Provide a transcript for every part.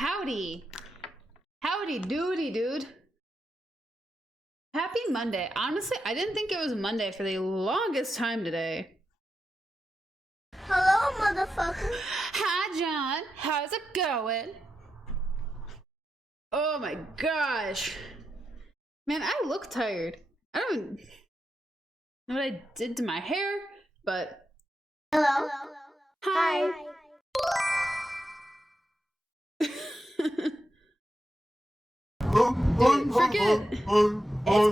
howdy. Howdy doody, dude. Happy Monday. Honestly, I didn't think it was Monday for the longest time today. Hello, motherfucker. Hi, John. How's it going? Oh my gosh. Man, I look tired. I don't know what I did to my hair, but... Hello. Hi. Dude, forget. It's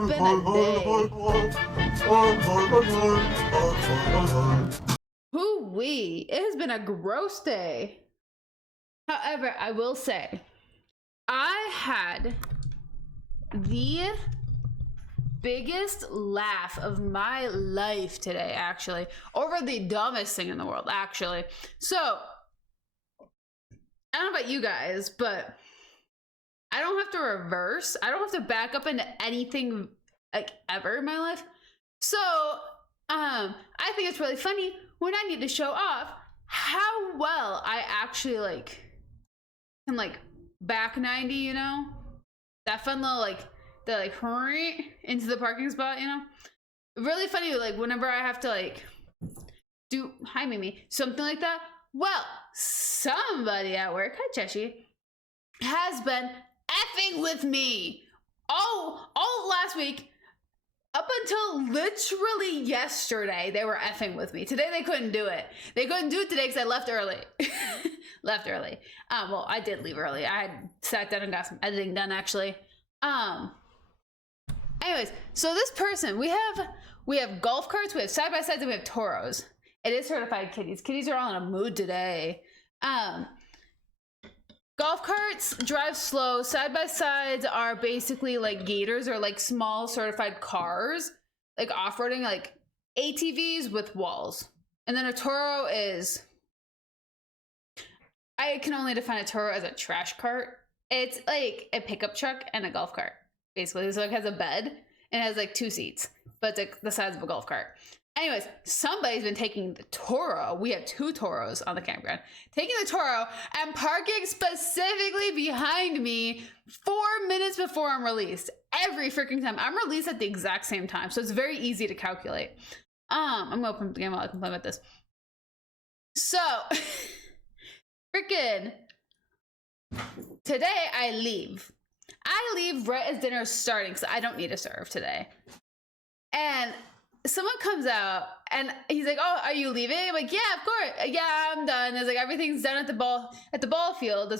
been a day. Hoo-wee. It has been a gross day. However, I will say, I had the biggest laugh of my life today, actually, over the dumbest thing in the world, actually. So, I don't know about you guys, but I don't have to reverse. I don't have to back up into anything like ever in my life. So, I think it's really funny when I need to show off how well I actually can back 90, you know? That fun little hurry into the parking spot, you know? Really funny, whenever I have to do, hi Mimi, something like that. Well, somebody at work, hi Cheshi, has been effing with me all last week up until literally yesterday. They were effing with me. Today they couldn't do it. They couldn't do it today because I left early. Well, I did leave early. I had sat down and got some editing done, actually. Anyways, so this person, we have golf carts, we have side by sides, and we have toros. It is certified kitties. Kitties are all in a mood today. Golf carts drive slow. Side by sides are basically like gators or like small certified cars, like off-roading, like ATVs with walls. And then a toro is, I can only define a toro as a trash cart. It's like a pickup truck and a golf cart, basically. So it has a bed and it has like 2 seats, but it's like the size of a golf cart. Anyways, somebody's been taking the toro. We have 2 toros on the campground. Taking the toro and parking specifically behind me 4 minutes before I'm released. Every freaking time. I'm released at the exact same time, so it's very easy to calculate. I'm gonna open the game while I can play with this. So, freaking today I leave. I leave right as dinner is starting, so I don't need to serve today. And someone comes out and he's like, "Oh, are you leaving?" I'm like, "Yeah, of course. Yeah, I'm done." It's like everything's done at the ball field.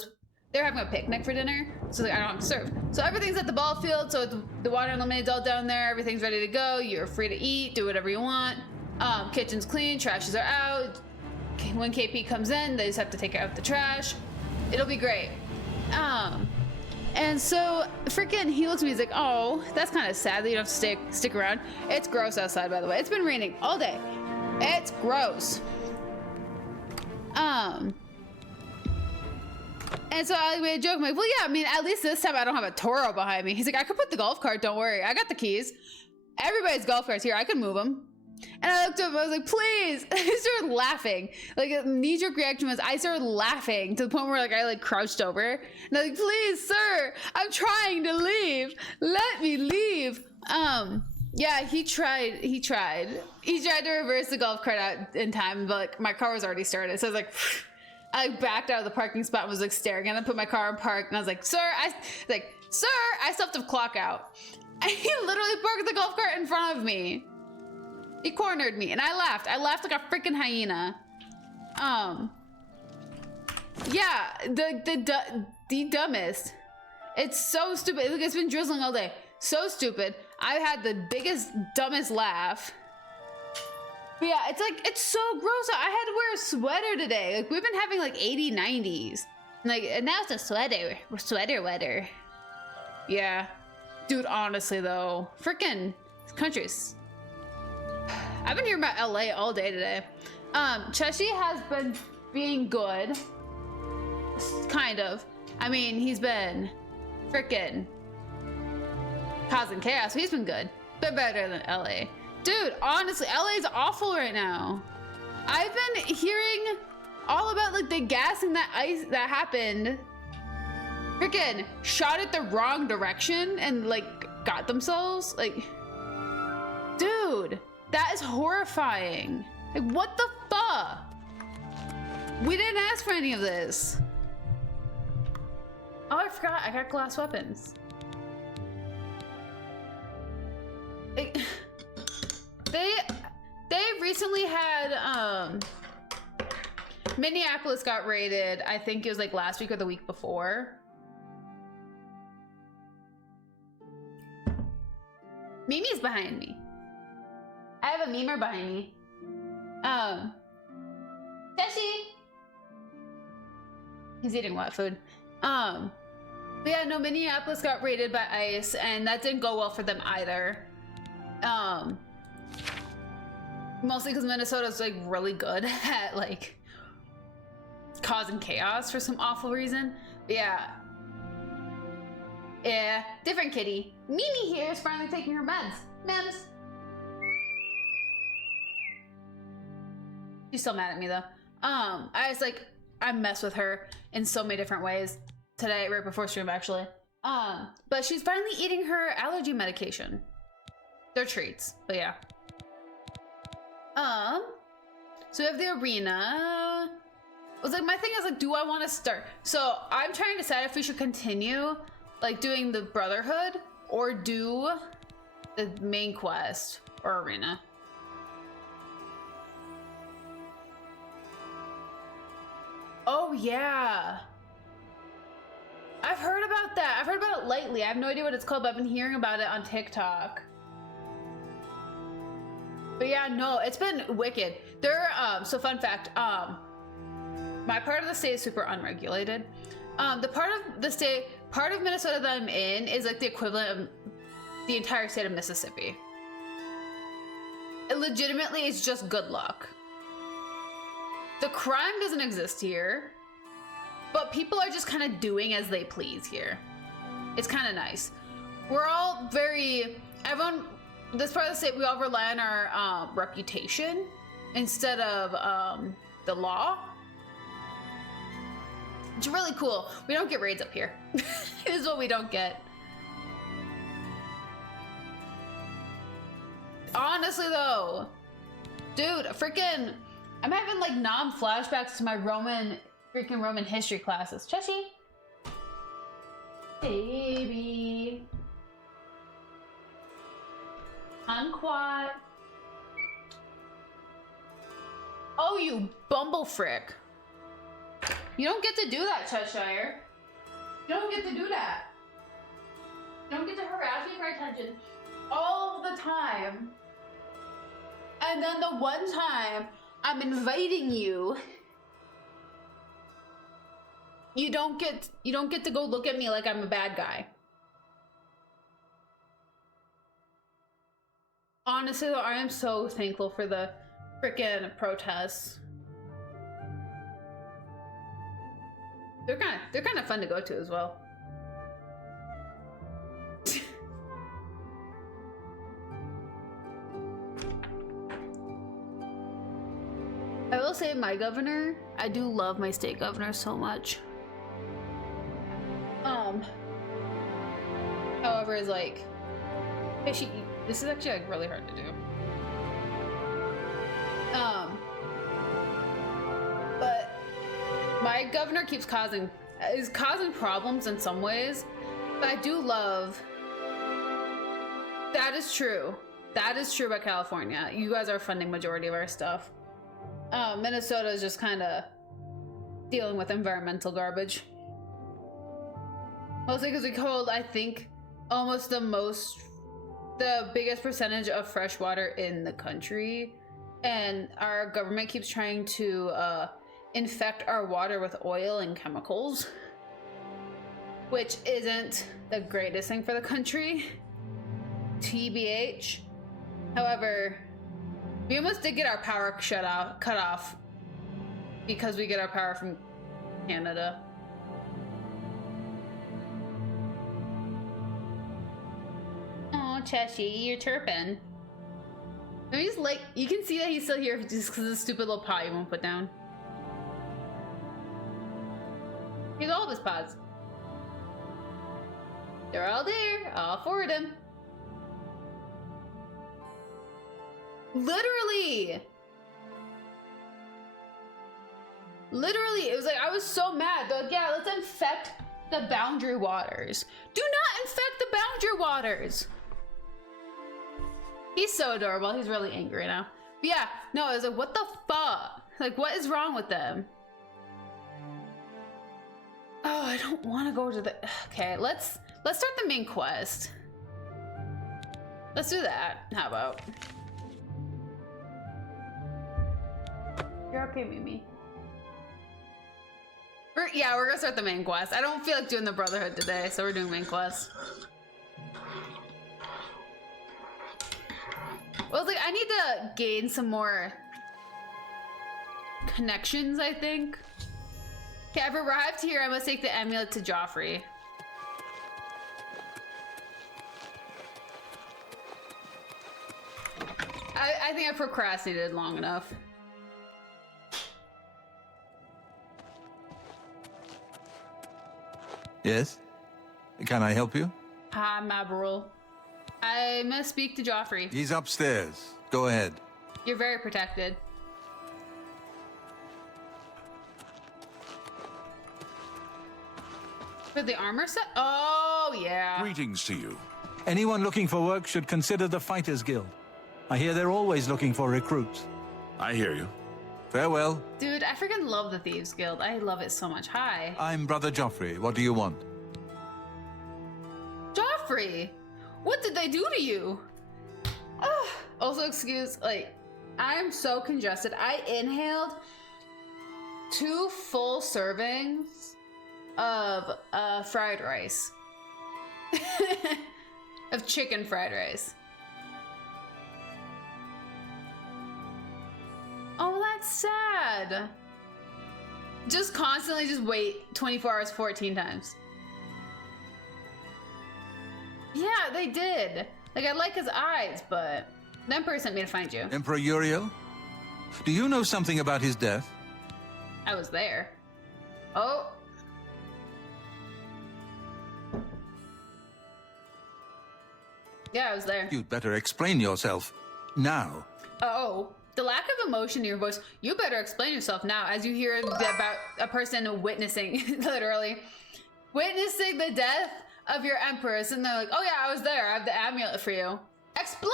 They're having a picnic for dinner, so I don't have to serve. So everything's at the ball field. So the water unlimited's all down there. Everything's ready to go. You're free to eat, do whatever you want. Kitchen's clean, trashes are out. When KP comes in, they just have to take out the trash. It'll be great. And so freaking he looks at me, he's like, "Oh, that's kind of sad that you don't have to stick around. It's gross outside, by the way. It's been raining all day. It's gross." And so I made a joke. I'm like, "Well, yeah, I mean, at least this time I don't have a toro behind me." He's like, "I could put the golf cart, don't worry. I got the keys. Everybody's golf cart's here. I can move them." And I looked up, I was like, "Please." I started laughing. Like a knee-jerk reaction was I started laughing to the point where I crouched over. And I was like, "Please, sir, I'm trying to leave. Let me leave." Yeah, he tried to reverse the golf cart out in time, but my car was already started. So I was like, I backed out of the parking spot and was staring, and I put my car in park, and I was like, "Sir, I still have to clock out." And he literally parked the golf cart in front of me. He cornered me, and I laughed. I laughed like a freaking hyena. Yeah, the dumbest. It's so stupid. Look, it's been drizzling all day. So stupid. I had the biggest, dumbest laugh. But yeah, it's so gross. I had to wear a sweater today. We've been having 80, 90s. And now it's a sweater. We're sweater weather. Yeah. Dude, honestly though, freaking countries. I've been hearing about LA all day today. Cheshi has been being good. Kind of. I mean, he's been freaking causing chaos. He's been good. But better than LA. Dude, honestly, LA's awful right now. I've been hearing all about the gassing that happened freaking shot it the wrong direction and like got themselves. Like, dude, that is horrifying. Like, what the fuck? We didn't ask for any of this. Oh, I forgot, I got glass weapons. They recently had, Minneapolis got raided. I think it was like last week or the week before. Mimi's behind me. I have a memer behind me. Teshi! He's eating wet food. But yeah, no, Minneapolis got raided by ICE, and that didn't go well for them either. Mostly because Minnesota's like really good at like causing chaos for some awful reason. But yeah, different kitty. Mimi here is finally taking her meds. She's still mad at me though. I mess with her in so many different ways today, right before stream actually. But she's finally eating her allergy medication. They're treats, but yeah. So we have the arena. It was like, my thing is like, do I want to start? So I'm trying to decide if we should continue like doing the Brotherhood or do the main quest or arena. Oh yeah. I've heard about that. I've heard about it lately. I have no idea what it's called, but I've been hearing about it on TikTok. But yeah, no, it's been wicked. So fun fact, my part of the state is super unregulated. The part of Minnesota that I'm in is like the equivalent of the entire state of Mississippi. It legitimately is just good luck. The crime doesn't exist here, but people are just kind of doing as they please here. It's kind of nice. We're all this part of the state, we all rely on our reputation instead of the law. It's really cool. We don't get raids up here. This is what we don't get. Honestly though, dude, freaking, I'm having like flashbacks to my Roman history classes. Cheshi, baby, unquat. Oh, you bumblefrick. You don't get to do that, Cheshire. You don't get to do that. You don't get to harass me for attention all the time. And then the one time I'm inviting you, you don't get to go look at me like I'm a bad guy. Honestly though, I am so thankful for the frickin' protests. They're kind of fun to go to as well. I will say my governor, I do love my state governor so much. However, is like, this is actually like really hard to do. But my governor is causing problems in some ways, but I do love, that is true. That is true about California. You guys are funding majority of our stuff. Minnesota is just kind of dealing with environmental garbage. Mostly because we hold, I think, almost the biggest percentage of fresh water in the country. And our government keeps trying to infect our water with oil and chemicals, which isn't the greatest thing for the country, TBH. However, we almost did get our power cut off because we get our power from Canada. Oh, Cheshi, you're chirping. Maybe he's like, you can see that he's still here just because of the stupid little pot you won't put down. Here's all of his pods. They're all there. I'll forward them. Literally. Literally, it was like, I was so mad. They're like, yeah, let's infect the boundary waters. Do not infect the boundary waters. He's so adorable. He's really angry now. But yeah, no, I was like, what the fuck? Like, what is wrong with them? Oh, I don't want to go to the... Okay, let's start the main quest. Let's do that. How about? You're okay, Mimi. Yeah, we're gonna start the main quest. I don't feel like doing the Brotherhood today, so we're doing main quest. Well, like, I need to gain some more connections, I think. Okay, I've arrived here. I must take the amulet to Joffrey. I think I procrastinated long enough. Yes? Can I help you? Hi, Mabarul. I must speak to Joffrey. He's upstairs. Go ahead. You're very protected. For the armor set? Oh, yeah. Greetings to you. Anyone looking for work should consider the Fighters Guild. I hear they're always looking for recruits. I hear you. Farewell. Dude, I freaking love the Thieves Guild. I love it so much. Hi. I'm Brother Joffrey. What do you want? Joffrey! What did they do to you? Oh, also, excuse, like, I'm so congested. I inhaled 2 full servings of fried rice. Of chicken fried rice. Oh, that's sad. Just constantly just wait 24 hours 14 times. Yeah, they did. Like, I like his eyes, but the Emperor sent me to find you. Emperor Uriel? Do you know something about his death? I was there. Oh. Yeah, I was there. You'd better explain yourself. Now. Oh. The lack of emotion in your voice. You better explain yourself now as you hear about a person witnessing, literally, witnessing the death of your empress, and they're like, oh yeah, I was there. I have the amulet for you. Explain?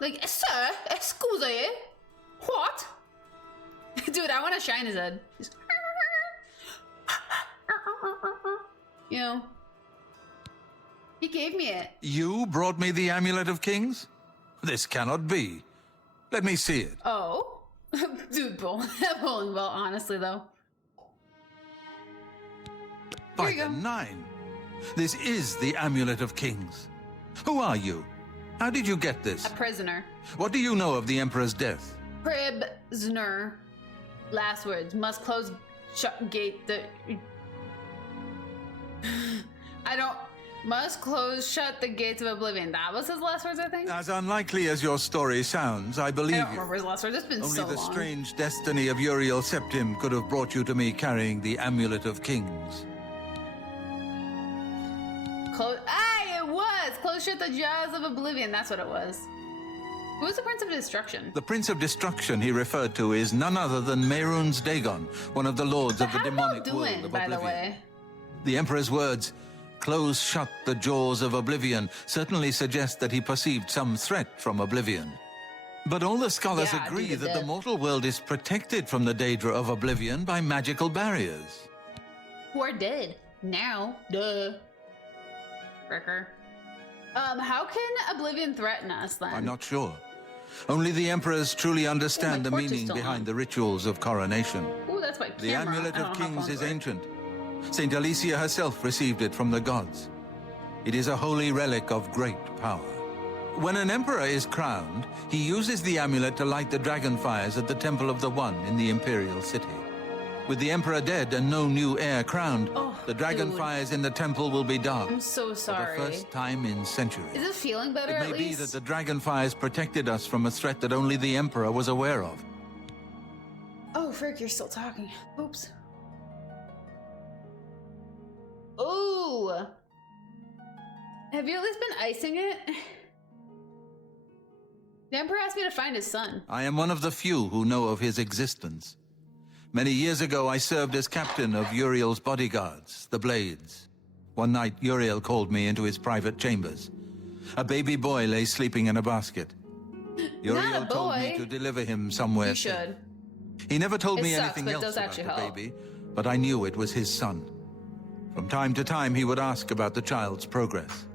Like, sir, excuse me. What? Dude, I want to shine his head. You know. He gave me it. You brought me the Amulet of Kings? This cannot be. Let me see it. Oh? Dude, bowling well, honestly, though. By Here you the go. 9. This is the Amulet of Kings. Who are you? How did you get this? A prisoner. What do you know of the Emperor's death? Prisoner. Last words. Must close shut gate the... I don't... Must close shut the gates of Oblivion. That was his last words, I think? As unlikely as your story sounds, I believe I don't you. remember his last words. It's been Only so the long. strange destiny of Uriel Septim could have brought you to me carrying the Amulet of Kings. Close... Aye, it was! Close shut the jaws of Oblivion. That's what it was. Who was the Prince of Destruction? The Prince of Destruction he referred to is none other than Mehrunes Dagon, one of the lords of the How demonic y'all doing, world of by Oblivion. the way? The Emperor's words, "Close shut the jaws of Oblivion," certainly suggest that he perceived some threat from Oblivion. But all the scholars Yeah, agree dude, that it the mortal world is protected from the danger of Oblivion by magical barriers. We're dead. Now. Duh. Fricker. How can Oblivion threaten us, then? I'm not sure. Only the Emperors truly understand the torch is meaning still behind on. the rituals of coronation. Ooh, that's my camera. The Amulet I don't of know how Kings fun is it ancient. Saint Alicia herself received it from the gods. It is a holy relic of great power. When an emperor is crowned, he uses the amulet to light the dragon fires at the Temple of the One in the Imperial City. With the emperor dead and no new heir crowned, Oh, the dragon dude. fires in the temple will be dark I'm so sorry. for the first time in centuries. Is it feeling better It at may be least? that the dragon fires protected us from a threat that only the emperor was aware of. Oh, frick, you're still talking. Oops. Ooh. Have you at least been icing it? The Emperor asked me to find his son. I am one of the few who know of his existence. Many years ago, I served as captain of Uriel's bodyguards, the Blades. One night, Uriel called me into his private chambers. A baby boy lay sleeping in a basket. Uriel told me to deliver him somewhere. You should. He never told me sucks, anything but it else does about actually the help. baby, but I knew it was his son. From time to time, he would ask about the child's progress.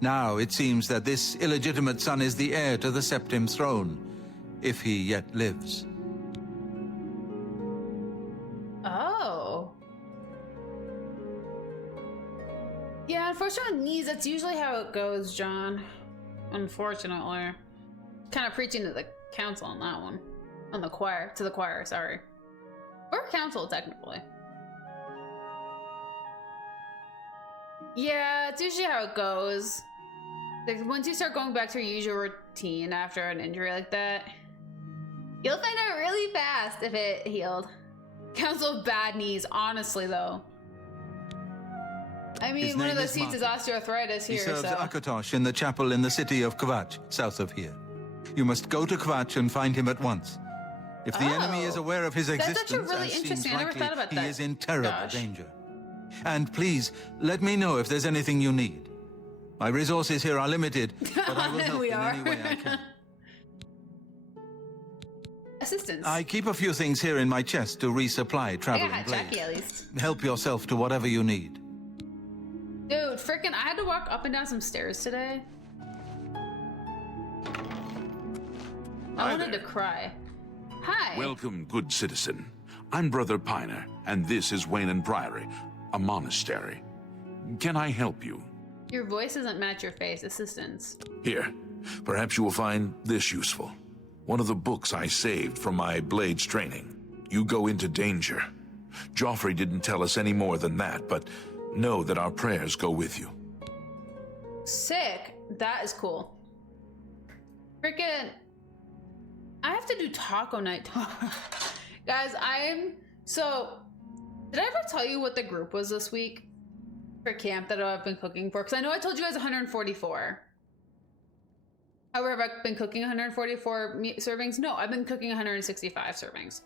Now it seems that this illegitimate son is the heir to the Septim throne, if he yet lives. Oh. Yeah, unfortunately with knees, that's usually how it goes, John. Unfortunately. Kind of preaching to the council on that one. On the choir. To the choir, sorry. Or council, technically. Yeah, it's usually how it goes. Like, once you start going back to your usual routine after an injury like that, you'll find out really fast if it healed. Council of bad knees, honestly, though. I mean, one of those seats is osteoarthritis He here, serves so... Akatosh in the chapel in the city of Kvatch, south of here. You must go to Kvatch and find him at once. If the enemy is aware of his existence, actually really as seems interesting. I never likely, thought about he that. is in terrible Gosh. danger. And please, let me know if there's anything you need. My resources here are limited, but I will help We in are. any way I can. Assistance. I keep a few things here in my chest to resupply I traveling got blades. Jackie, at least. Help yourself to whatever you need. Dude, frickin' I had to walk up and down some stairs today. I wanted to cry. Hi. Welcome, good citizen. I'm Brother Piner, and this is Wayland Priory, a monastery. Can I help you? Your voice doesn't match your face. Assistance. Here, perhaps you will find this useful. One of the books I saved from my blades training. You go into danger. Joffrey didn't tell us any more than that, but know that our prayers go with you. Sick. That is cool. Frickin' I have to do taco night. Guys, so, did I ever tell you what the group was this week for camp that I've been cooking for? Because I know I told you guys 144. However, have I been cooking 144 servings? No, I've been cooking 165 servings.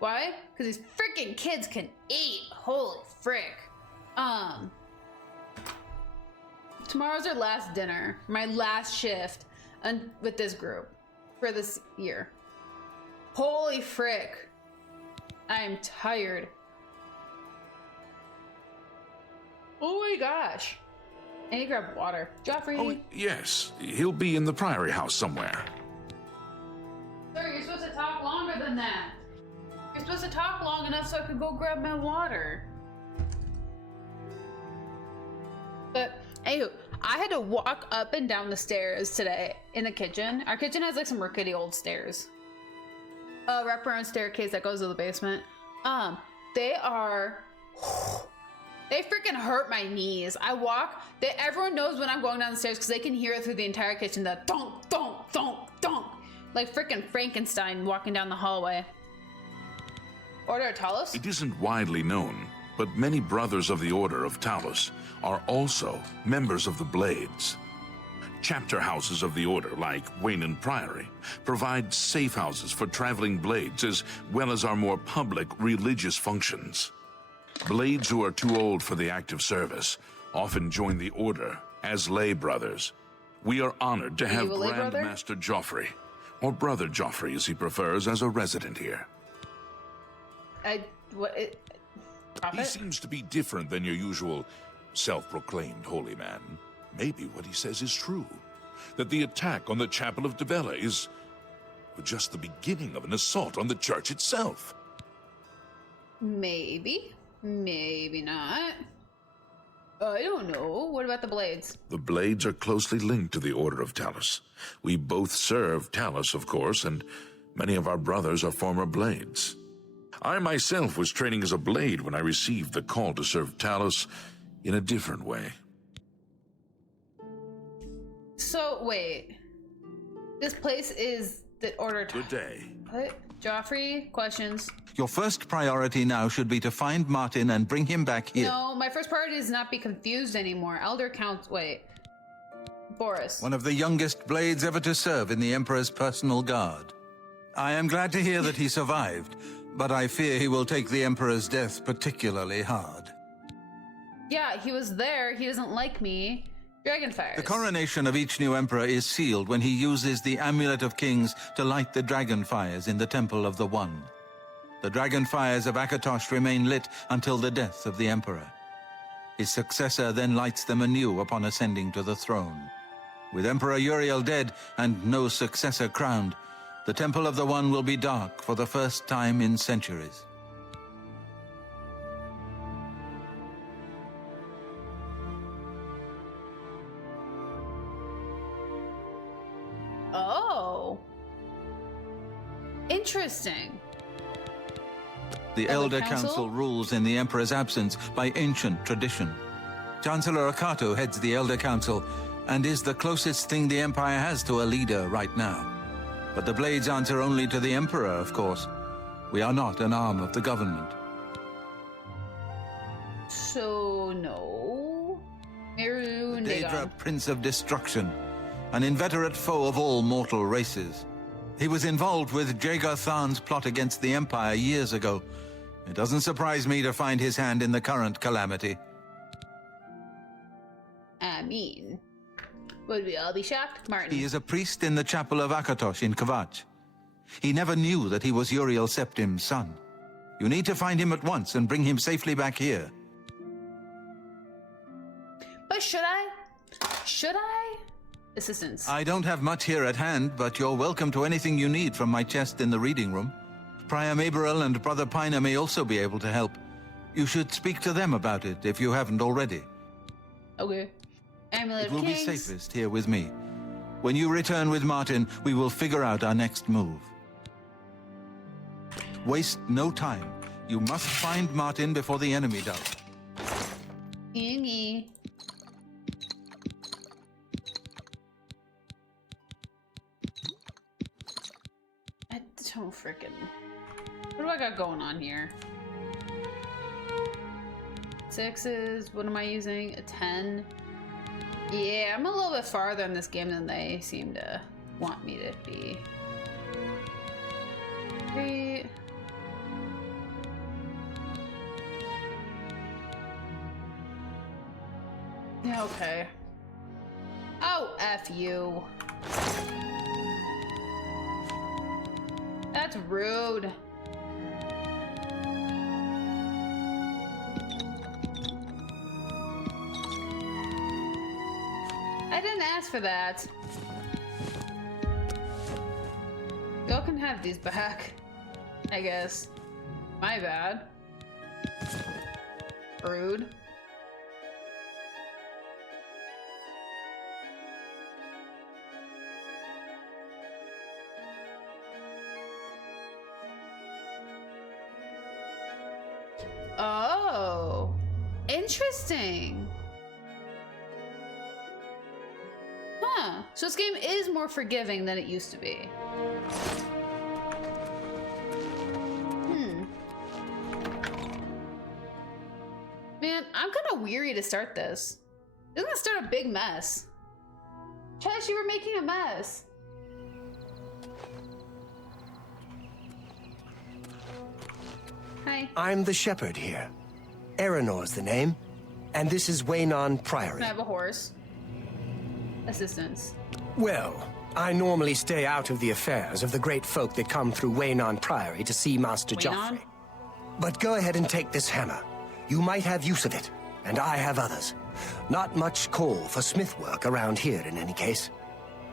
Why? Because these freaking kids can eat. Holy frick. Tomorrow's our last dinner, my last shift with this group for this year. Holy frick. I am tired. Oh my gosh. I need to grab water. Joffrey. Oh, yes. He'll be in the Priory house somewhere. Sir, you're supposed to talk longer than that. You're supposed to talk long enough so I could go grab my water. But, anywho, I had to walk up and down the stairs today in the kitchen. Our kitchen has like some rickety old stairs. A wraparound staircase that goes to the basement. They freaking hurt my knees. Everyone knows when I'm going down the stairs because they can hear it through the entire kitchen. The thunk, thunk, thunk, thunk. Like freaking Frankenstein walking down the hallway. Order of Talos? It isn't widely known, but many brothers of the Order of Talos are also members of the Blades. Chapter houses of the Order, like Wayland Priory, provide safe houses for traveling Blades as well as our more public religious functions. Blades who are too old for the active service often join the Order as lay brothers. We are honored to have you a lay Grand brother? Master Joffrey, or Brother Joffrey as he prefers, as a resident here. He Prophet? seems to be different than your usual self-proclaimed holy man. Maybe what he says is true. That the attack on the Chapel of Devella is just the beginning of an assault on the church itself. Maybe. Maybe not. I don't know. What about the Blades? The Blades are closely linked to the Order of Talos. We both serve Talos, of course, and many of our brothers are former Blades. I myself was training as a Blade when I received the call to serve Talos in a different way. So, wait. This place is The order. Good day. What? Joffrey? Questions? Your first priority now should be to find Martin and bring him back here. No, my first priority is not be confused anymore. Elder Count. Wait. Boris. One of the youngest blades ever to serve in the Emperor's personal guard. I am glad to hear that he survived, but I fear he will take the Emperor's death particularly hard. Yeah, he was there. He doesn't like me. Dragonfires. The coronation of each new Emperor is sealed when he uses the Amulet of Kings to light the dragonfires in the Temple of the One. The dragonfires of Akatosh remain lit until the death of the Emperor. His successor then lights them anew upon ascending to the throne. With Emperor Uriel dead and no successor crowned, the Temple of the One will be dark for the first time in centuries. Oh. Interesting. The Elder Council rules in the Emperor's absence by ancient tradition. Chancellor Akato heads the Elder Council and is the closest thing the Empire has to a leader right now. But the Blades answer only to the Emperor, of course. We are not an arm of the government. So, no. Meru Daedra, Nagon. Prince of Destruction, an inveterate foe of all mortal races. He was involved with Jagar Tharn's plot against the Empire years ago. It doesn't surprise me to find his hand in the current calamity. I mean, would we all be shocked? Martin. He is a priest in the chapel of Akatosh in Kavach. He never knew that he was Uriel Septim's son. You need to find him at once and bring him safely back here. But should I? Should I? Assistance. I don't have much here at hand, but you're welcome to anything you need from my chest in the reading room. Prior Maberel and Brother Piner may also be able to help. You should speak to them about it if you haven't already. Okay. Amulet It will of be Kings. safest here with me. When you return with Martin, we will figure out our next move. Waste no time. You must find Martin before the enemy does. Yummy. I don't frickin'. What do I got going on here? Sixes. What am I using? A 10. Yeah, I'm a little bit farther in this game than they seem to want me to be. 3. Yeah, okay. Oh, F you. That's rude. I didn't ask for that. Y'all can have these back, I guess. My bad. Rude. Oh, interesting. Huh. So this game is more forgiving than it used to be. Man, I'm kind of weary to start this. It's gonna start a big mess. Trash, you were making a mess. Hi. I'm the shepherd here. Eranor's the name. And this is Waynon Priory. I have a horse. Assistance. Well, I normally stay out of the affairs of the great folk that come through Waynon Priory to see Master Waynon? Joffrey. But go ahead and take this hammer. You might have use of it, and I have others. Not much call for smith work around here in any case.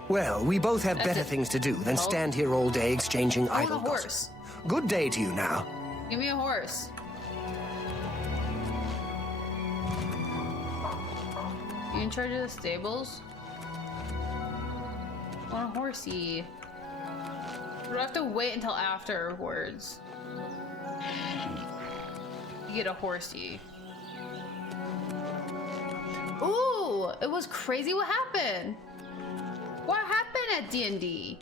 Well, we both have That's better it. things to do than Oh. stand here all day exchanging I want idle a horse. gossip. Good day to you now. Give me a horse. You in charge of the stables? I want a horsey. Or do I have to wait until afterwards? You get a horsey. Ooh, it was crazy. What happened? What happened at D&D?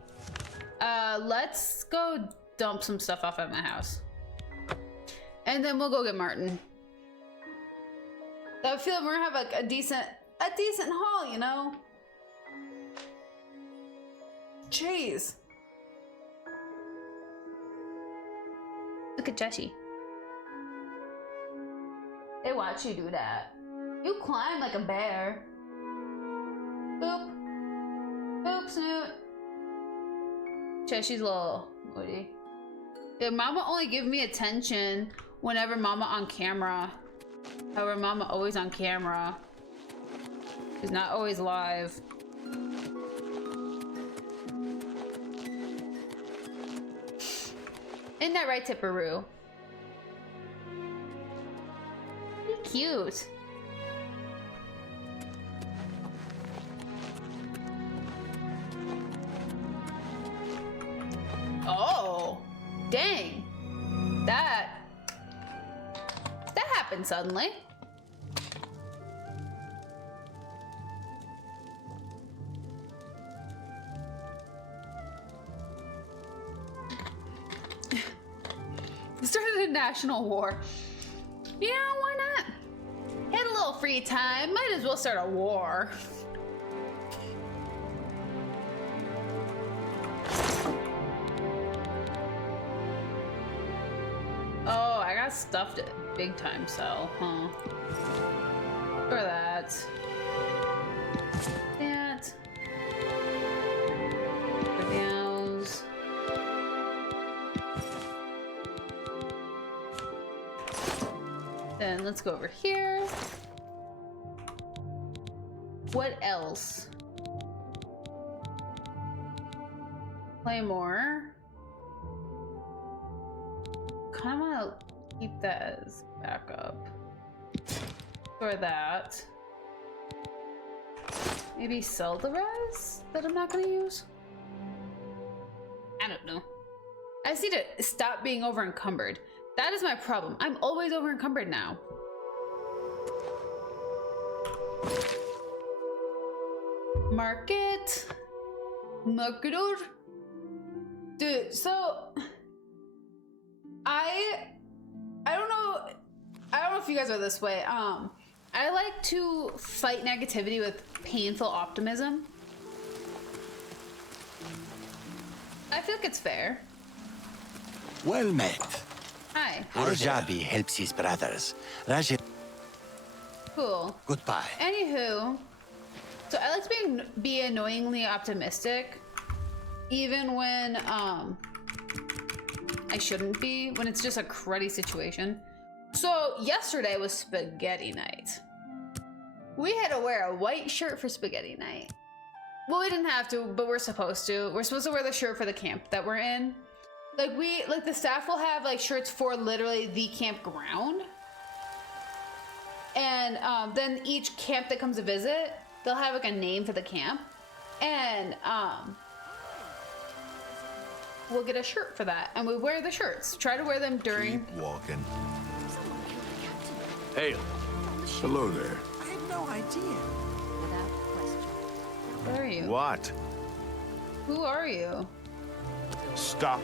Let's go dump some stuff off at my house. And then we'll go get Martin. I feel like we're gonna have like a decent haul, you know? Jeez. Look at Jessie. They watch you do that. You climb like a bear. Boop. Boop, Snoot. Jessie's a little moody. Did Mama only give me attention whenever Mama on camera? However, Mama always on camera. She's not always live. Isn't that right, Tipperoo? Pretty cute. Oh, dang. That happened suddenly. Started a national war. Yeah, why not? Had a little free time, might as well start a war. Oh, I got stuffed at big time cell, huh? For that. That. For those. Then let's go over here. What else? Claymore. Kind of want to keep that as backup. For that. Maybe sell the rest that I'm not going to use? I don't know. I just need to stop being over encumbered. That is my problem. I'm always over encumbered now. Market. Marketer. Dude, so I don't know if you guys are this way. I like to fight negativity with painful optimism. I feel like it's fair. Well met. Hi. Rajabi helps his brothers. Rajab. Cool. Goodbye. Anywho, so I like to be annoyingly optimistic, even when I shouldn't be, when it's just a cruddy situation. So yesterday was spaghetti night. We had to wear a white shirt for spaghetti night. Well, we didn't have to, but we're supposed to. We're supposed to wear the shirt for the camp that we're in. Like the staff will have like shirts for literally the campground. And then each camp that comes to visit, they'll have like a name for the camp. And we'll get a shirt for that. And we wear the shirts. Try to wear them during... Keep walking. Hail. Hello there. I had no idea. Without question. What are you? What? Who are you? Stop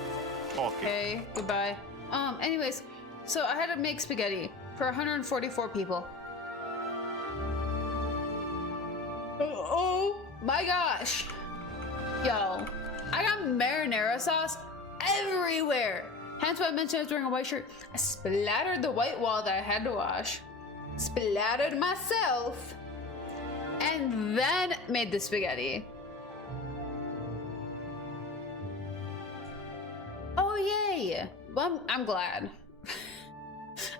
talking. Okay, goodbye. Anyways, so I had to make spaghetti for 144 people. Oh my gosh. Yo, I got marinara sauce everywhere. Hence why I mentioned I was wearing a white shirt. I splattered the white wall that I had to wash. Splattered myself. And then made the spaghetti. Oh, yay. Well, I'm glad.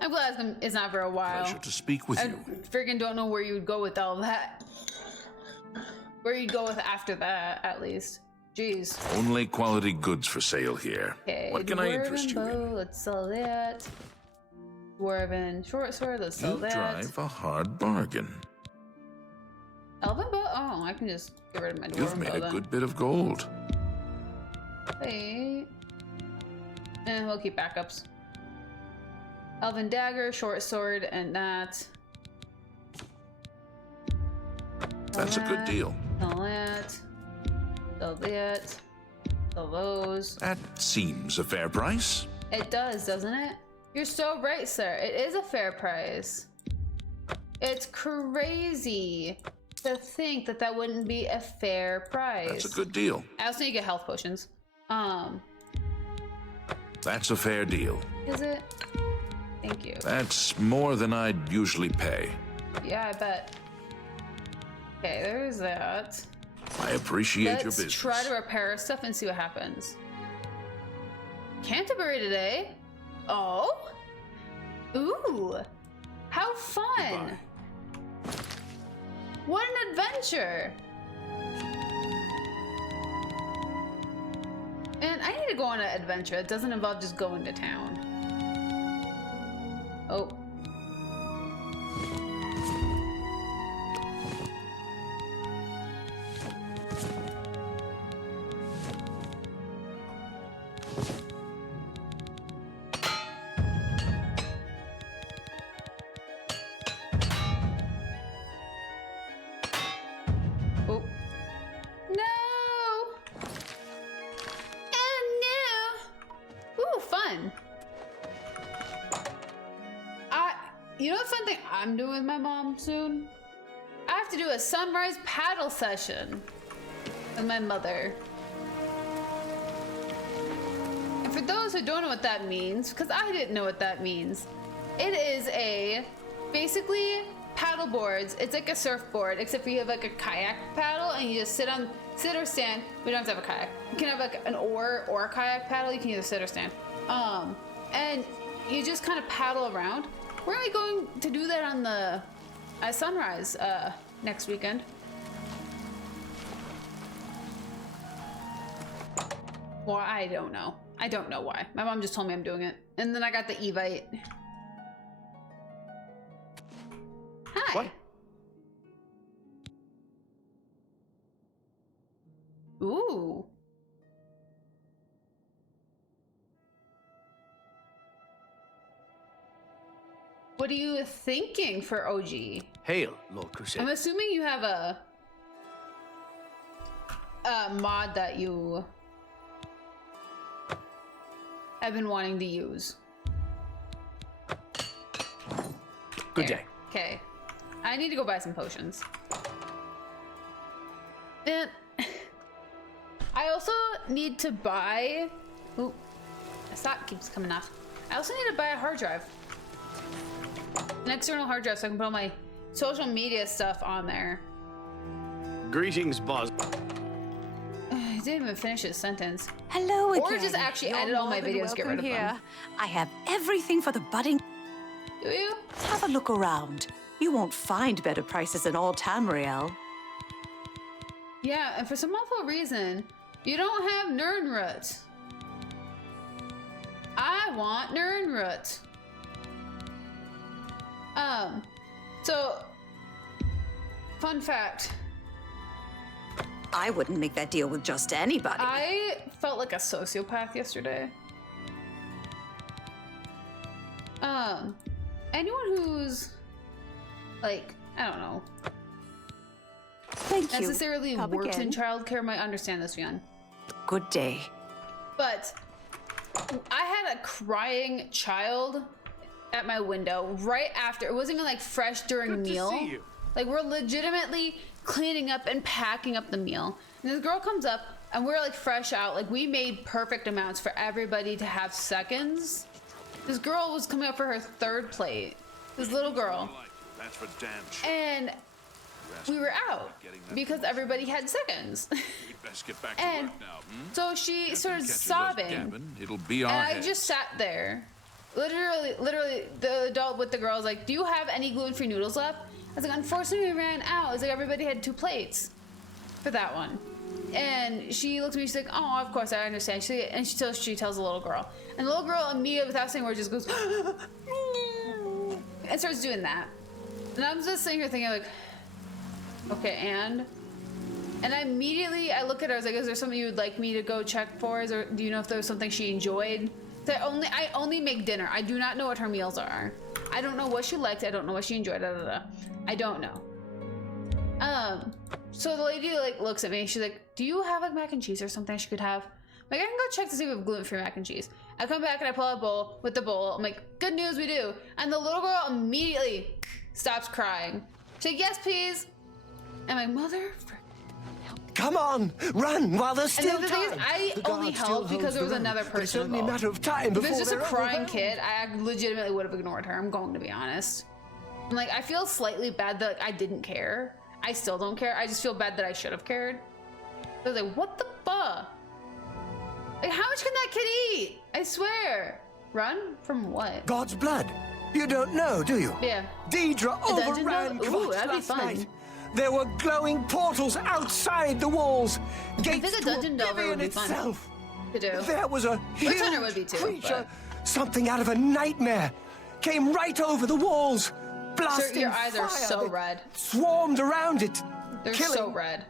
I'm glad it's not for a while. Pleasure to speak with you. I freaking don't know where you would go with all that. Where you'd go with after that, at least. Jeez. Only quality goods for sale here. Okay, What can I interest you in? Let's sell that. Dwarven short sword, let's sell You that. drive a hard bargain. Elven bow? Oh, I can just get rid of my dwarven You've made bow a then. good bit of gold. Wait. And we'll keep backups. Elven dagger, short sword, and that. That's a good deal. Sell that. Sell that. So those. That seems a fair price. It does, doesn't it? You're so right, sir. It is a fair price. It's crazy to think that that wouldn't be a fair price. That's a good deal. I also need to get health potions. That's a fair deal. Is it? Thank you. That's more than I'd usually pay. Yeah, I bet. Okay, there's that. I appreciate your Let's business. try to repair stuff and see what happens. Canterbury today? Oh? Ooh. How fun. Goodbye. What an adventure. And I need to go on an adventure that doesn't involve just going to town. Oh. Oh. No! Oh no! Ooh, fun. You know what fun thing I'm doing with my mom soon? I have to do a sunrise paddle session with my mother. And for those who don't know what that means, because I didn't know what that means, it is basically paddle boards. It's like a surfboard, except for you have like a kayak paddle and you just sit or stand. We don't have to have a kayak. You can have like an oar or a kayak paddle. You can either sit or stand. And you just kind of paddle around. We're only going to do that on the sunrise next weekend. Well, I don't know. I don't know why. My mom just told me I'm doing it. And then I got the Evite. Hi. What? Ooh. What are you thinking for OG? Hail, Lord Crusader. I'm assuming you have a mod that you have been wanting to use. Good day. Okay. I need to go buy some potions. And I also need to buy... Ooh, my sock keeps coming off. I also need to buy a hard drive. An external hard drive so I can put all my social media stuff on there. Greetings, Boz. I didn't even finish his sentence. Hello again. Or just actually edit all my videos, get rid of them. I have everything for the budding. Do you? Have a look around. You won't find better prices in all Tamriel. Yeah, and for some awful reason, you don't have Nernroot. I want Nernroot. So, fun fact. I wouldn't make that deal with just anybody. I felt like a sociopath yesterday. Anyone who's, like, I don't know, Thank you. necessarily Come works in again. childcare might understand this, Fion. Good day. But I had a crying child at my window right after. It wasn't even like fresh during meal. See you. Like we're legitimately cleaning up and packing up the meal. And this girl comes up and we're like fresh out. Like we made perfect amounts for everybody to have seconds. This girl was coming up for her third plate. This little girl. That's for damn sure. And we were out because everybody had seconds. We'd best get back to And work now. so she started Catches us sobbing. gabbing, it'll be our And I heads. just sat there. Literally, the adult with the girl was like, "Do you have any gluten-free noodles left?" I was like, "Unfortunately, we ran out." It's like everybody had 2 plates for that one. And she looked at me. She's like, "Oh, of course, I understand." She tells the little girl, and the little girl immediately, without saying a word, just goes and starts doing that. And I'm just sitting here thinking, like, okay, and I immediately look at her. I was like, "Is there something you would like me to go check for? Or do you know if there was something she enjoyed?" So I only make dinner. I do not know what her meals are. I don't know what she liked. I don't know what she enjoyed. I don't know. So the lady like looks at me. She's like, "Do you have like mac and cheese or something she could have?" Like, I can go check to see if we have gluten-free mac and cheese. I come back and I pull out a bowl with the bowl. I'm like, good news, we do. And the little girl immediately stops crying. She's like, yes, please. And my mother... Come on, run while there's still And the thing is, time. I The only guard still helped because holds there was the road, another but it's person only a involved. matter of time If before it's just a they're crying overwhelmed. kid, I legitimately would have ignored her. I'm going to be honest. I'm like, I feel slightly bad that I didn't care. I still don't care. I just feel bad that I should have cared. I was like, what the fuck? Like, how much can that kid eat? I swear. Run from what? God's blood. You don't know, do you? Yeah. Deidre dungeon overran delve? Ooh, Khaos that'd be last fun. night. There were glowing portals outside the walls. Gates think a to dungeon delver Oblivion would be fun itself. to do. There was a Witch Hunter huge would be too, creature, but- something out of a nightmare, came right over the walls, blasting your eyes are fire so that red. Swarmed around it, They're killing. so red.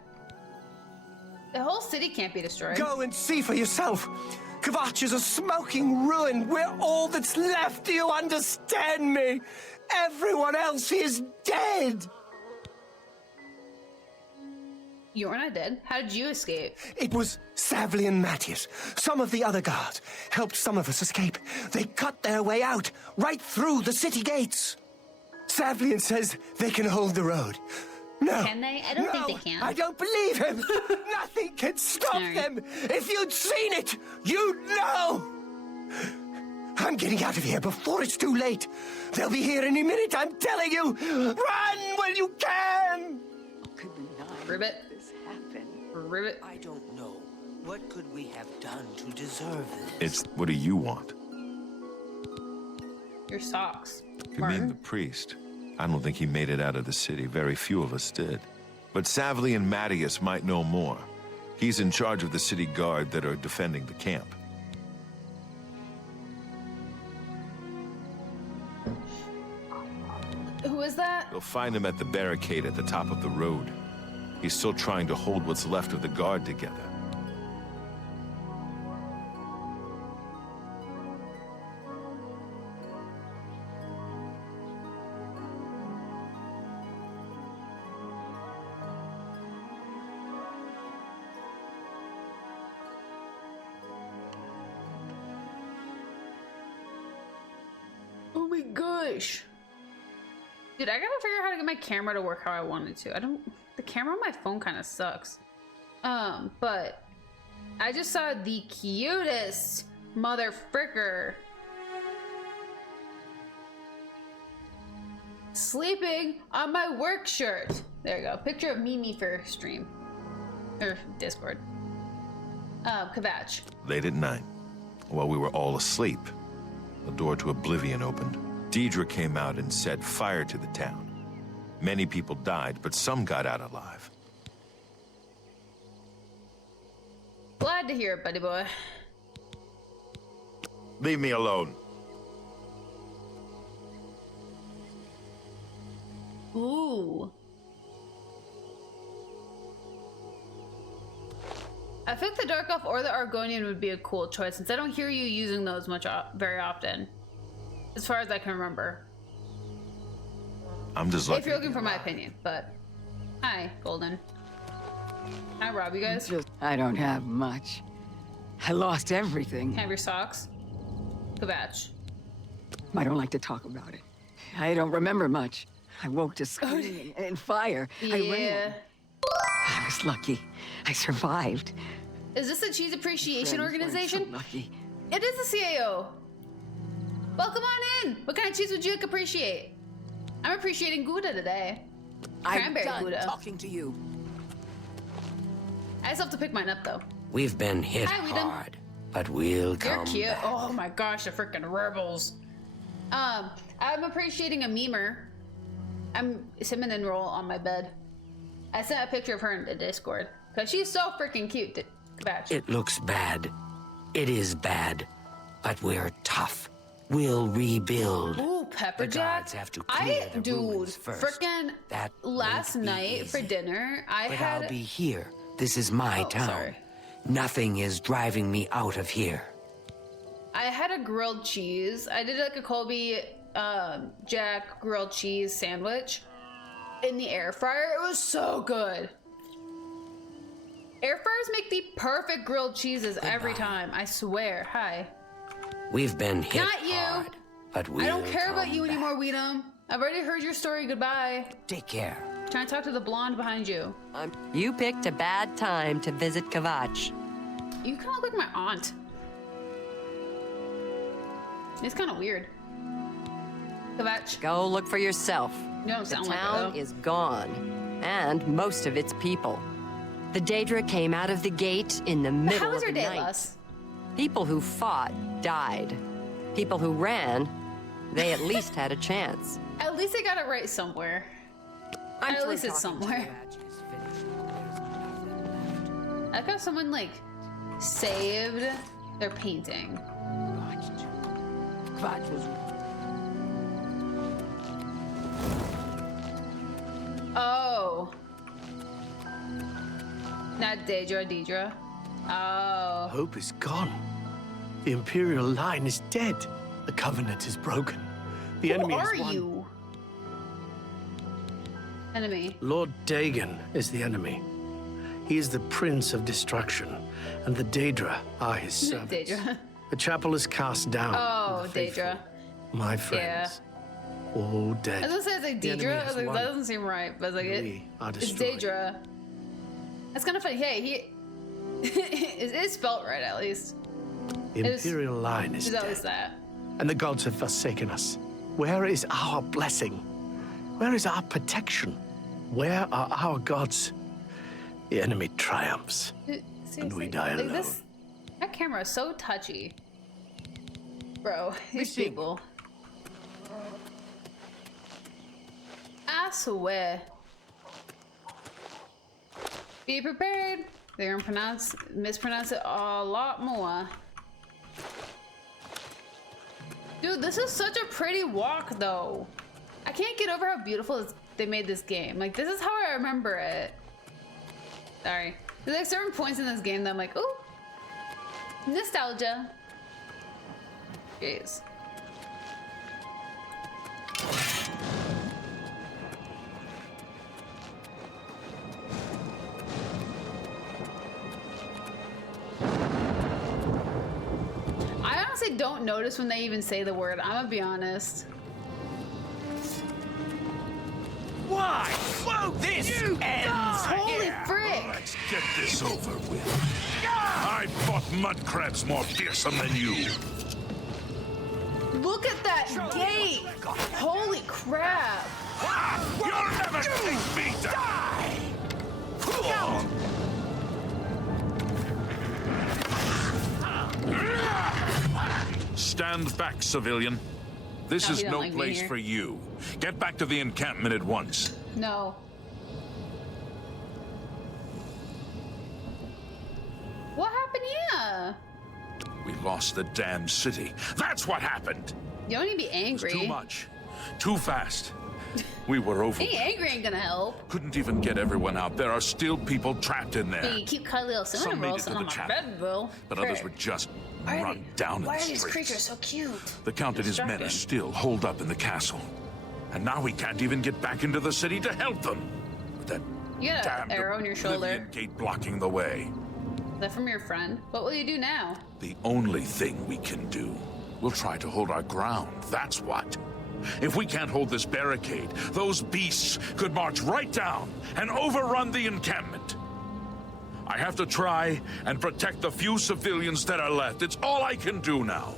The whole city can't be destroyed. Go and see for yourself. Khaos is a smoking ruin. We're all that's left. Do you understand me? Everyone else is dead. You're not dead. How did you escape? It was Savli and Matthias. Some of the other guards helped some of us escape. They cut their way out, right through the city gates. Savlian says they can hold the road. No. Can they? I don't think no, they can. I don't believe him. Nothing can stop Sorry. them. If you'd seen it, you'd know. I'm getting out of here before it's too late. They'll be here any minute, I'm telling you. Run when you can. Could not Ribbit. this happen? Ribbit. I don't know. What could we have done to deserve this? It's what do you want? Your socks. You mean the priest? I don't think he made it out of the city. Very few of us did. But Savli and Matthias might know more. He's in charge of the city guard that are defending the camp. Who is that? You'll find him at the barricade at the top of the road. He's still trying to hold what's left of the guard together. Oh my gosh. Dude, I gotta figure out how to get my camera to work how I want it to. The camera on my phone kind of sucks. But I just saw the cutest mother fricker sleeping on my work shirt. There you go. Picture of Mimi for stream. Or Discord. Kvach. Late at night, while we were all asleep, the door to Oblivion opened. Deidre came out and set fire to the town. Many people died, but some got out alive. Glad to hear it, buddy boy. Leave me alone. Ooh. I think the Dark Elf or the Argonian would be a cool choice, since I don't hear you using those very often, as far as I can remember. I'm just lucky. If you're looking for my opinion, but hi, Golden. Hi, Rob. You guys I don't have much. I lost everything. have your socks. Kvach. I don't like to talk about it. I don't remember much. I woke to screaming and fire. I Yeah. ran. I was lucky. I survived. Is this a cheese appreciation Friends weren't organization? so lucky. It is a CAO. Welcome on in. What kind of cheese would you appreciate? I'm appreciating Gouda today. I'm Cranberry done Gouda. talking to you. I still have to pick mine up though. We've been hit Hi, we done- hard, but we'll You're come cute. back. Oh my gosh, the freaking rebels. I'm appreciating a memer. I'm cinnamon roll on my bed. I sent a picture of her in the Discord because she's so freaking cute. Kvach. It looks bad. It is bad, but we're tough. We'll rebuild. Ooh, pepper The jack. gods have to clear the dude, ruins first. freaking That last won't be night for easy. dinner, I But had. I'll be here. This is my Oh, town. sorry. Nothing is driving me out of here. I had a grilled cheese. I did like a Colby Jack grilled cheese sandwich in the air fryer. It was so good. Air fryers make the perfect grilled cheeses every time. I swear. Hi. We've been hit Not you. hard, but I don't we'll care about come you back. anymore, Weedum. I've already heard your story. Goodbye. Take care. Trying to talk to the blonde behind you. You picked a bad time to visit Khaos. You kind of look like my aunt. It's kind of weird. Khaos. Go look for yourself. You don't The sound like it, town though. is gone, and most of its people. The Daedra came out of the gate in the middle How was of your the day, night. Les? People who fought died. People who ran, they at least had a chance. At least I got it right somewhere. At least it's somewhere. I like how someone like saved their painting. Oh. Not Deidre. Oh. Hope is gone. The Imperial line is dead. The Covenant is broken. The enemy Who are is won. you? Enemy. Lord Dagon is the enemy. He is the Prince of Destruction, and the Daedra are his servants. Daedra. The chapel is cast down. Oh, and the faithful, Daedra. my friends, all dead. I was gonna say it's like The enemy Deidre. I has was like, won. that doesn't seem right, but I was like, We are it's destroyed. Daedra. That's kind of funny. Hey, he it is spelt right at least. The Imperial line is There's dead, always that. and the gods have forsaken us. Where is our blessing? Where is our protection? Where are our gods? The enemy triumphs, and we die Like alone. this, that camera is so touchy, bro. These people. I swear. Be prepared. They're gonna mispronounce it a lot more. Dude, this is such a pretty walk, though. I can't get over how beautiful they made this game. Like, this is how I remember it. Sorry. There's like certain points in this game that I'm like, ooh, nostalgia. Jeez. I honestly don't notice when they even say the word. I'm gonna be honest. Why? Whoa, this ends Holy here. frick! Let's get this over with. I fought mud crabs more fearsome than you. Look at that gate! Holy crap! You'll never take me down! Stand back, civilian. This No, is he don't no like me place here. for you. Get back to the encampment at once. No. What happened here? We lost the damn city. That's what happened. You don't need to be It angry. was too much. Too fast. We were over. Being angry ain't gonna help. Couldn't even get everyone out. There are still people trapped in there. But you keep cutting little Some cinnamon made rolls it to on the my chapel, bed, Will. but others were just run down in the Why are these streets. creatures so cute? The Count and his men are Distracting. still holed up in the castle. And now we can't even get back into the city to help them. With that You got damned an arrow on your shoulder. Oblivion gate blocking the way. Is that from your friend? What will you do now? The only thing we can do. We'll try to hold our ground, that's what. If we can't hold this barricade, those beasts could march right down and overrun the encampment. I have to try and protect the few civilians that are left. It's all I can do now.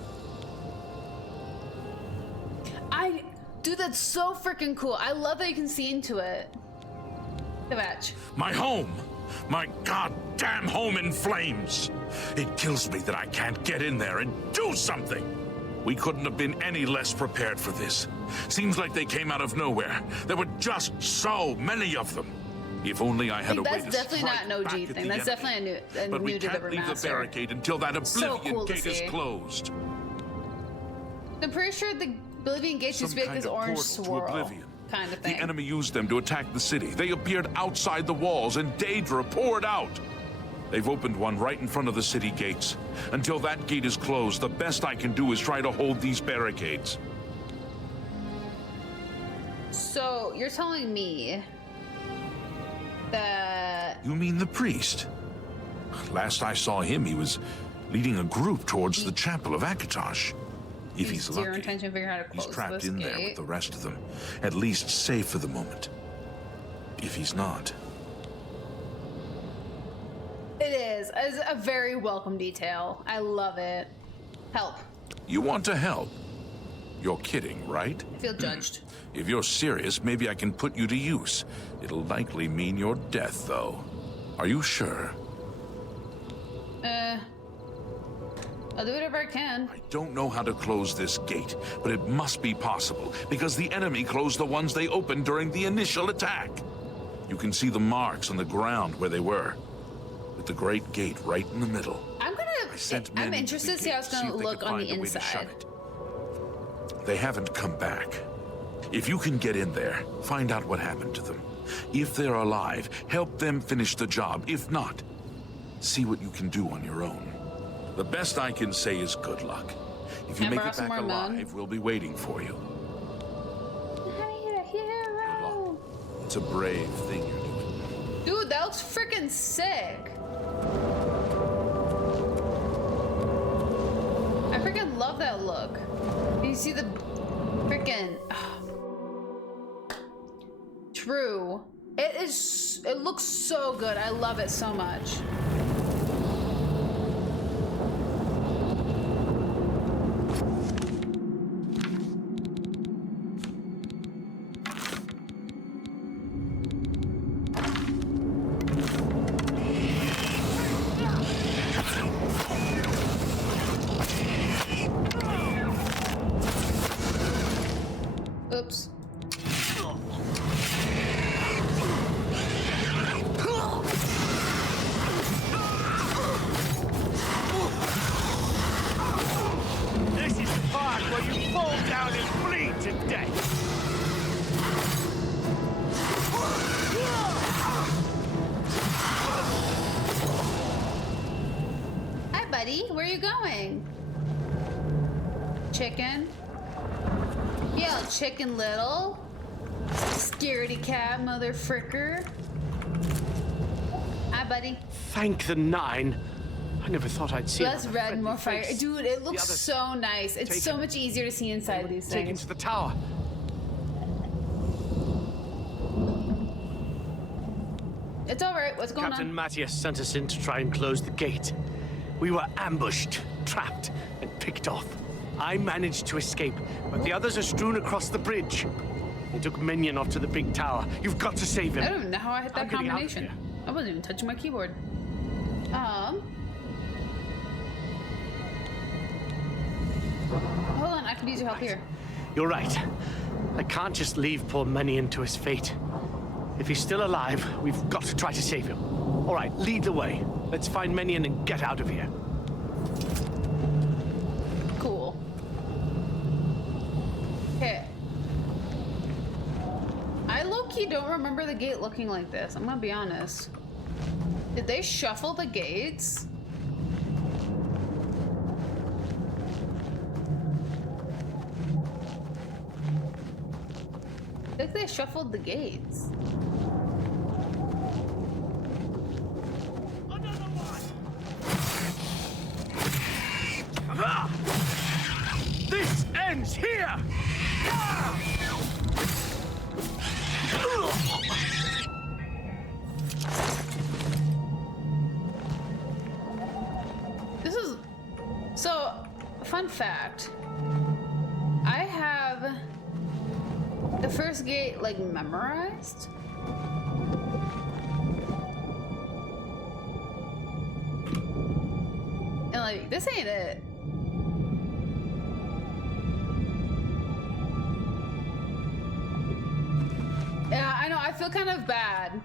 Dude, that's so freaking cool. I love that you can see into it. The match. My home! My goddamn home in flames! It kills me that I can't get in there and do something! We couldn't have been any less prepared for this. Seems like they came out of nowhere. There were just so many of them. If only I had a way That's to definitely strike not an back OG at thing. the That's enemy. definitely But we new to the can't leave the remaster. barricade until that So Oblivion cool to gate is see. closed. I'm pretty sure the Oblivion gates used to be like this orange swirl Oblivion. kind of The thing. enemy used them to attack the city. They appeared outside the walls, and Daedra poured out. They've opened one right in front of the city gates. Until that gate is closed, the best I can do is try to hold these barricades. So you're telling me that You mean the priest? Last I saw him, he was leading a group towards the chapel of Akatosh. If he's Zero lucky, intention of figuring out how to close he's trapped this in there gate. with the rest of them, at least safe for the moment. If he's not... It is. It's a very welcome detail. I love it. Help. You want to help? You're kidding, right? I feel judged. If you're serious, maybe I can put you to use. It'll likely mean your death, though. Are you sure? I'll do whatever I can. I don't know how to close this gate, but it must be possible, because the enemy closed the ones they opened during the initial attack. You can see the marks on the ground where they were, with the great gate right in the middle. I'm interested to see how it's going to look on the inside. They haven't come back. If you can get in there, find out what happened to them. If they're alive, help them finish the job. If not, see what you can do on your own. The best I can say is good luck. If you make it back alive, we'll be waiting for you. Hero. It's a brave thing you're doing. Dude, that looks freaking sick. I freaking love that look. You see the freaking true. It looks so good. I love it so much. Oops. This is the part where you fall down and bleed to death. Hi, buddy. Where are you going? Chicken? Yeah, Chicken Little. Scaredy cat, mother fricker. Hi, buddy. Thank the nine. I never thought I'd see Less red, more fire. Dude, it looks so nice. It's so much easier to see inside these things. Taken to the tower. It's all right. What's going Captain on? Matthias sent us in to try and close the gate. We were ambushed, trapped, and picked off. I managed to escape, but the others are strewn across the bridge. They took Minion off to the big tower. You've got to save him. I don't even know how I hit that combination. I wasn't even touching my keyboard. Hold on, I could use your help here. You're right. I can't just leave poor Minion to his fate. If he's still alive, we've got to try to save him. All right, lead the way. Let's find Minion and get out of here. Cool. Okay. I low-key don't remember the gate looking like this. I'm gonna be honest. Did they shuffle the gates? I think they shuffled the gates. This ends here! This is... So, fun fact. I have the first gate, like, memorized. And, like, this ain't it. Yeah, I know, I feel kind of bad.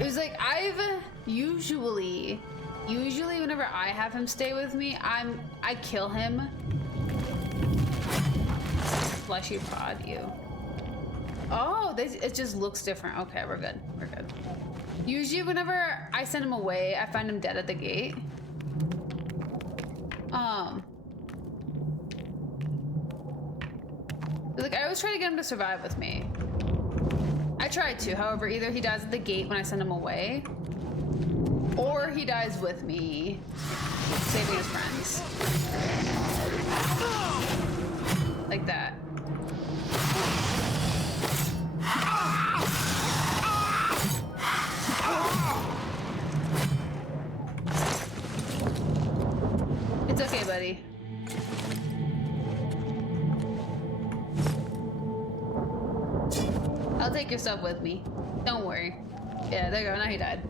It was like, I've usually whenever I have him stay with me, I kill him. Fleshy prod you. Oh, it just looks different. Okay, we're good. We're good. Usually whenever I send him away, I find him dead at the gate. Like, I always try to get him to survive with me. I tried to, however, either he dies at the gate when I send him away, Or he dies with me, saving his friends. Like that. It's okay, buddy. I'll take your stuff with me. Don't worry. Yeah, there you go. Now he died.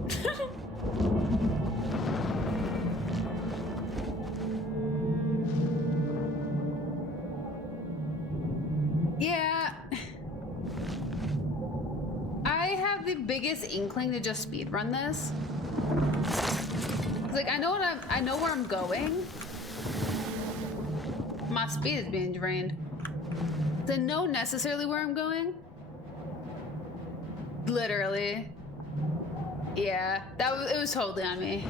Yeah. I have the biggest inkling to just speedrun this. Like, I know where I'm going. My speed is being drained. To know necessarily where I'm going. Literally. Yeah, it was totally on me.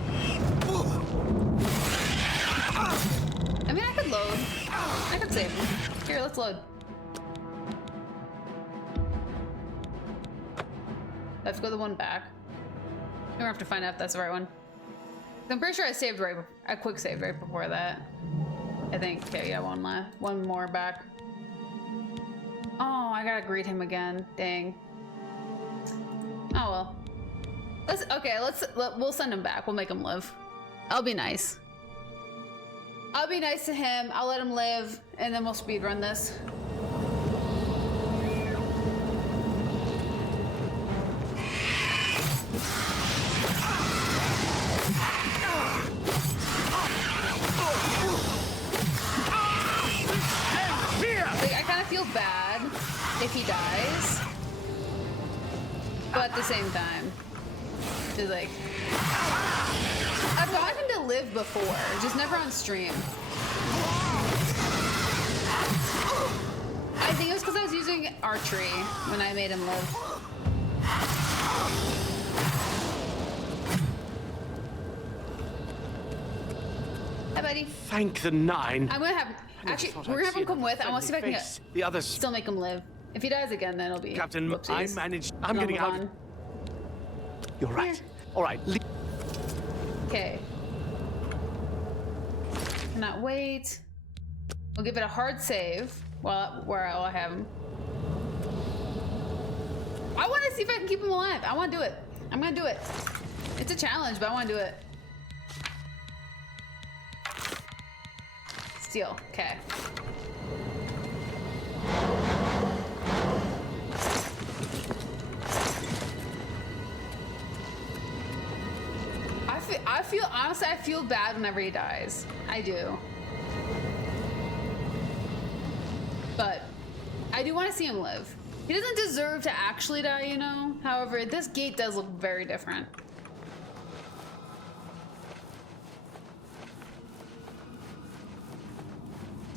I mean, I could load. I could save him. Here, let's load. Let's go the one back. We're gonna have to find out if that's the right one. I'm pretty sure I saved right. I quick saved right before that. I think. Okay, yeah, one left. One more back. Oh, I gotta greet him again. Dang. Oh well. We'll send him back. We'll make him live. I'll be nice. I'll be nice to him. I'll let him live, and then we'll speedrun this. Like, I kind of feel bad if he dies, but at the same time, just like, I've gotten him to live before, just never on stream. I think it was because I was using archery when I made him live. Hi, buddy. Thank the nine. I'm gonna have. Actually, we're gonna have him come with. I want to see if I can the others. still make him live. If he dies again, then it'll be. Captain, whoopsies. I managed. I'm getting out. On. You're right. All right. Okay. Cannot wait. We'll give it a hard save while I have him. I want to see if I can keep him alive. I want to do it. I'm gonna do it. It's a challenge, but I want to do it. Steal. Okay. Honestly, I feel bad whenever he dies. I do. But I do want to see him live. He doesn't deserve to actually die, you know? However, this gate does look very different.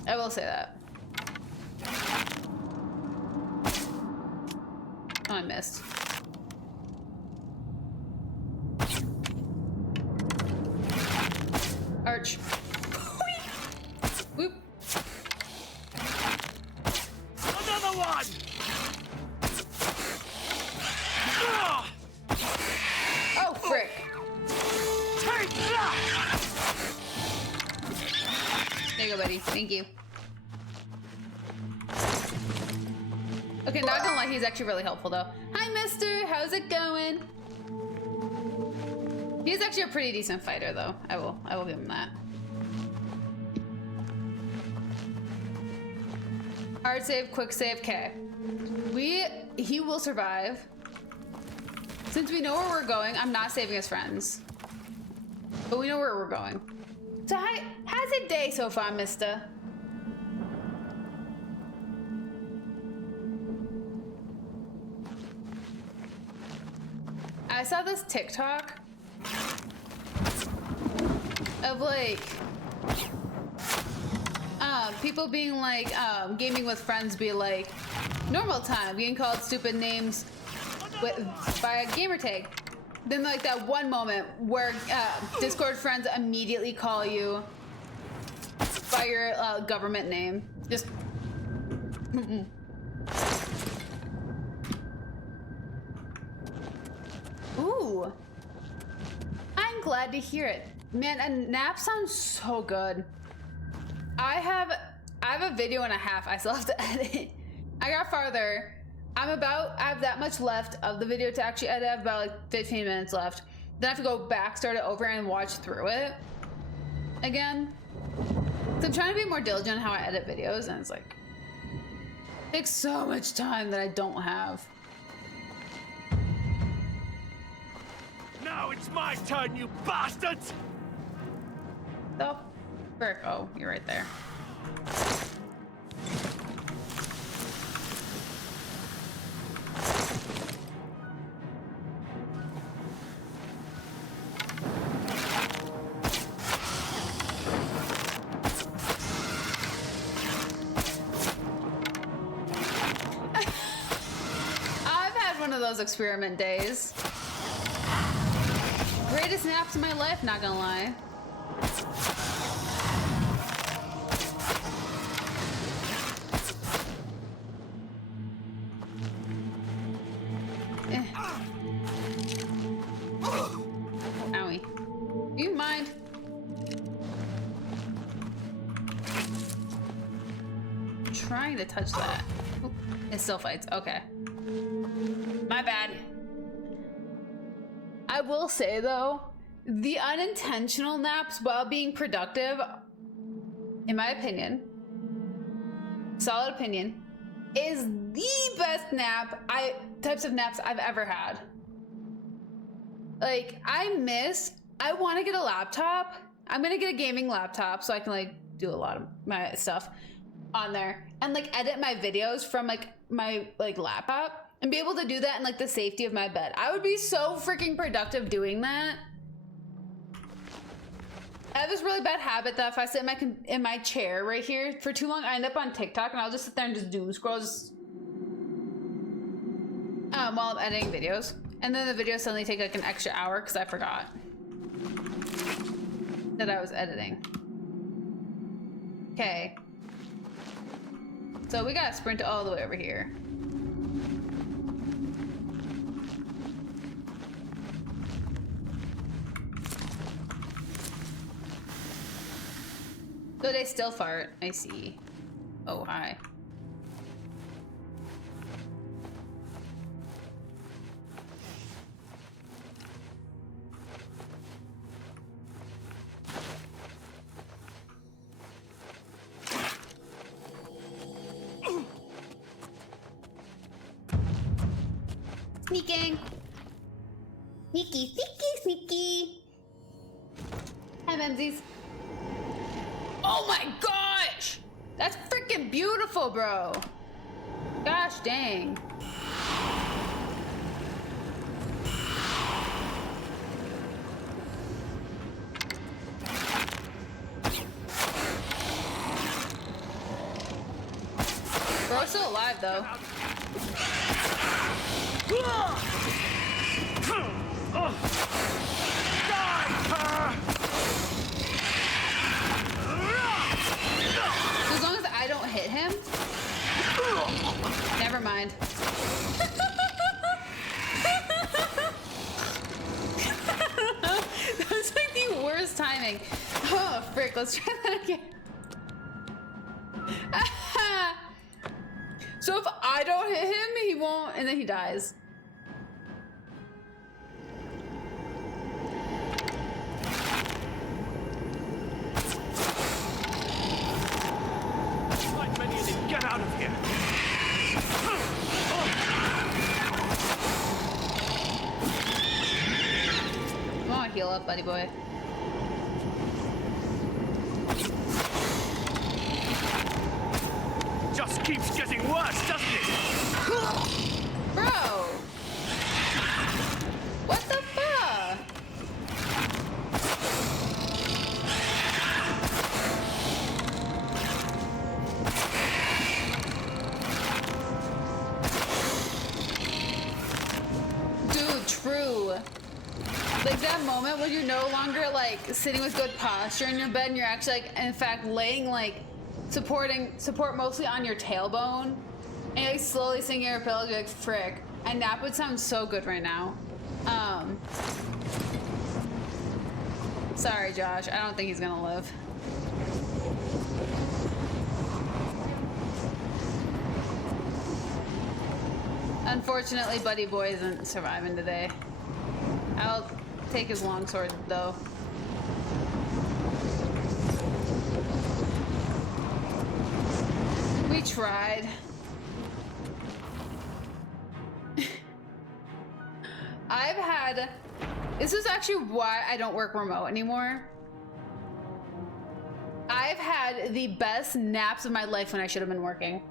I will say that. Oh, I missed. Arch. Whoop. Another one. Oh, frick. Take that. There you go, buddy. Thank you. Okay, not gonna lie, he's actually really helpful though. Hi, mister. How's it going? He's actually a pretty decent fighter though. I will give him that. Hard save, quick save, okay. He will survive. Since we know where we're going, I'm not saving his friends. But we know where we're going. So how's your day so far, mister? I saw this TikTok of like people being like gaming with friends be like normal time being called stupid names by a gamer tag, then like that one moment where Discord friends immediately call you by your government name, just ooh. Hi, I'm glad to hear it. Man, a nap sounds so good. I have a video and a half I still have to edit. I got farther. I have that much left of the video to actually edit. I have about like 15 minutes left. Then I have to go back, start it over, and watch through it again. So I'm trying to be more diligent on how I edit videos, and it's like, it takes so much time that I don't have. Now it's my turn, you bastards! The frick? Oh, you're right there. I've had one of those experiment days. Greatest naps of my life, not gonna lie. Owie. Do you mind? I'm trying to touch that. Oop, it still fights. Okay. My bad. I will say though, the unintentional naps while being productive, in my opinion, solid opinion, is the best types of naps I've ever had. Like, I want to get a laptop. I'm gonna get a gaming laptop so I can like do a lot of my stuff on there and like edit my videos from like my like laptop and be able to do that in like the safety of my bed. I would be so freaking productive doing that. I have this really bad habit that if I sit in my chair right here for too long, I end up on TikTok and I'll just sit there and just doom scroll while I'm editing videos. And then the videos suddenly take like an extra hour because I forgot that I was editing. Okay. So we gotta sprint all the way over here. So they still fart. I see. Oh, hi. Sneaking. Sneaky, sneaky, sneaky. Hi, Memsies. Oh my gosh! That's freaking beautiful, bro. Gosh dang. Bro's still alive though. As long as I don't hit him. Never mind. That was like the worst timing. Oh frick, let's try that again. So if I don't hit him, he won't, and then he dies. Get out of here! Come on, heal up, buddy boy. Just keeps getting worse, doesn't it? Bro! What the fuck? Dude, true. Like that moment when you're no longer like sitting with good posture in your bed and you're actually like in fact laying like support mostly on your tailbone and you're like slowly sinking your pillow, you're like frick. And nap would sound so good right now. Sorry, Josh. I don't think he's gonna live. Unfortunately, Buddy Boy isn't surviving today. I'll take his longsword, though. We tried. I've had... This is actually why I don't work remote anymore. I've had the best naps of my life when I should have been working.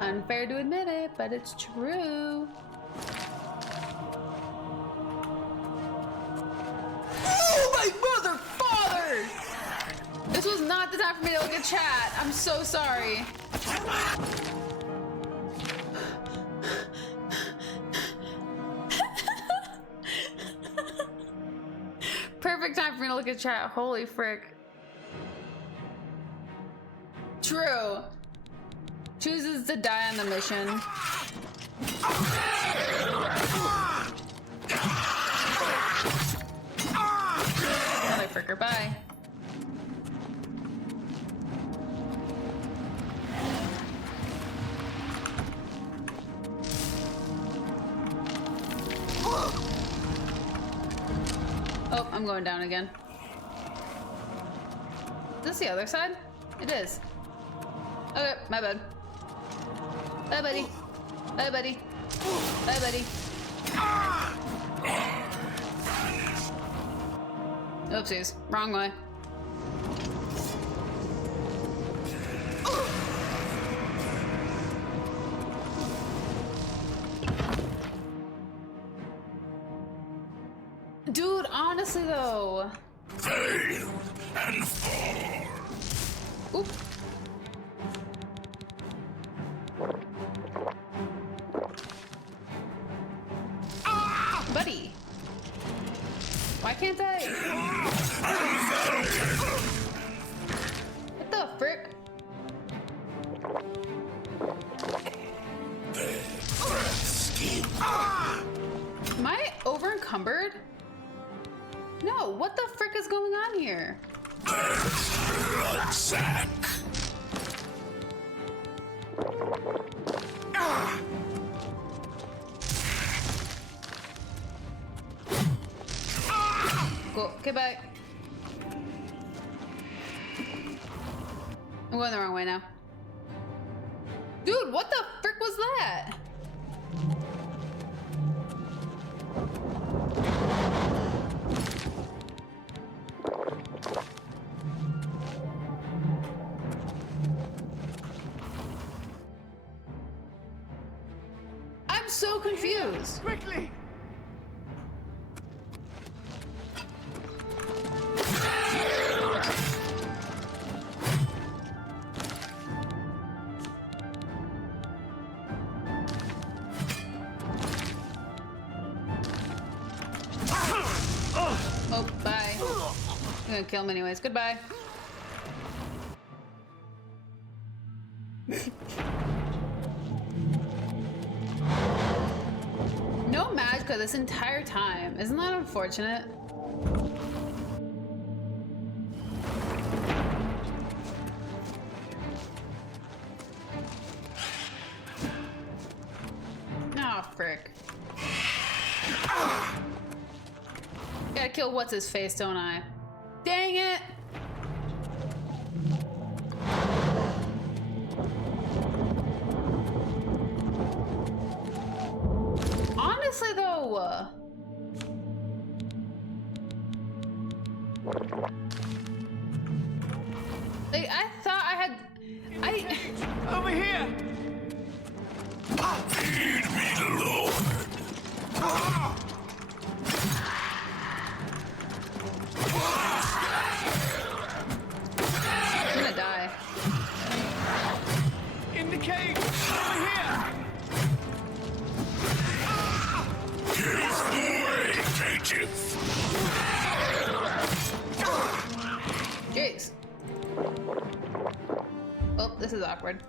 Unfair to admit it, but it's true. Oh my mother father! This was not the time for me to look at chat. I'm so sorry. Perfect time for me to look at chat. Holy frick. True. Chooses to die on the mission. Motherfucker, bye. Oh, I'm going down again. Is this the other side? It is. Okay, my bad. Bye, buddy. Bye, buddy. Bye, buddy. Oopsies. Wrong way. Dude, honestly though. Fail and fall. Oop. Buddy. Why can't I? What the frick? Am I over encumbered? No, what the frick is going on here? Sack. Cool. Okay, bye. I'm going the wrong way now. Dude, what the frick was that? I'm so confused. Quickly! Oh, bye. I'm gonna kill him anyways. Goodbye. No magicka this entire time. Isn't that unfortunate? Oh, frick. Gotta kill what's his face, don't I? Dang it! Honestly, though, like, I thought I had. Over here! Feed me, Lord. I'm gonna die. In the cave! Over here! Here's the way, caitiff. Jeez. Oh, this is awkward.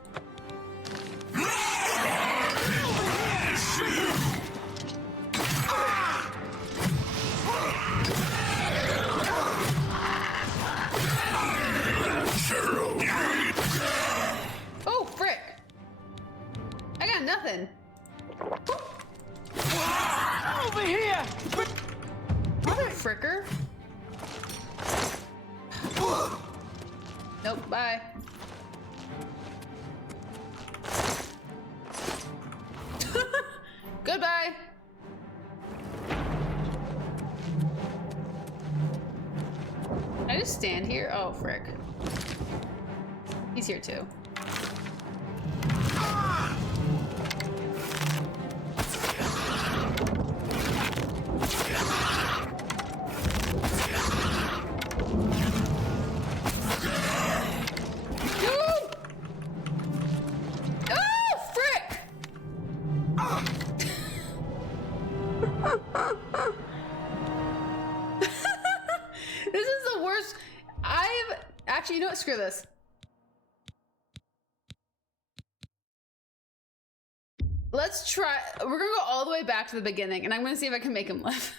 fricker. Nope, bye. Goodbye. Can I just stand here? Oh, frick. He's here too. This is the worst. Actually, you know what? Screw this. Let's try. We're gonna go all the way back to the beginning, and I'm gonna see if I can make him live.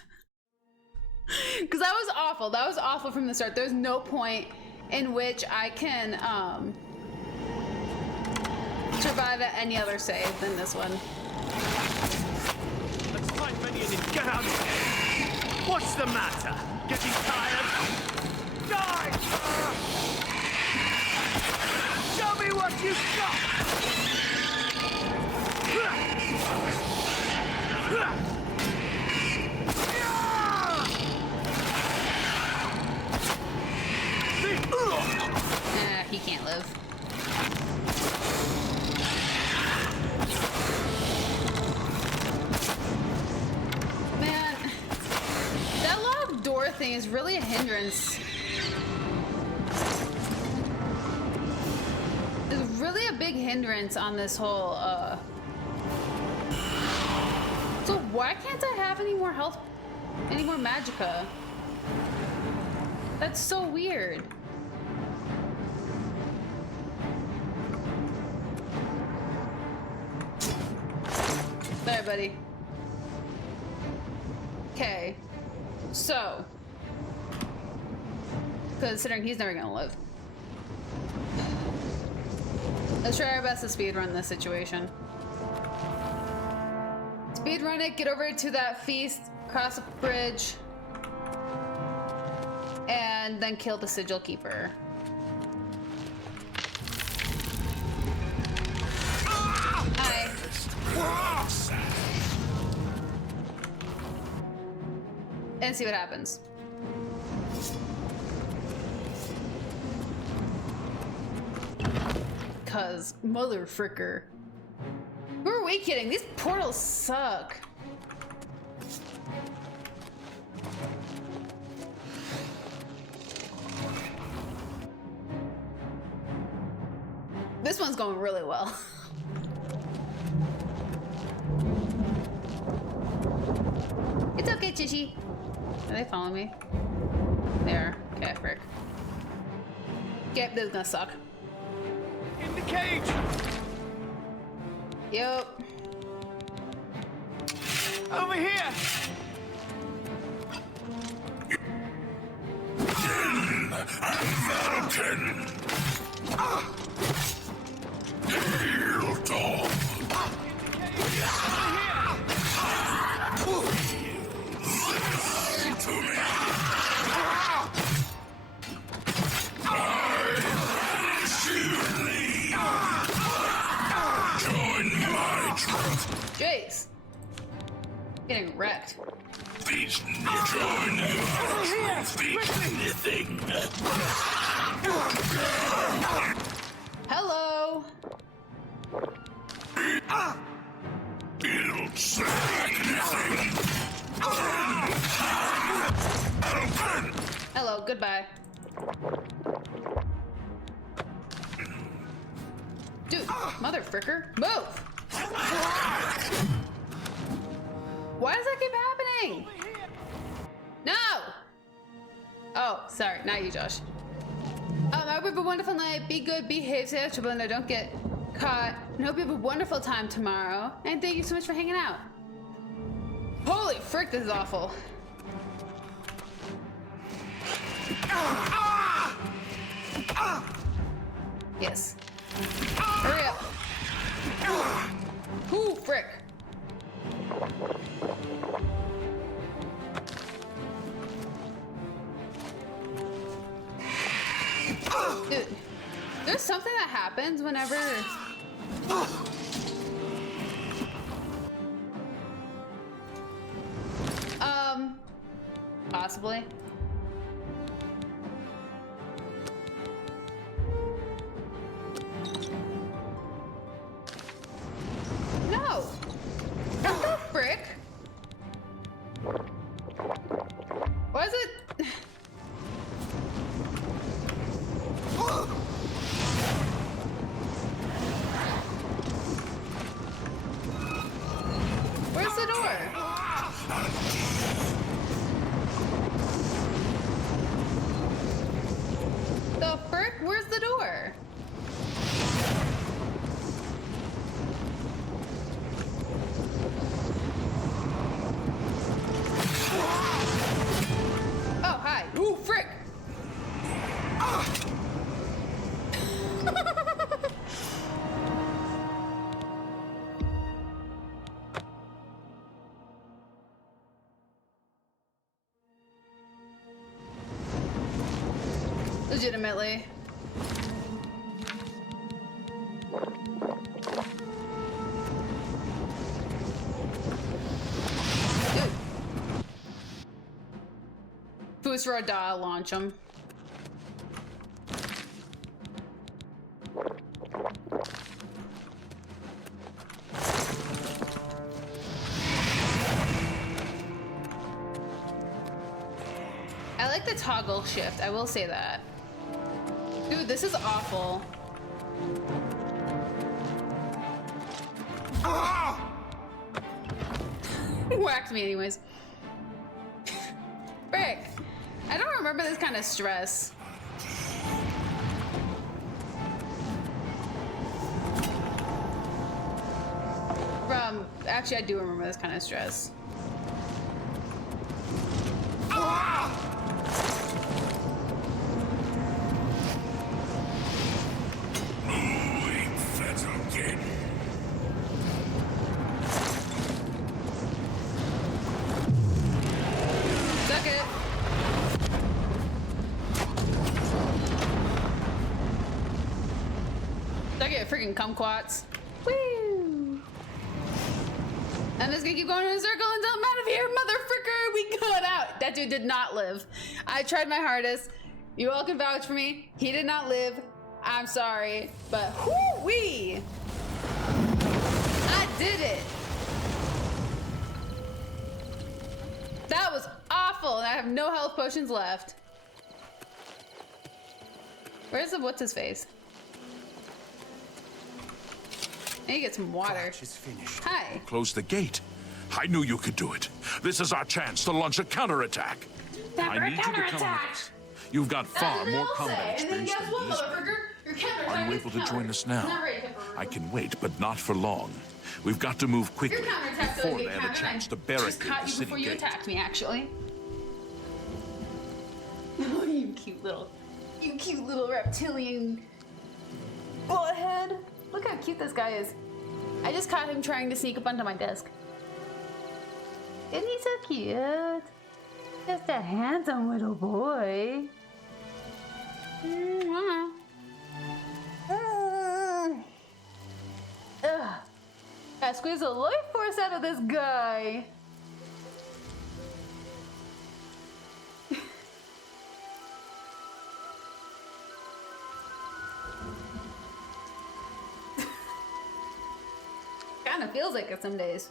Because that was awful. That was awful from the start. There's no point in which I can survive at any other save than this one. Let's find Minion and get out of here. What's the matter? Getting tired? Die! Show me what you've got! He can't live. Man, that locked door thing is really a hindrance. It's really a big hindrance on this whole, So why can't I have any more health, any more magicka? That's so weird. Sorry, buddy. Okay. So, considering he's never gonna live, let's try our best to speedrun this situation. Speedrun it, get over to that feast, cross a bridge, and then kill the sigil keeper. Hi. And see what happens. Cause mother fricker. Who are we kidding? These portals suck. This one's going really well. It's okay, Chichi. Are they following me? They are. Okay, frick. Okay, this is gonna suck. In the cage! Yup. Over here! Mountain! Hail, dog! To me! Join my truth. Jace. Getting wrecked. These join my truth. Anything. Hello. Build anything. Hello, goodbye. Dude, mother fricker, move! Why does that keep happening? No! Oh, sorry, not you, Josh. I hope you have a wonderful night. Be good, behave, stay out of trouble, and don't get caught. And hope you have a wonderful time tomorrow. And thank you so much for hanging out. Holy frick, this is awful. Yes. Hurry up. Ooh, frick. Dude, there's something that happens whenever... Possibly. No! What the frick? Why is it? Where's the door? The frick? Where's the door? Oh, hi. Ooh, frick! Legitimately. Boost for a dial, launch him. I like the toggle shift, I will say that. Dude, this is awful. Whacked me anyways. Frick. I don't remember this kind of stress. Actually, I do remember this kind of stress. Suck it. Suck it, freaking kumquats. Woo! I'm just gonna keep going in a circle until I'm out of here, motherfricker! We got out! That dude did not live. I tried my hardest. You all can vouch for me. He did not live. I'm sorry, but whoo-wee! I did it! That was awful, and I have no health potions left. Where's the what's-his-face? I need to get some water. Hi. Close the gate. I knew you could do it. This is our chance to launch a counterattack. I need you to come with us. You've got far more combat experience than these men. Are you able to join us now? I can wait, but not for long. We've got to move quickly before they have a chance to barricade the city before you gate. attacked me, actually. Oh, you cute little reptilian butthead. Look how cute this guy is. I just caught him trying to sneak up onto my desk. Isn't he so cute? Just a handsome little boy. I squeezed the life force out of this guy. Kind of feels like it some days.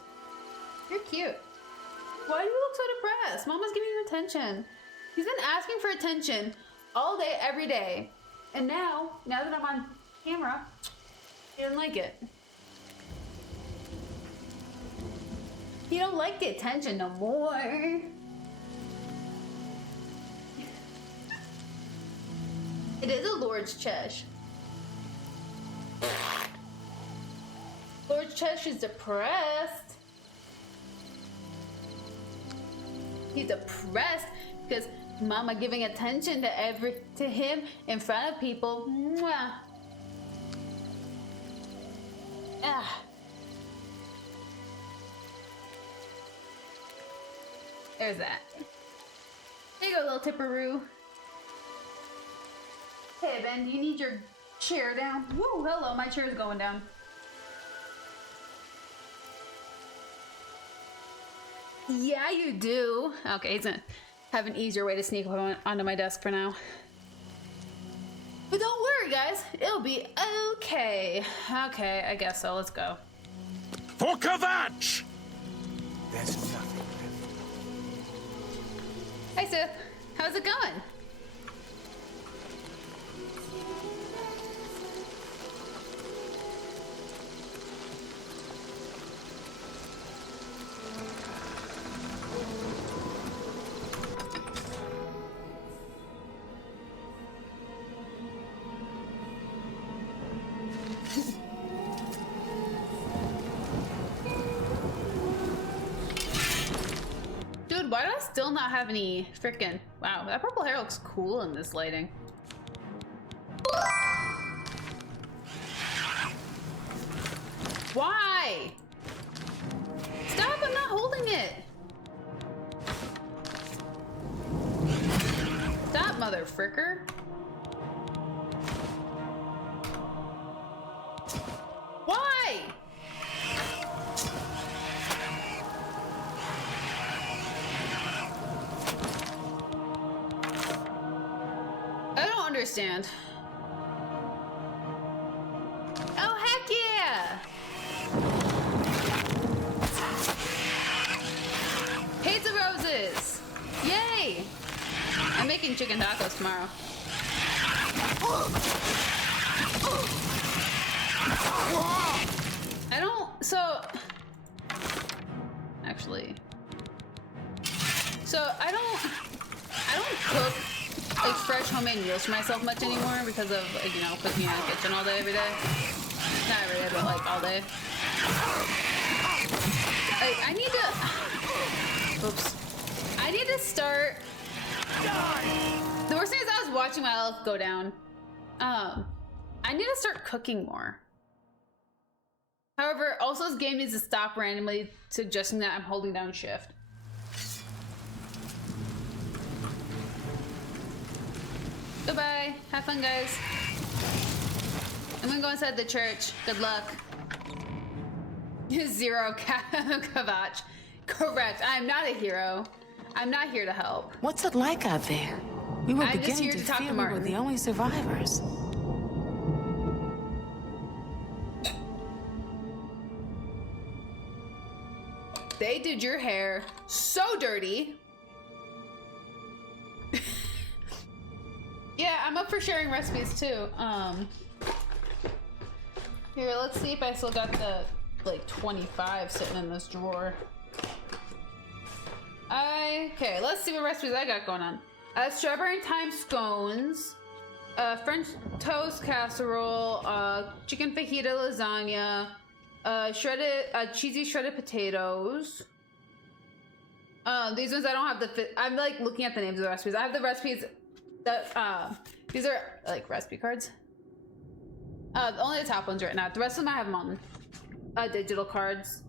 You're cute. Why do you look so depressed? Mama's giving you attention. He's been asking for attention all day, every day. And now that I'm on camera, he didn't like it. He don't like the attention no more. It is a Lord's Chesh. Lord Chesh is depressed. He's depressed because Mama giving attention to him in front of people. Mwah. Ah. There's that. There you go, little tipperoo. Hey, Ben, do you need your chair down? Woo, hello, my chair's going down. Yeah, you do. Okay, he's gonna have an easier way to sneak onto my desk for now. But don't worry, guys. It'll be okay. Okay, I guess so. Let's go. For Khaos! There's nothing. Hey, Sith. How's it going? Dude, why do I still not have any frickin'... Wow, that purple hair looks cool in this lighting. Why? Stop, I'm not holding it. Stop, mother fricker. Why? I don't understand. Oh, heck yeah! Pizza roses! Yay! I'm making chicken tacos tomorrow. I don't, so... Actually... So, I don't cook like fresh homemade meals for myself much anymore because of like, you know, cooking in the kitchen all day every day. Not every day, but like all day. Like I need to oops. I need to start the worst thing is I was watching my health go down. I need to start cooking more. However, also this game needs to stop randomly suggesting that I'm holding down shift. Goodbye. Have fun, guys. I'm gonna go inside the church. Good luck. Zero Khaos. Correct. I'm not a hero. I'm not here to help. What's it like out there? We were I'm just beginning here to to talk to feel we were Martin. the only survivors. They did your hair so dirty. Yeah, I'm up for sharing recipes too. Here, let's see if I still got the like 25 sitting in this drawer. Okay, let's see what recipes I got going on. Strawberry and thyme scones, French toast casserole, chicken fajita lasagna, cheesy shredded potatoes. These ones I don't have the I'm like looking at the names of the recipes. I have the recipes that these are like recipe cards. Only the top ones right now. The rest of them I have them on digital cards.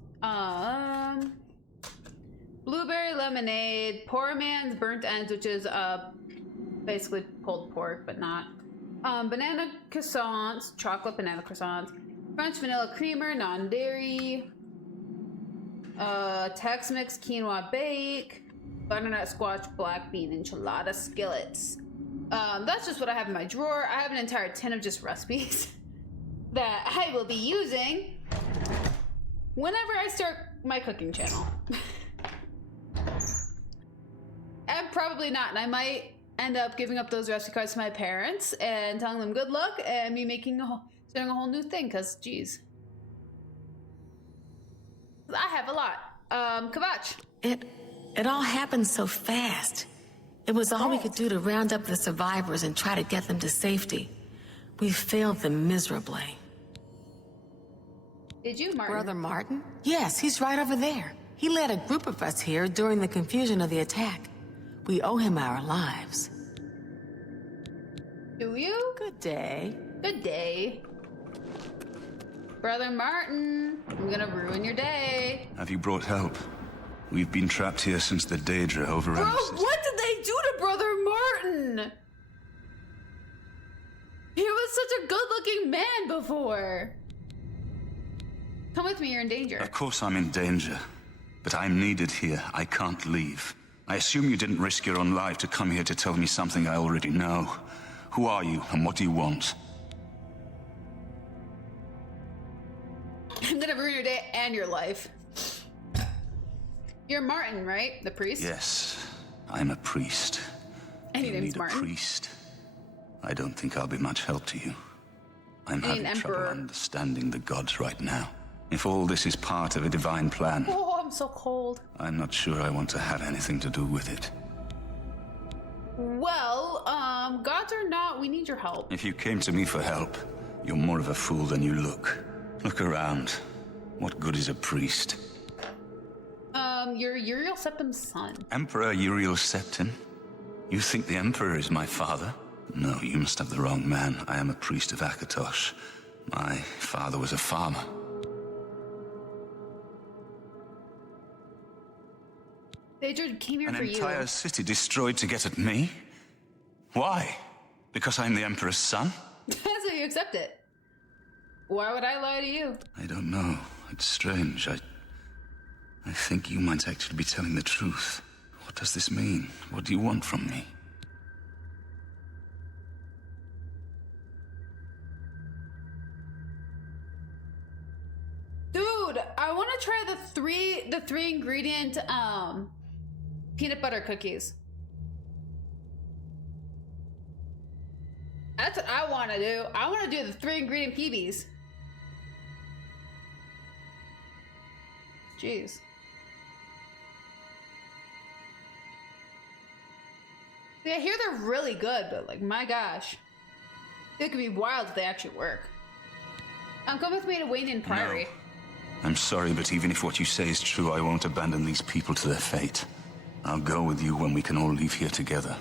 Blueberry lemonade, poor man's burnt ends, which is basically pulled pork but not. Banana croissants, chocolate banana croissants, French vanilla creamer, non-dairy, Tex-Mex quinoa bake, butternut squash black bean enchilada skillets. That's just what I have in my drawer. I have an entire tin of just recipes that I will be using whenever I start my cooking channel. And probably not, and I might end up giving up those recipe cards to my parents and telling them good luck and me making starting a whole new thing, because geez. I have a lot. Khaos. It all happened so fast. It was all we could do to round up the survivors and try to get them to safety. We failed them miserably. Did you, Martin? Brother Martin? Yes, he's right over there. He led a group of us here during the confusion of the attack. We owe him our lives. Do you? Good day. Good day. Brother Martin, I'm gonna ruin your day. Have you brought help? We've been trapped here since the Daedra overran. Bro, what did they do to Brother Martin? He was such a good-looking man before. Come with me, you're in danger. Of course I'm in danger, but I'm needed here. I can't leave. I assume you didn't risk your own life to come here to tell me something I already know. Who are you, and what do you want? I'm gonna ruin your day and your life. You're Martin, right? The priest? Yes, I'm a priest. And your You name's need Martin? a priest. I don't think I'll be much help to you. I'm I mean, having trouble Emperor. understanding the gods right now. If all this is part of a divine plan, Oh, I'm so cold. I'm not sure I want to have anything to do with it. Well, gods or not, we need your help. If you came to me for help, you're more of a fool than you look. Look around. What good is a priest? You're Uriel Septim's son. Emperor Uriel Septim? You think the Emperor is my father? No, you must have the wrong man. I am a priest of Akatosh. My father was a farmer. Daedra came here An for you. entire city destroyed to get at me? Why? Because I'm the Emperor's son? So you accept it. Why would I lie to you? I don't know. It's strange. I think you might actually be telling the truth. What does this mean? What do you want from me? Dude, I want to try the three ingredient peanut butter cookies. That's what I want to do. I want to do the 3 ingredient PBs. Jeez. Yeah, I hear they're really good, but like, my gosh. It could be wild if they actually work. Come with me to Wayne Priory. No. I'm sorry, but even if what you say is true, I won't abandon these people to their fate. I'll go with you when we can all leave here together.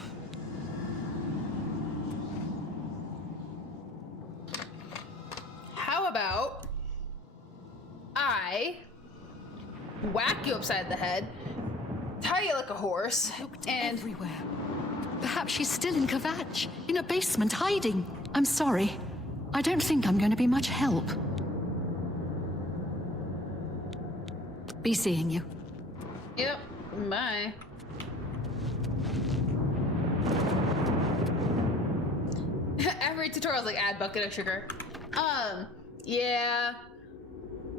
How about I whack you upside the head, tie you like a horse, and everywhere. Perhaps she's still in Khaos, in a basement, hiding. I'm sorry. I don't think I'm going to be much help. Be seeing you. Yep, bye. Every tutorial's like, add bucket of sugar. Yeah.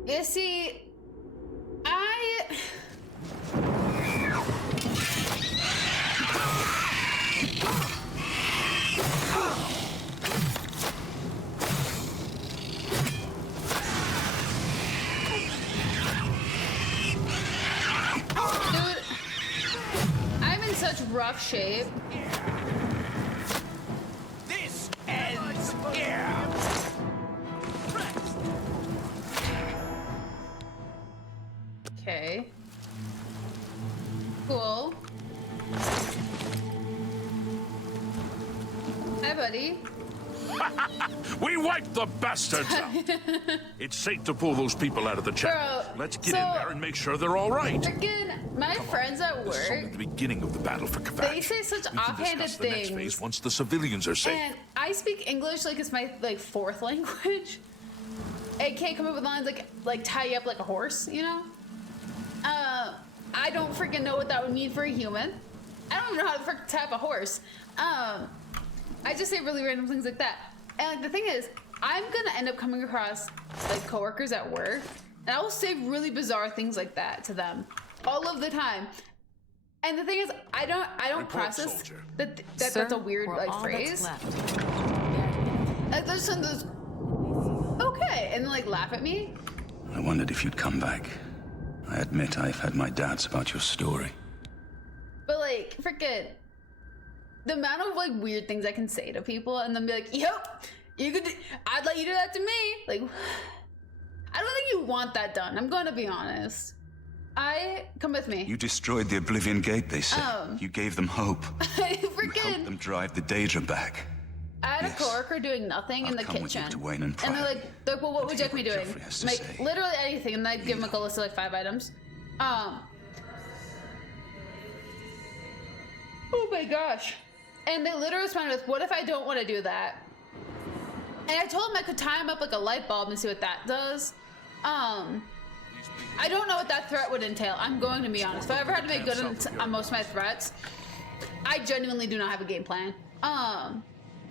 You see, Dude, I'm in such rough shape. This ends here. Okay. Cool. Hi, buddy. We wiped the bastards out. It's safe to pull those people out of the chapel. Bro, Let's get in there and make sure they're all right. Freaking, my friends at This is only work, the beginning of the battle for Khaos. they say such We can offhanded discuss the next things. phase once the civilians are safe. And I speak English like it's my like 4th language. I can't come up with lines like tie you up like a horse, you know? I don't freaking know what that would mean for a human. I don't even know how to freaking tie up a horse. I just say really random things like that. And like the thing is, I'm gonna end up coming across like coworkers at work, and I will say really bizarre things like that to them all of the time. And the thing is, I don't Report, process soldier. that's a weird we're like all that's phrase. left. Like there's some of those okay, and then like laugh at me. I wondered if you'd come back. I admit I've had my doubts about your story. But like freaking the amount of like weird things I can say to people and then be like, yep, you could I'd let you do that to me. Like I don't think you want that done. I'm gonna be honest. Come with me. You destroyed the Oblivion Gate, they say. You gave them hope. I You helped freaking them drive the Daedra back. I had Yes. a coworker doing nothing in the come with you kitchen. to Wayne and And they're Priory. like, well, what would you like me doing? Jeffrey has to Like, say. literally anything. And I'd give him like a list of like 5 items. Oh my gosh. And they literally responded with, what if I don't want to do that? And I told him I could tie him up like a light bulb and see what that does. I don't know what that threat would entail. I'm going to be honest. If I ever had to make good on most of my threats, I genuinely do not have a game plan.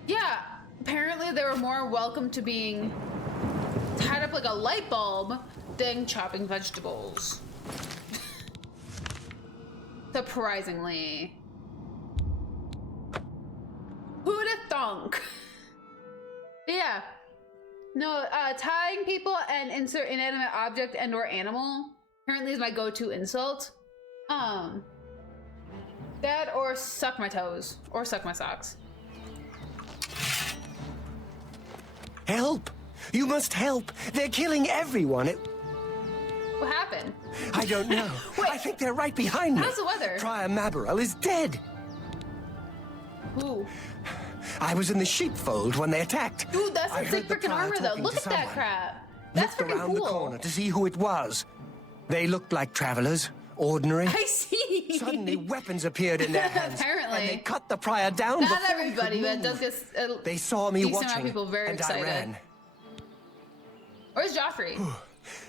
Yeah, apparently they were more welcome to being tied up like a light bulb than chopping vegetables. Surprisingly. Who'da thunk? Yeah. No, tying people and insert inanimate object and or animal currently is my go-to insult. That or suck my toes or suck my socks. Help! You must help! They're killing everyone! What happened? I don't know. I think they're right behind me. How's the weather? Prior Maberel is dead. Who? I was in the sheepfold when they attacked. Dude, that's I a sick heard the freaking prior armor though. talking Look to at that someone. crap. That's Looked freaking around cool. the corner to see who it was. They looked like travelers, ordinary. I see. Suddenly weapons appeared in their hands. Apparently. And they cut the prior down Not before he everybody, could but it move. does get They saw me decent amount watching, of people very and excited. I ran. Where's Joffrey?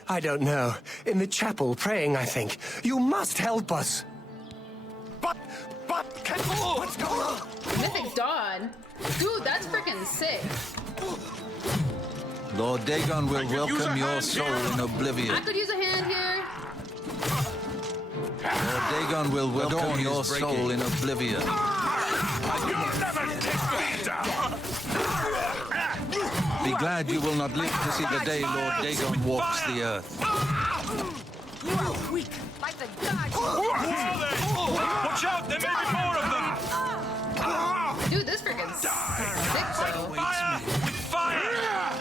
I don't know. In the chapel, praying, I think. You must help us. But, what's going on? Mythic Dawn? Dude, that's freaking sick. Lord Dagon will welcome your soul in Oblivion. I could use a hand here. Lord Dagon will welcome your soul in Oblivion. Be glad you will not live to see the day Lord Dagon walks the earth. You are weak, like the gods. Watch out, there may be more of them! Dude, this freaking sick though. Fire!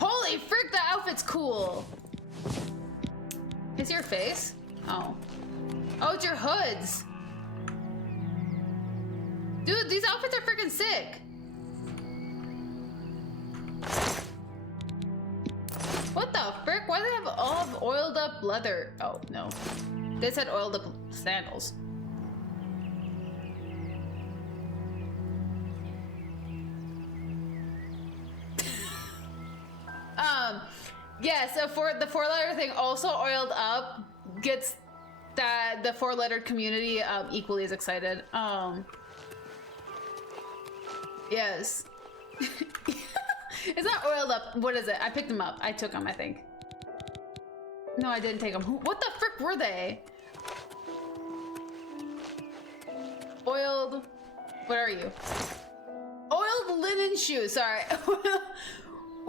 Holy frick, that outfit's cool. Is your face? Oh. Oh, it's your hoods. Dude, these outfits are freaking sick. What the frick? Why do they have all of oiled up leather? Oh, no. They said oiled up sandals. Yeah, so for the 4-letter thing, also oiled up gets that the 4-letter community equally as excited. Yes. It's not oiled up. What is it? I picked them up. I took them, I think. No, I didn't take them. What the frick were they? Oiled. What are you? Oiled linen shoes. Sorry.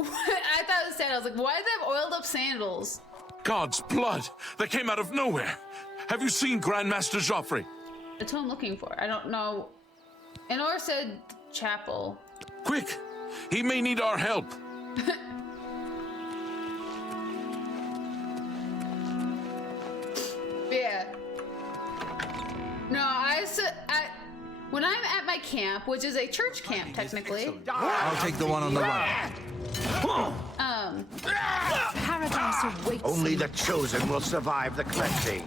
I thought it was sandals. Like, why do they have oiled up sandals? God's blood! They came out of nowhere! Have you seen Grandmaster Joffrey? That's who I'm looking for. I don't know. Enor said chapel. Quick! He may need our help. Yeah. No, when I'm at my camp, which is a church camp technically. I'll take the one on the right. Paradise awaits. Only the chosen will survive the cleansing.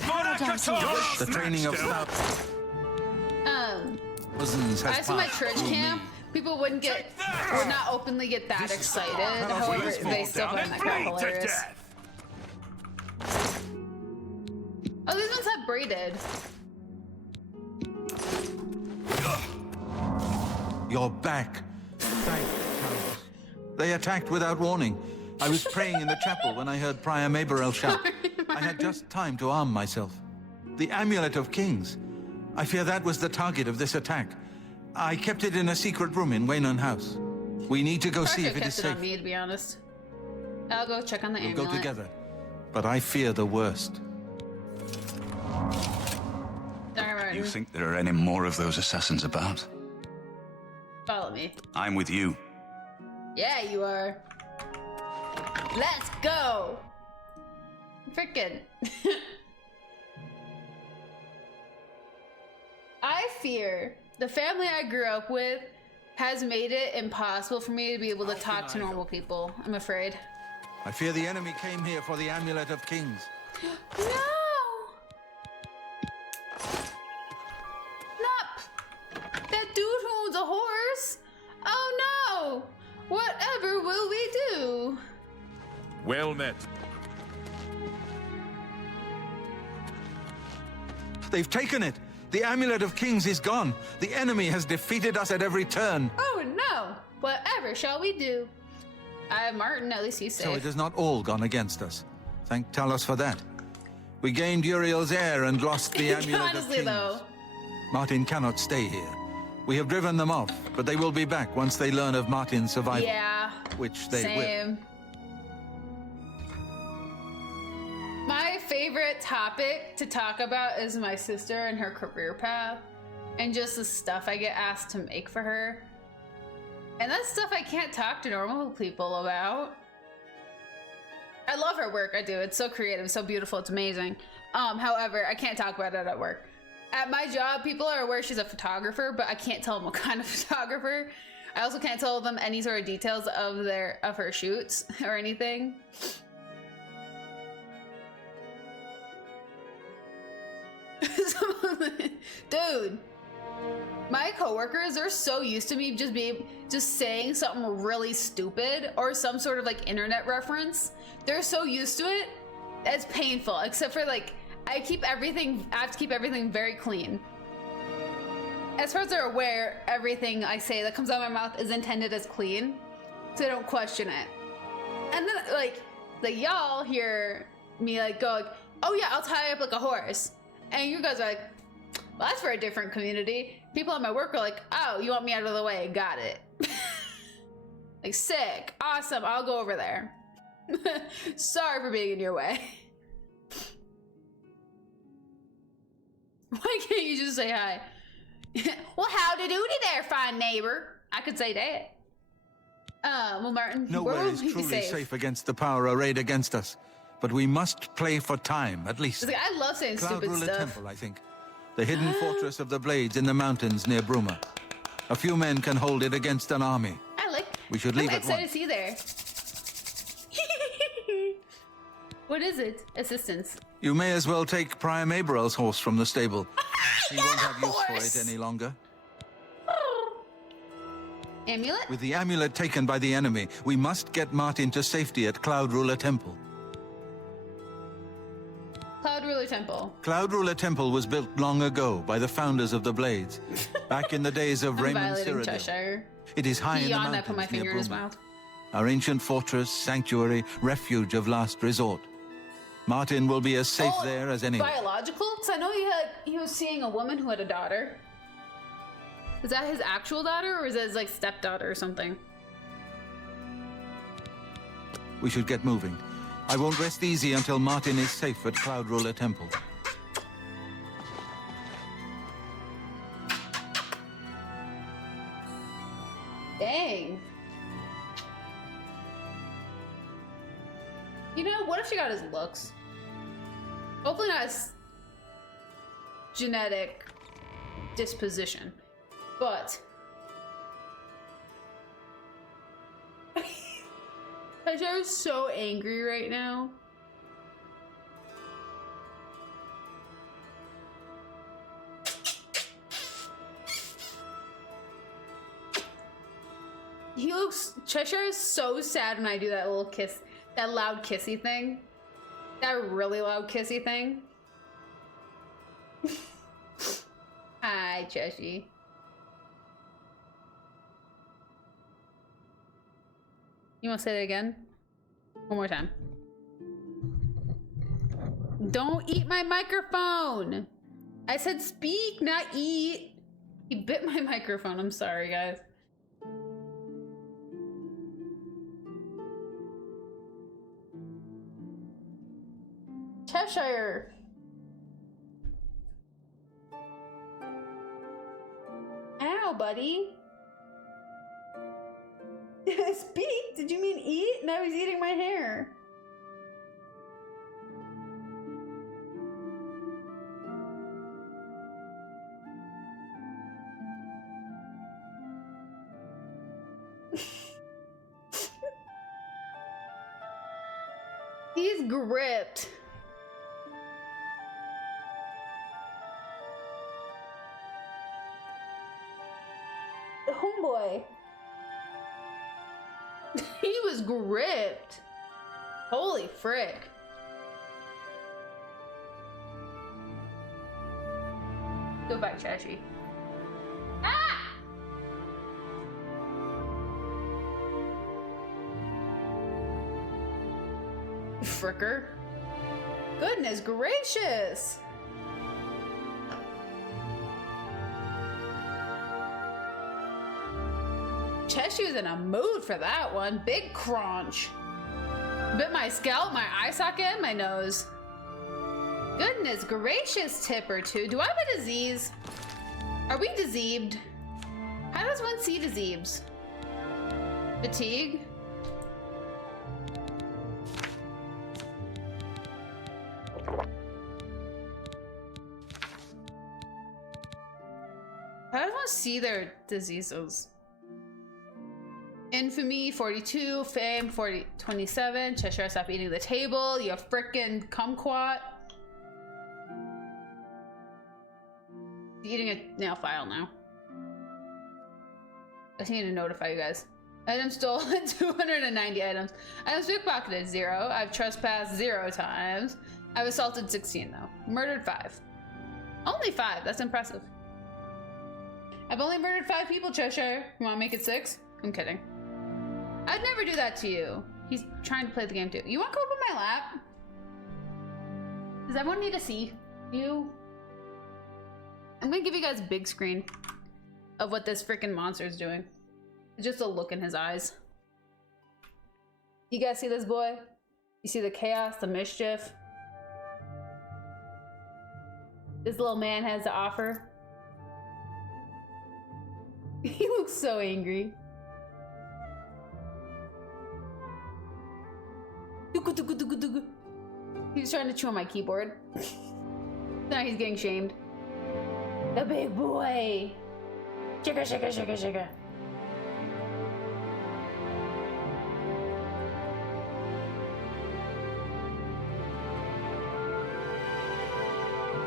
Paradise awaits. The training of thousands has as for my passed church through camp, me. people would not openly get that excited. However, they still find that crap hilarious. Oh, these ones have braided. You're back. Thank you, Khaos. They attacked without warning. I was praying in the chapel when I heard Prior Maberel shout. I had just time to arm myself. The Amulet of Kings. I fear that was the target of this attack. I kept it in a secret room in Waynon House. We need to go see if it is kept it safe. on me, to be honest. I'll go check on the We'll amulet. go together. But I fear the worst. Alright, You think there are any more of those assassins about? follow me. I'm with you. Yeah, you are. Let's go. Frickin'. I fear the family I grew up with has made it impossible for me to be able to talk to normal people, I'm afraid. I fear the enemy came here for the Amulet of Kings. No! Nup! That dude who owns horse? Oh no! Whatever will we do? Well met. They've taken it. The Amulet of Kings is gone. The enemy has defeated us at every turn. Oh no! Whatever shall we do? Martin, at least he's safe. So it has not all gone against us. Thank Talos for that. We gained Uriel's heir and lost the Amulet Honestly, of Kings. though. Martin cannot stay here. We have driven them off, but they will be back once they learn of Martin's survival. Yeah. Which they Same. My favorite topic to talk about is my sister and her career path, and just the stuff I get asked to make for her. And that's stuff I can't talk to normal people about. I love her work, I do. It's so creative, so beautiful, it's amazing. However, I can't talk about it at work. At my job, people are aware she's a photographer, but I can't tell them what kind of photographer. I also can't tell them any sort of details of her shoots or anything. Dude, my coworkers are so used to me just saying something really stupid or some sort of like internet reference. They're so used to it. It's painful, except for like I have to keep everything very clean. As far as they're aware, everything I say that comes out of my mouth is intended as clean, so they don't question it. And then like y'all hear me like go, oh yeah, I'll tie up like a horse. And you guys are like, well, that's for a different community. People at my work are like, oh, you want me out of the way? Got it. Like, sick. Awesome. I'll go over there. Sorry for being in your way. Why can't you just say hi? Well, howdy doody there, fine neighbor. I could say that. Well, Martin, nowhere is truly safe against the power arrayed against us. But we must play for time, at least. Like, I love saying Cloud stupid Ruler stuff. Temple, I think. The hidden fortress of the Blades in the mountains near Bruma. A few men can hold it against an army. We should leave I'm at excited once. to see there. What is it? Assistance. You may as well take Priam Aberel's horse from the stable. He won't have use for it any longer. Amulet? With the amulet taken by the enemy, we must get Martin to safety at Cloud Ruler Temple. Cloud Ruler Temple. Cloud Ruler Temple was built long ago by the founders of the Blades, back in the days of I'm Raymond violating Cyrodiil. Cheshire. It is high in the Yawned, mountains I put my finger near in his Bruma. mouth. Our ancient fortress, sanctuary, refuge of last resort. Martin will be as safe there as anyone. Biological? Because I know he was seeing a woman who had a daughter. Is that his actual daughter, or is that his like stepdaughter or something? We should get moving. I won't rest easy until Martin is safe at Cloud Ruler Temple. Dang. You know, what if she got his looks? Hopefully not his genetic disposition, but I'm so angry right now. Cheshire is so sad when I do that little kiss, that loud kissy thing. That really loud kissy thing. Hi, Cheshire. You want to say that again? One more time. Don't eat my microphone! I said speak, not eat. He bit my microphone. I'm sorry, guys. Cheshire. Ow, buddy. Speak? Did you mean eat? No, he's eating my hair. He's gripped. homeboy. He was gripped. Holy frick. Go back, Chachi. Ah! Fricker. Goodness gracious. Cheshu's in a mood for that one. Big crunch. Bit my scalp, my eye socket, and my nose. Goodness gracious, tip or two. Do I have a disease? Are we diseased? How does one see disease? Fatigue? How does one see their diseases? Infamy 42, fame 27. Cheshire, stop eating the table. You frickin' kumquat. Eating a nail file now. I just need to notify you guys. Items stolen 290 items. Items pickpocketed 0. I've trespassed 0 times. I've assaulted 16 though. Murdered 5. Only 5. That's impressive. I've only murdered 5 people, Cheshire. You want to make it 6? I'm kidding. I'd never do that to you. He's trying to play the game too. You want to come up on my lap? Does everyone need to see you? I'm gonna give you guys a big screen of what this freaking monster is doing. Just a look in his eyes. You guys see this boy? You see the chaos, the mischief? This little man has to offer. He looks so angry. He's trying to chew on my keyboard. Now he's getting shamed. The big boy. Shaka, shaka, shaka, shaka.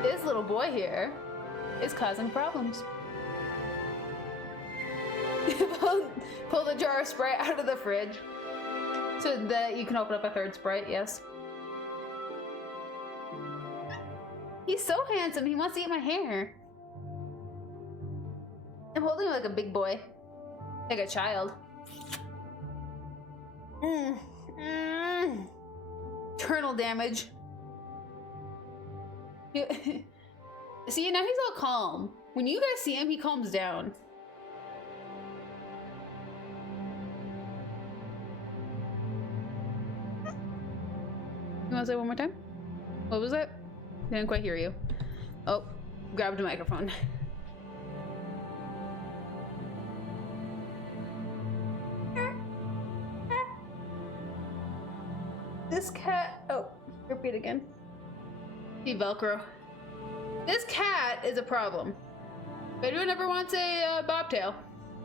This little boy here is causing problems. Pull the jar of Sprite out of the fridge so that you can open up a 3rd Sprite, yes. He's so handsome, he wants to eat my hair. I'm holding him like a big boy. Like a child. Eternal damage. See, now he's all calm. When you guys see him, he calms down. You want to say it one more time? What was it? Didn't quite hear you. Oh, grabbed a microphone. This cat. Oh, repeat again. See Velcro. This cat is a problem. If anyone ever wants a bobtail,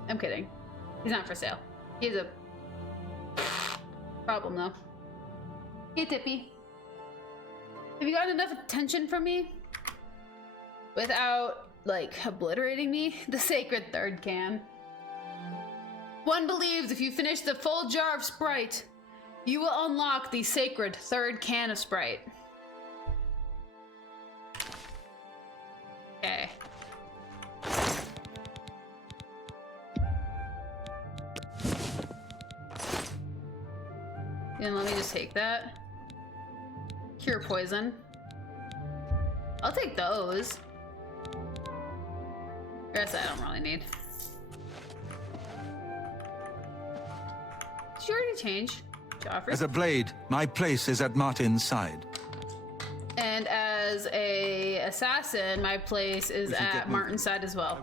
I'm kidding. He's not for sale. He's a problem though. Hey Tippy. Have you gotten enough attention from me? Without, like, obliterating me? The sacred 3rd can. One believes if you finish the full jar of Sprite, you will unlock the sacred 3rd can of Sprite. Okay. And let me just take that. Cure poison. I'll take those. The rest I don't really need. Did you already change, Joffrey? As a blade, my place is at Martin's side. And as a assassin, my place is at Martin's side as well.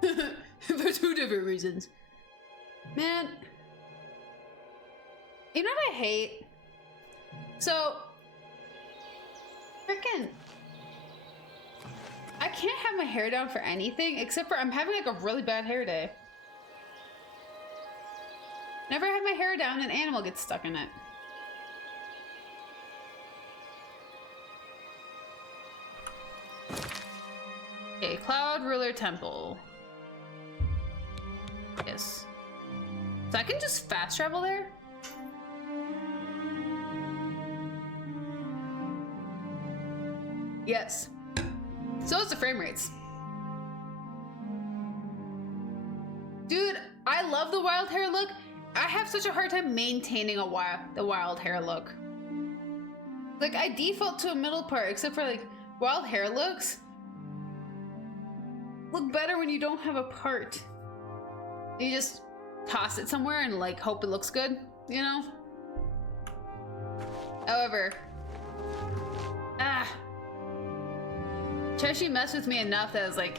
For 2 different reasons. Man. You know what I hate? So, frickin', I can't have my hair down for anything except for I'm having like a really bad hair day. Never have my hair down, an animal gets stuck in it. Okay, Cloud Ruler Temple. Yes. So I can just fast travel there? Yes. So it's the frame rates. Dude, I love the wild hair look. I have such a hard time maintaining the wild hair look. Like, I default to a middle part, except for like wild hair looks look better when you don't have a part. You just toss it somewhere and like hope it looks good, you know? However, Cheshi messed with me enough that I was like,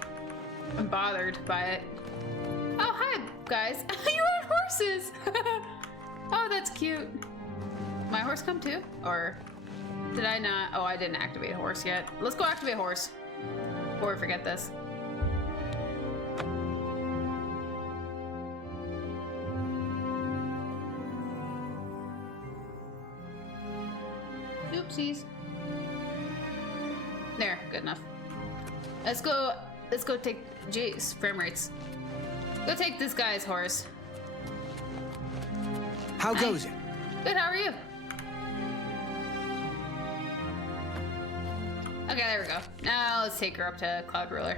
I'm bothered by it. Oh, hi, guys. You're on horses! Oh, that's cute. My horse come too? Or did I not? Oh, I didn't activate a horse yet. Let's go activate a horse before we forget this. Oopsies. There, good enough. Let's go take, jeez, frame rates. Go take this guy's horse. How goes it? Good, how are you? Okay, there we go. Now let's take her up to Cloud Ruler.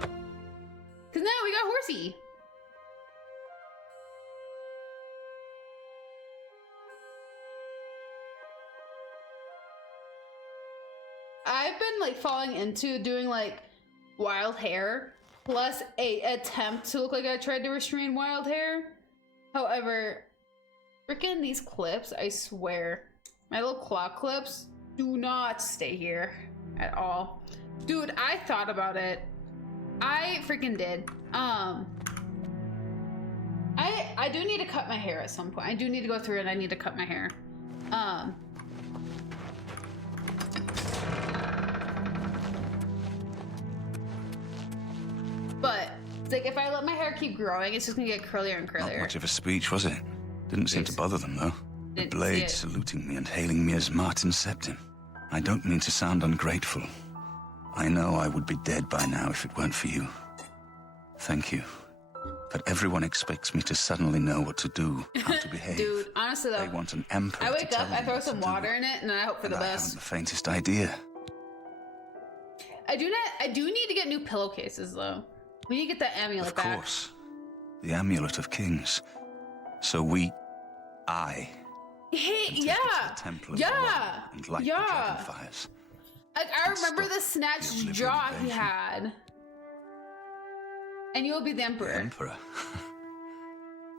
Cause now we got horsey. I've been like falling into doing like wild hair plus a attempt to look like I tried to restrain wild hair. However, freaking these clips, I swear, my little claw clips do not stay here at all. Dude, I thought about it. I freaking did. I do need to cut my hair at some point. I do need to go through it. I need to cut my hair. But it's like if I let my hair keep growing, it's just gonna get curlier and curlier. Not much of a speech, was it? Didn't seem to bother them, though. The blade saluting me and hailing me as Martin Septim. I don't mean to sound ungrateful. I know I would be dead by now if it weren't for you. Thank you. But everyone expects me to suddenly know what to do, how to behave. Dude, honestly though, they want an emperor I wake to up, tell I me throw what some to water do, in it, and I hope for the I best. haven't the faintest idea. I do need to get new pillowcases though. We need to get that amulet back. Of course. The amulet of kings. So I Hey, yeah, temple of yeah, and light the yeah. dragon fires. Like I remember the snatched jaw he had, and you will be the emperor. Emperor.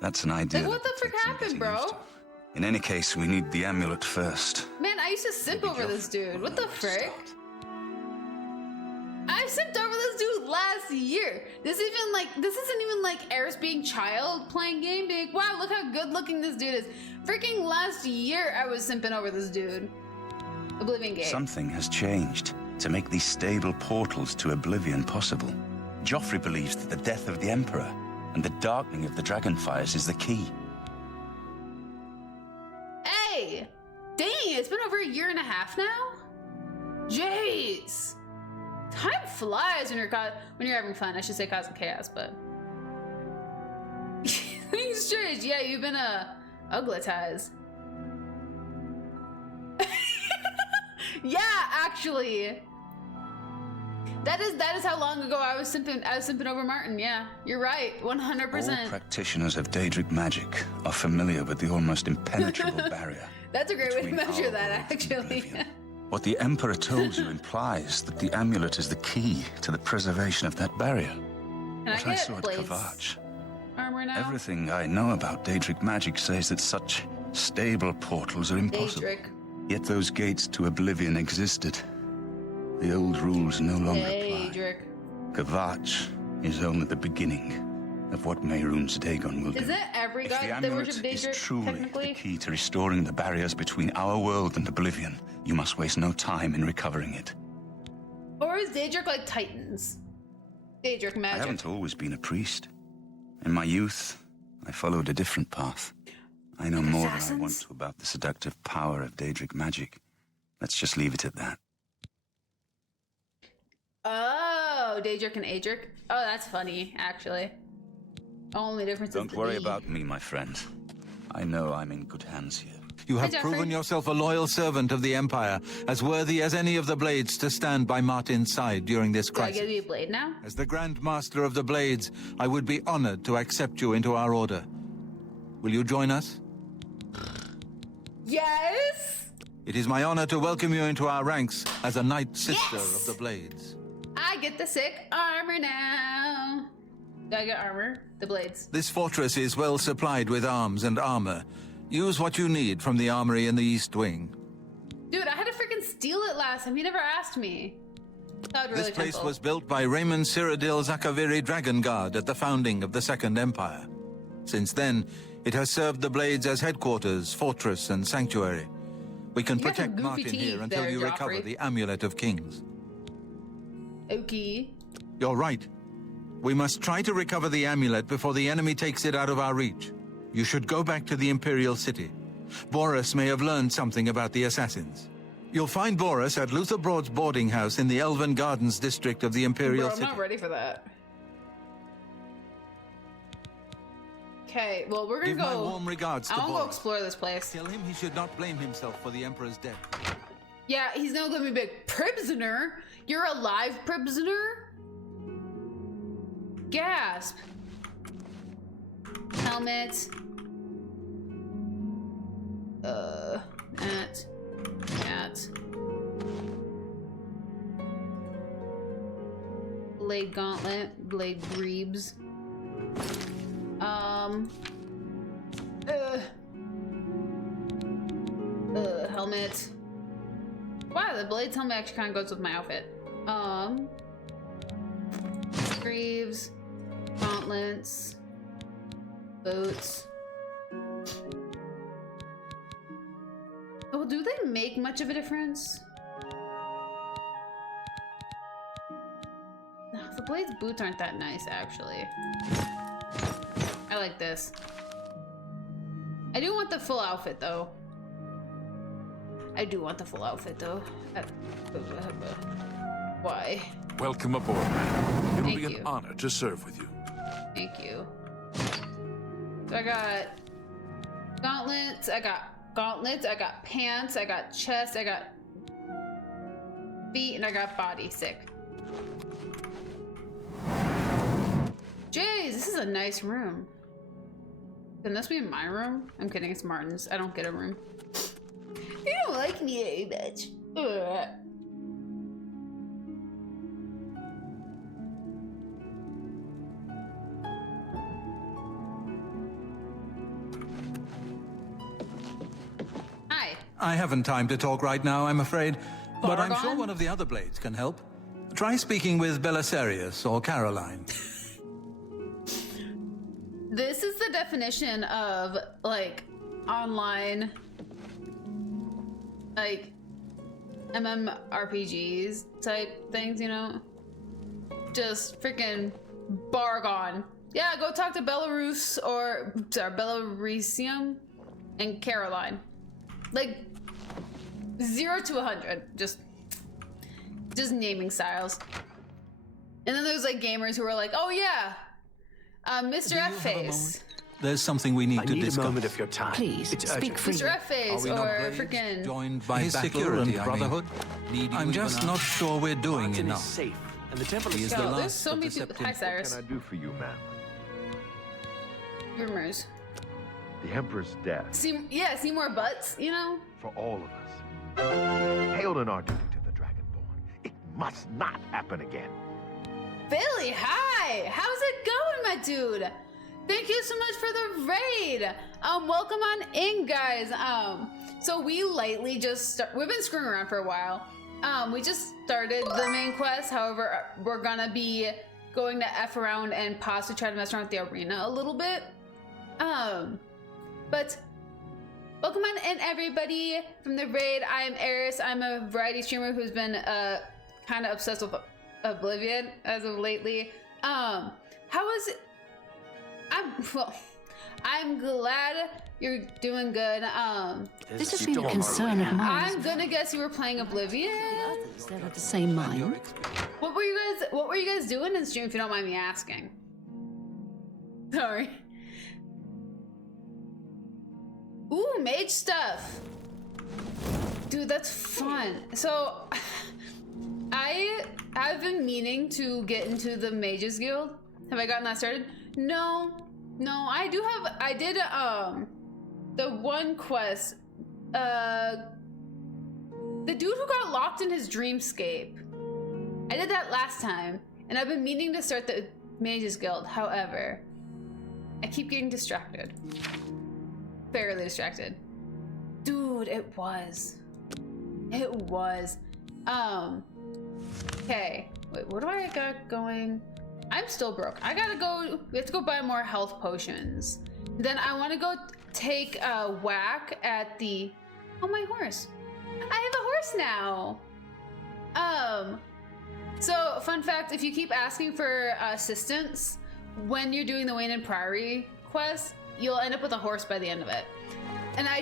That's an idea. Like what the frick happened, bro? In any case, we need the amulet first. Man, I used to simp over this dude. What the frick? I simped over this dude last year. This isn't even like Eriss being child playing game, being like, wow, look how good looking this dude is. Freaking last year I was simping over this dude. Oblivion Gate. Something has changed to make these stable portals to Oblivion possible. Joffrey believes that the death of the Emperor and the darkening of the Dragonfires is the key. Hey! Dang, it's been over a year and a half now? Jeez! Time flies when you're having fun. I should say cosmic chaos, but things strange. Yeah, you've been ugletized. Yeah, actually, that is how long ago I was simping over Martin. Yeah, you're right, 100%. All practitioners of Daedric magic are familiar with the almost impenetrable barrier. That's a great way to measure that, actually. What the Emperor told you implies that the amulet is the key to the preservation of that barrier. Can I get blades? Armor now? Everything I know about Daedric magic says that such stable portals are impossible. Daedric. Yet those gates to Oblivion existed. The old rules no longer apply. Daedric. Khaos is only the beginning of what Mehrunes Dagon will do. Isn't every If the god that amulet worship is Daedric truly technically? the key to restoring the barriers between our world and Oblivion, you must waste no time in recovering it. Or is Daedric like Titans? Daedric I magic. haven't always been a priest. In my youth, I followed a different path. I know more than I want to about the seductive power of Daedric magic. Let's just leave it at that. Oh, Oh, Daedric and Adric. Oh, that's funny, actually. Only difference is Don't worry about me, my friend. I know I'm in good hands here. You have Hi, Jeffrey. proven yourself a loyal servant of the Empire, as worthy as any of the Blades to stand by Martin's side during this Do I crisis. get to be a blade now? As the Grand Master of the Blades, I would be honored to accept you into our order. Will you join us? Yes! It is my honor to welcome you into our ranks as a Knight Sister of the Blades. I get the sick armor now. Do I get armor? The blades. This fortress is well supplied with arms and armor. Use what you need from the armory in the East Wing. Dude, I had to freaking steal it last time. He never asked me. That would really This place temple. was built by Raymond Cyrodiil Zakaviri Dragon Guard at the founding of the Second Empire. Since then, it has served the Blades as headquarters, fortress, and sanctuary. We can You got some protect goofy Martin teeth here until there, you recover Joffrey. the Amulet of Kings. Okay. You're right. We must try to recover the amulet before the enemy takes it out of our reach. You should go back to the Imperial City. Boris may have learned something about the assassins. You'll find Boris at Luther Broad's boarding house in the Elven Gardens district of the Imperial Bro, I'm City. not ready for that. Okay, well, we're gonna Give my go. warm regards I to wanna go Boris. explore this place. Tell him he should not blame himself for the Emperor's death. Yeah, he's gonna let me be like, prisoner? You're a live prisoner? Gasp. Helmet. At. Blade gauntlet, blade greaves. Helmet. Wow, the blades helmet actually kind of goes with my outfit. Greaves, gauntlets, boots. Oh, do they make much of a difference? No, the blades boots aren't that nice, actually. I like this. I do want the full outfit, though. Why? Welcome aboard, man. It will Thank be you. an honor to serve with you. Thank you. So I got gauntlets, I got pants, I got chest, I got feet, and I got body. Sick. Jeez, this is a nice room. Can this be my room? I'm kidding, it's Martin's. I don't get a room. You don't like me very much. Ugh. Hi. I haven't time to talk right now, I'm afraid. But I'm sure Bargon? one of the other Blades can help. Try speaking with Belisarius or Caroline. This is the definition of, like, online, like, MMORPGs type things, you know? Just freaking Bargon. Yeah, go talk to Belarus or, sorry, Belarusium and Caroline. Like, 0 to 100. Just naming styles. And then there's, like, gamers who are like, oh yeah, Mr. F-Face. There's something we need to need discuss. a moment of your time. Please, It's speak urgent. freely. Mr. F-Face Are we not or Blades? freaking... Joined by His battle security, and I brotherhood? I'm just not sure we're doing Martin enough. is safe, and the temple He is is the Yo, there's last so of many the people. Hi, Septim- Cyrus. What can I do for you, ma'am? Rumors. The Emperor's death See more butts, you know? for all of us. Hail in our duty to the Dragonborn. It must not happen again. Billy, hi! How's it going, my dude? Thank you so much for the raid. Welcome on in, guys. So we lightly just we've been screwing around for a while. We just started the main quest. However, we're gonna be going to F around and possibly try to mess around with the arena a little bit. But welcome on in, everybody from the raid. I am Eriss. I'm a variety streamer who's been kind of obsessed with Oblivion as of lately. How is it? I'm glad you're doing good. This has been a concern of mine. I'm gonna guess you were playing Oblivion. They're of the same mind. What were you guys doing in stream, if you don't mind me asking? Sorry. Ooh, mage stuff. Dude, that's fun. So I've been meaning to get into the Mages Guild. Have I gotten that started? No, I did the one quest, the dude who got locked in his dreamscape. I did that last time, and I've been meaning to start the Mages Guild. However, I keep getting distracted. Fairly distracted. Dude, it was. Okay. Wait, what do I got going? I'm still broke. I gotta go. We have to go buy more health potions. Then I want to go take a whack at the. Oh, my horse. I have a horse now. So fun fact: if you keep asking for assistance when you're doing the Wayne and Priory quest, you'll end up with a horse by the end of it. And I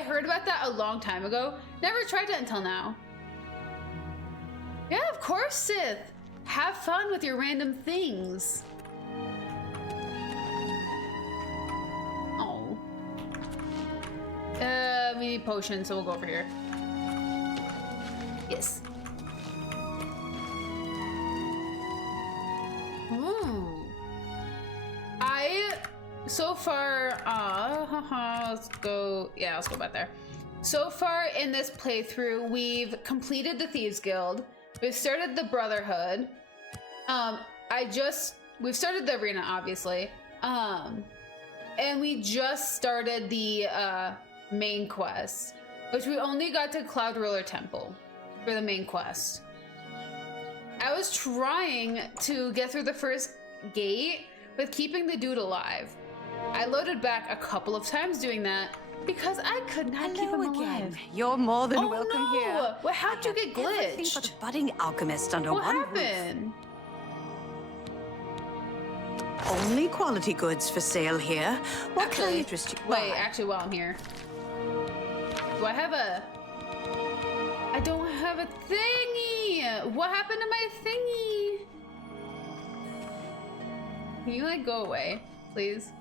heard about that a long time ago. Never tried it until now. Yeah, of course, Sith. Have fun with your random things. Oh. We need potions, so we'll go over here. Yes. Ooh. So far, let's go back there. So far in this playthrough, we've completed the Thieves Guild. We've started the Brotherhood. We've started the arena, obviously. And we just started the main quest, which we only got to Cloud Ruler Temple for the main quest. I was trying to get through the first gate with keeping the dude alive. I loaded back a couple of times doing that because I could not keep him alive. You're more than welcome here. Well, how'd you get Everything glitched? but a budding alchemist under What one happened? roof. Only quality goods for sale here. What can I interest you? Wait, actually, while I'm here, do I have a? I don't have a thingy. What happened to my thingy? Can you like go away, please?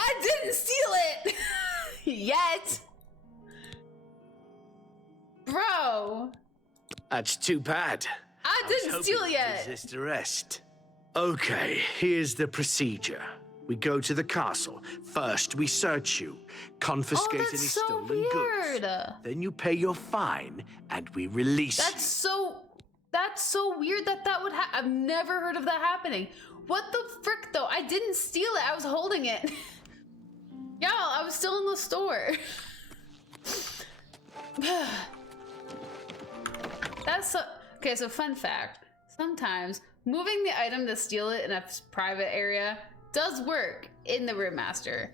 I didn't steal it yet, bro. That's too bad. I didn't steal it yet. Resist arrest. Okay, here's the procedure. We go to the castle. First, we search you, confiscate any stolen goods. Then you pay your fine, and we release you. That's so weird that would happen. I've never heard of that happening. What the frick, though? I didn't steal it. I was holding it. Y'all, I was still in the store. That's so... Okay, so fun fact. Sometimes moving the item to steal it in a private area does work in the Remaster.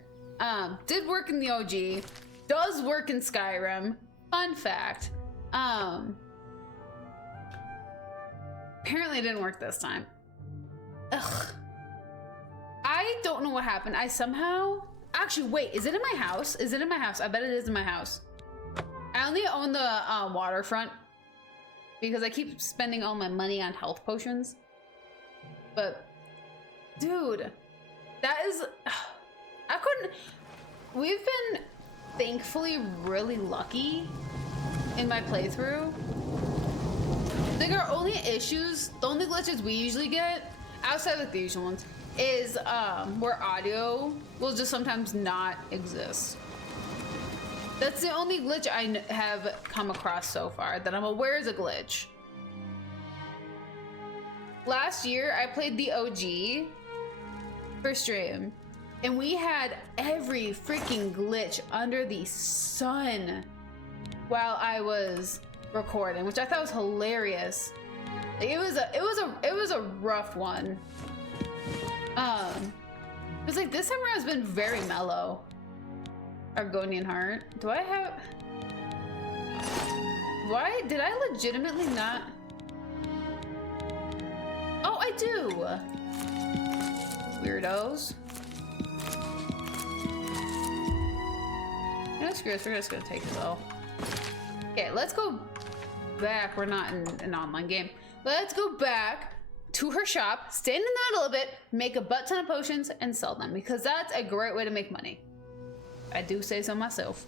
Did work in the OG. Does work in Skyrim. Fun fact. Apparently it didn't work this time. Ugh. I don't know what happened. I somehow... Actually, wait. Is it in my house? Is it in my house? I bet it is in my house. I only own the waterfront because I keep spending all my money on health potions. But, dude, that is... I couldn't... We've been, thankfully, really lucky in my playthrough. I think our only issues, the only glitches we usually get, outside of the usual ones, is where audio will just sometimes not exist. That's the only glitch I have come across so far that I'm aware is a glitch. Last year, I played the OG for stream, and we had every freaking glitch under the sun while I was recording, which I thought was hilarious. It was a rough one. It was like this summer has been very mellow. Argonian Heart. Do I have... Why? Did I legitimately not... Oh, I do! Weirdos. No, screw this. We're just gonna take it all. Okay, let's go back. We're not in an online game. Let's go back to her shop, stand in the middle of it, make a butt ton of potions, and sell them, because that's a great way to make money. I do say so myself.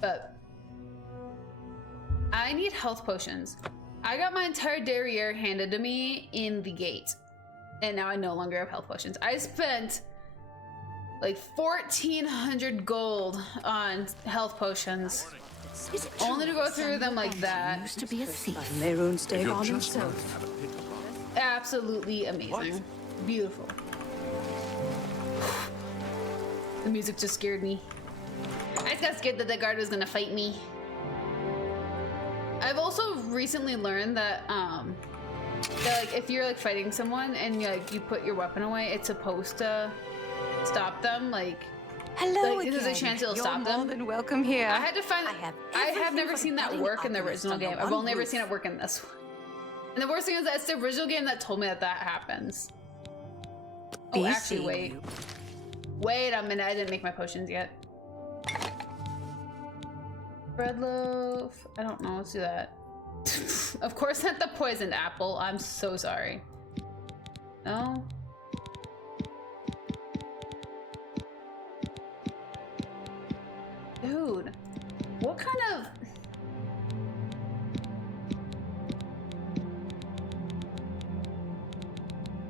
But I need health potions. I got my entire derriere handed to me in the gate, and now I no longer have health potions. I spent like 1,400 gold on health potions, only to go through them like that. Used to be a thief. Mehrunes stayed on himself. Absolutely amazing. Beautiful. The music just scared me. I just got scared that the guard was gonna fight me. I've also recently learned that like if you're like fighting someone and you put your weapon away, it's supposed to stop them. Like, hello, like there's a chance it'll stop them. More than welcome here. I had to find. I have never seen that work in the original game. I've only ever seen it work in this one. And the worst thing is that it's the original game that told me that that happens. Oh, actually, wait. Wait a minute. I didn't make my potions yet. Bread loaf. I don't know. Let's do that. Of course, not the poisoned apple. I'm so sorry. No. Dude, what kind of...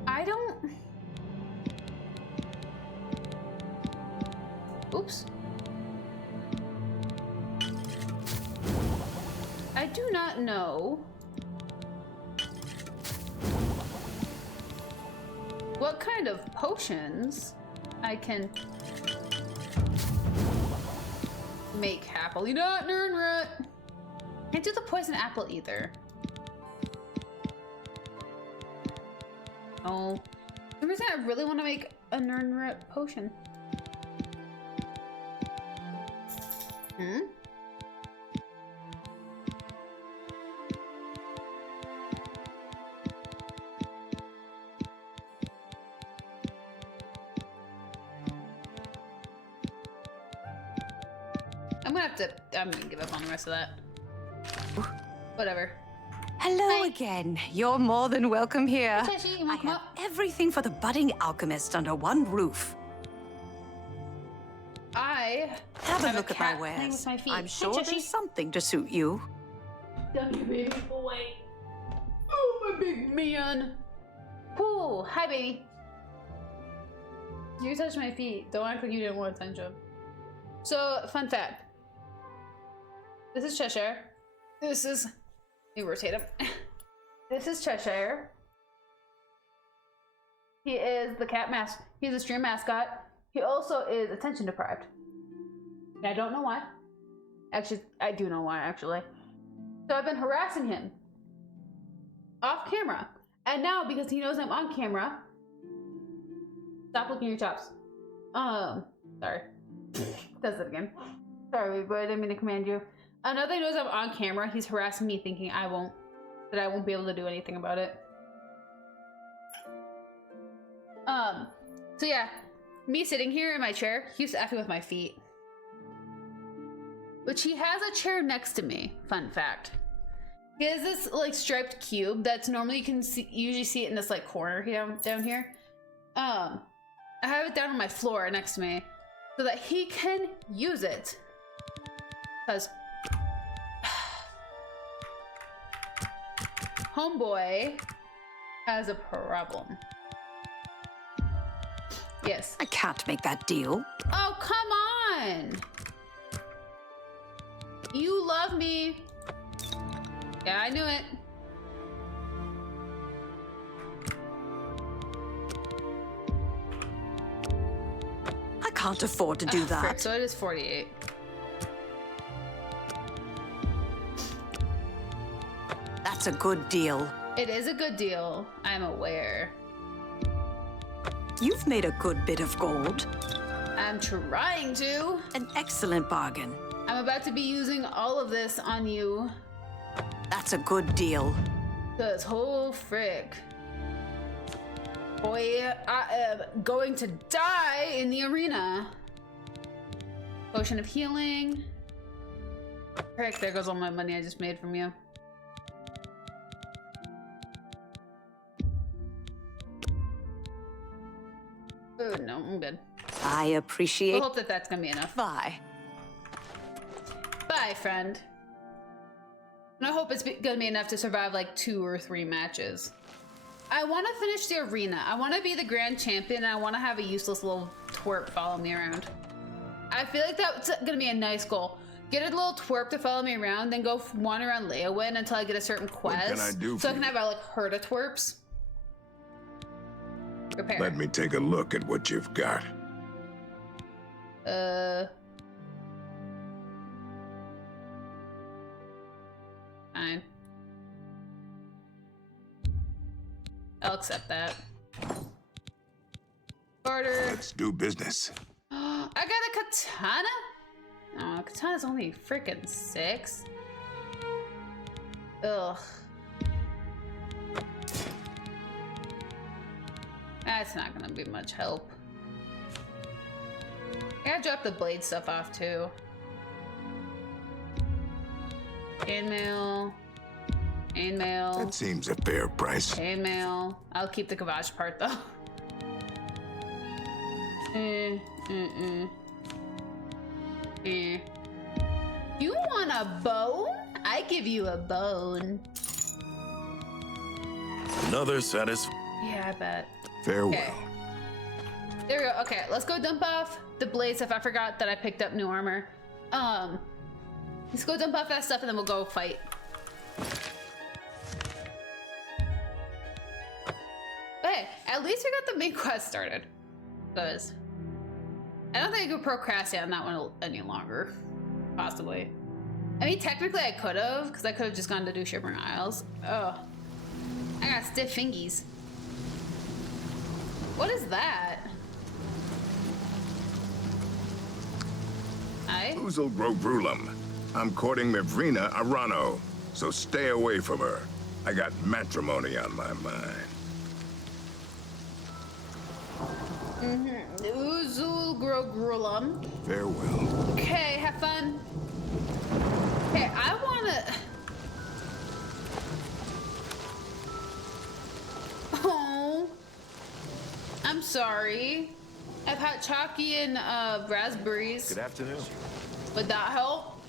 I don't... Oops. I do not know what kind of potions I can make happily not Nernrut. Can't do the poison apple either. Oh, for some reason I really want to make a Nernrut potion. Hmm. I'm gonna give up on the rest of that. Whatever. Hello again. You're more than welcome here. Hey, Tashi, you I wanna come have up? everything for the budding alchemist under one roof. I Have a look at my cat playing wares. with my feet. I'm sure Hey, Tashi. there's something to suit you. Come here, baby boy. Oh, my big man. Ooh, hi, baby. You touched my feet. Don't act like you didn't want to touch them. So, fun fact. This is Cheshire. This is... Let me rotate him. This is Cheshire. He is the cat mask. He's a stream mascot. He also is attention deprived. And I don't know why. Actually, I do know why, actually. So I've been harassing him. Off camera. And now, because he knows I'm on camera... Stop licking your chops. Sorry. Does it again. Sorry, but I didn't mean to command you. Now that he knows I'm on camera, he's harassing me thinking I won't be able to do anything about it. So yeah, me sitting here in my chair, he used to F me with my feet. Which he has a chair next to me, fun fact. He has this like striped cube that's normally you can usually see it in this like corner down here. I have it down on my floor next to me so that he can use it. Because homeboy has a problem. Yes. I can't make that deal. Oh, come on! You love me. Yeah, I knew it. I can't afford to do that. Frick, so it is 48. That's a good deal. It is a good deal. I'm aware. You've made a good bit of gold. I'm trying to. An excellent bargain. I'm about to be using all of this on you. That's a good deal. Cause whole frick. Boy, I am going to die in the arena. Potion of healing. Frick, there goes all my money I just made from you. Oh, no, I'm good. I appreciate. We'll hope that that's gonna be enough. Bye. Bye, friend. And I hope it's gonna be enough to survive like 2 or 3 matches. I want to finish the arena. I want to be the grand champion, and I want to have a useless little twerp follow me around. I feel like that's gonna be a nice goal. Get a little twerp to follow me around, then go wander around Leowin until I get a certain quest. What can I do so I for can have a like herd of twerps. Prepare. Let me take a look at what you've got. Fine. I'll accept that. Barter. Let's do business. I got a katana? Oh, katana's only freaking 6. Ugh. That's not gonna be much help. I gotta drop the blade stuff off too. Chainmail. Chainmail. That seems a fair price. Chainmail. I'll keep the Khaos part though. You want a bone? I give you a bone. Another satisfaction. Yeah, I bet. Farewell. Okay. There we go. Okay, let's go dump off the blade stuff. I forgot that I picked up new armor. Let's go dump off that stuff and then we'll go fight. But hey, at least we got the main quest started. Because I don't think I could procrastinate on that one any longer. Possibly. I mean, technically I could have, because I could have just gone to do Shivering Isles. Oh. I got stiff fingies. What is that? Hi? Uzul Grobrulum. I'm courting Mivrina Arano, so stay away from her. I got matrimony on my mind. Uzul Grobrulum. Farewell. Okay, have fun. Okay, I wanna... Oh. I'm sorry. I've had chalky and raspberries. Good afternoon. Would that help?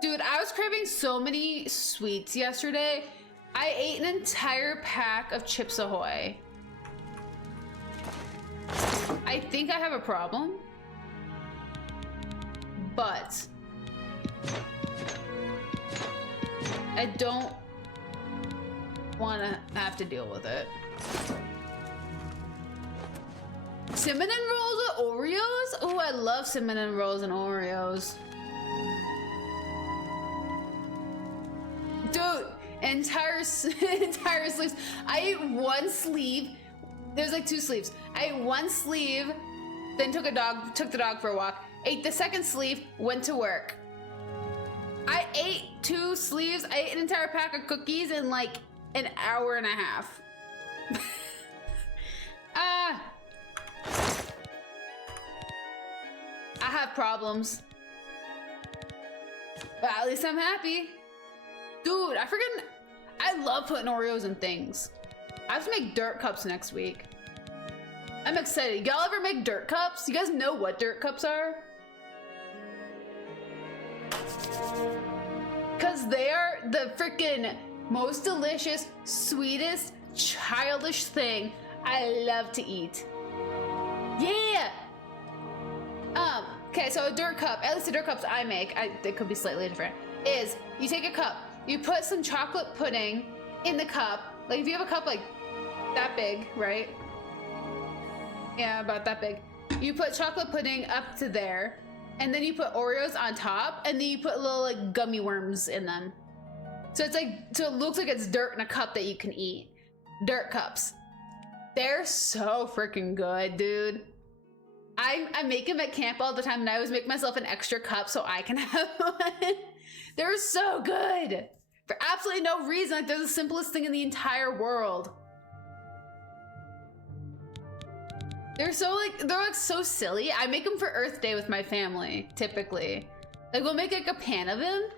Dude, I was craving so many sweets yesterday. I ate an entire pack of Chips Ahoy. I think I have a problem. But I don't want to have to deal with it. Cinnamon rolls with Oreos? Oh, I love cinnamon rolls and Oreos. Dude, entire sleeves. I ate one sleeve. There's like 2 sleeves. I ate one sleeve, then took the dog for a walk. Ate the second sleeve, went to work. I ate 2 sleeves. I ate an entire pack of cookies in like an hour and a half. I have problems. But at least I'm happy. Dude, I love putting Oreos in things. I have to make dirt cups next week. I'm excited. Y'all ever make dirt cups? You guys know what dirt cups are? Cause they are the freaking most delicious, sweetest, childish thing I love to eat. Yeah! Okay, so a dirt cup, at least the dirt cups I make, they could be slightly different, is you take a cup, you put some chocolate pudding in the cup, like if you have a cup like that big, right? Yeah, about that big. You put chocolate pudding up to there, and then you put Oreos on top, and then you put little like gummy worms in them. So it's like, so it looks like it's dirt in a cup that you can eat. Dirt cups. They're so freaking good, dude. I make them at camp all the time, and I always make myself an extra cup so I can have one. They're so good. For absolutely no reason. Like, they're the simplest thing in the entire world. They're like so silly. I make them for Earth Day with my family, typically. Like we'll make like a pan of them.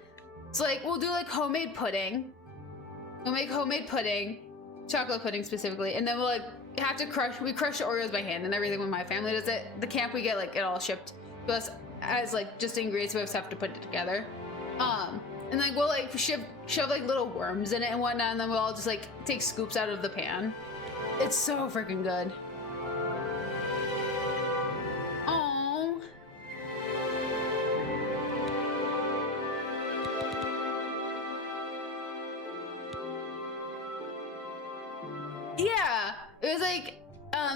So like we'll do like homemade pudding. We'll make homemade pudding, chocolate pudding specifically, and then we'll like have to crush the Oreos by hand and everything when my family does it. The camp we get like it all shipped to us as like just ingredients, we just have to put it together. And like we'll like shove like little worms in it and whatnot, and then we'll all just like take scoops out of the pan. It's so freaking good. Oh. Yeah, it was like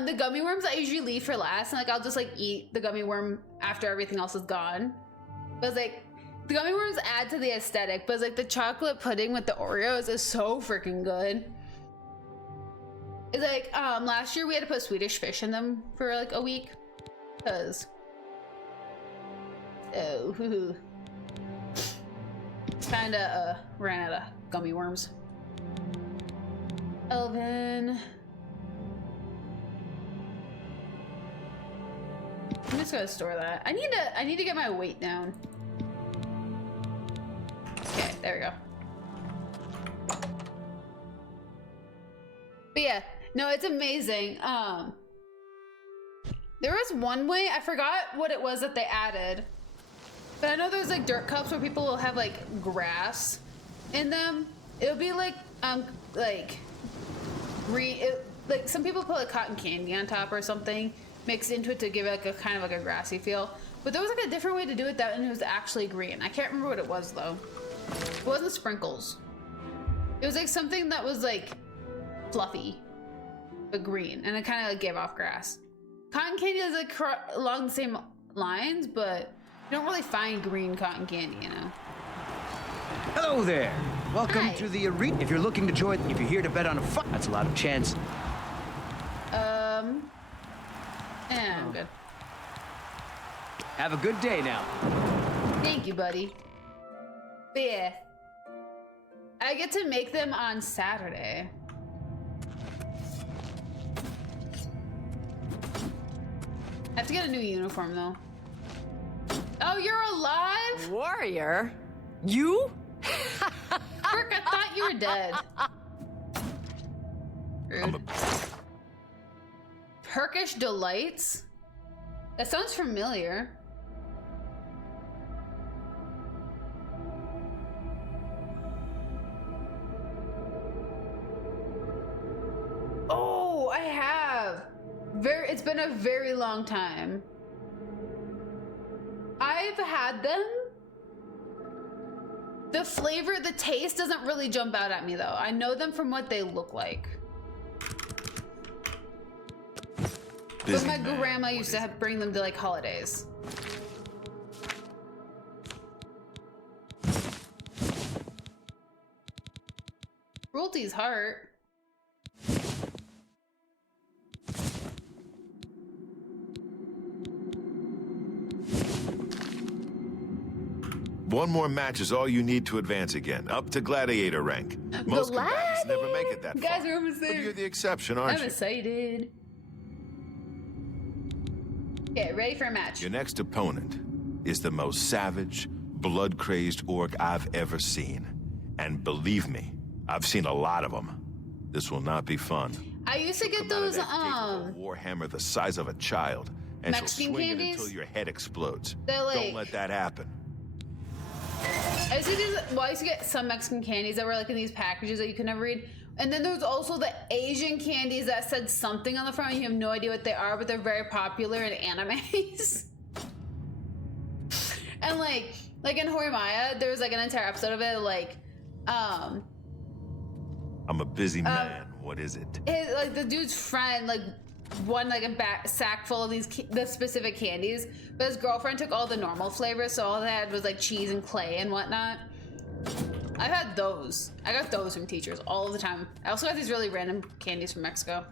the gummy worms I usually leave for last, and like I'll just like eat the gummy worm after everything else is gone. But it's like the gummy worms add to the aesthetic, but it's like the chocolate pudding with the Oreos is so freaking good. It's like last year we had to put Swedish fish in them for like a week, cause kinda ran out of gummy worms. Elvin. I'm just gonna store that. I need to get my weight down. Okay, there we go. But yeah, no, it's amazing. There was one way, I forgot what it was that they added, but I know there's like dirt cups where people will have like grass in them. It'll be like like some people put like cotton candy on top or something mixed into it to give it like a kind of like a grassy feel. But there was like a different way to do it that, and it was actually green. I can't remember what it was though. It wasn't sprinkles. It was like something that was like fluffy, but green, and it kind of like gave off grass. Cotton candy is like along the same lines, but you don't really find green cotton candy, you know. Hello there. Welcome to the arena. If you're looking to join, if you're here to bet on a fight, that's a lot of chance. Yeah, I'm good. Have a good day now. Thank you, buddy. But yeah, I get to make them on Saturday. I have to get a new uniform though. Oh, you're alive? Warrior? You? Frick, I thought you were dead. Rude. Turkish Delights? That sounds familiar. Oh, I have. It's been a very long time. I've had them. The flavor, the taste doesn't really jump out at me though. I know them from what they look like. But my grandma used to bring them to like holidays. Cruelty's heart. One more match is all you need to advance again, up to gladiator rank. Most combatants never make it that far. Guys, we're almost there. But you're the exception, aren't you? I'm excited. Okay, ready for a match. Your next opponent is the most savage, blood-crazed orc I've ever seen. And believe me, I've seen a lot of them. This will not be fun. I used to get those warhammer the size of a child, and Mexican she'll swing candies? it until your head explodes. They're like- Don't let that happen. I used to I used to get some Mexican candies that were like in these packages that you could never read. And then there's also the Asian candies that said something on the front. You have no idea what they are, but they're very popular in animes. And like in Horimiya, there was like an entire episode of it, like, I'm a busy man. What is it? Like the dude's friend, like won like a sack full of the specific candies, but his girlfriend took all the normal flavors, so all they had was like cheese and clay and whatnot. I've had those. I got those from teachers all the time. I also got these really random candies from Mexico.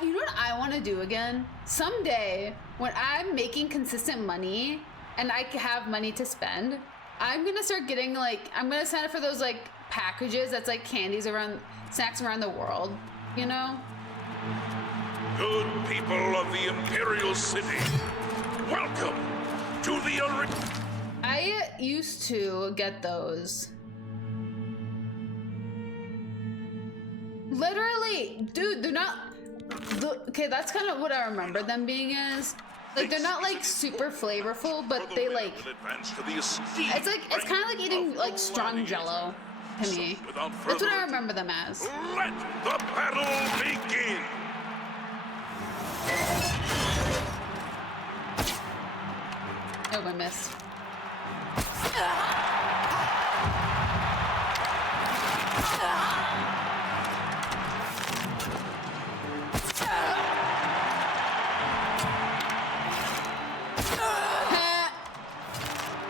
You know what I want to do again? Someday, when I'm making consistent money and I have money to spend, I'm gonna start getting like, I'm gonna sign up for those like packages that's like candies around, snacks around the world, you know? Good people of the Imperial City, welcome to the arena. I used to get those. Literally, dude, they're not. Okay, that's kind of what I remember them being as. Like, they're not like super flavorful, but they like. It's like, it's kind of like eating like strong jello to me. That's what I remember them as. Let the battle begin. Oh, I missed.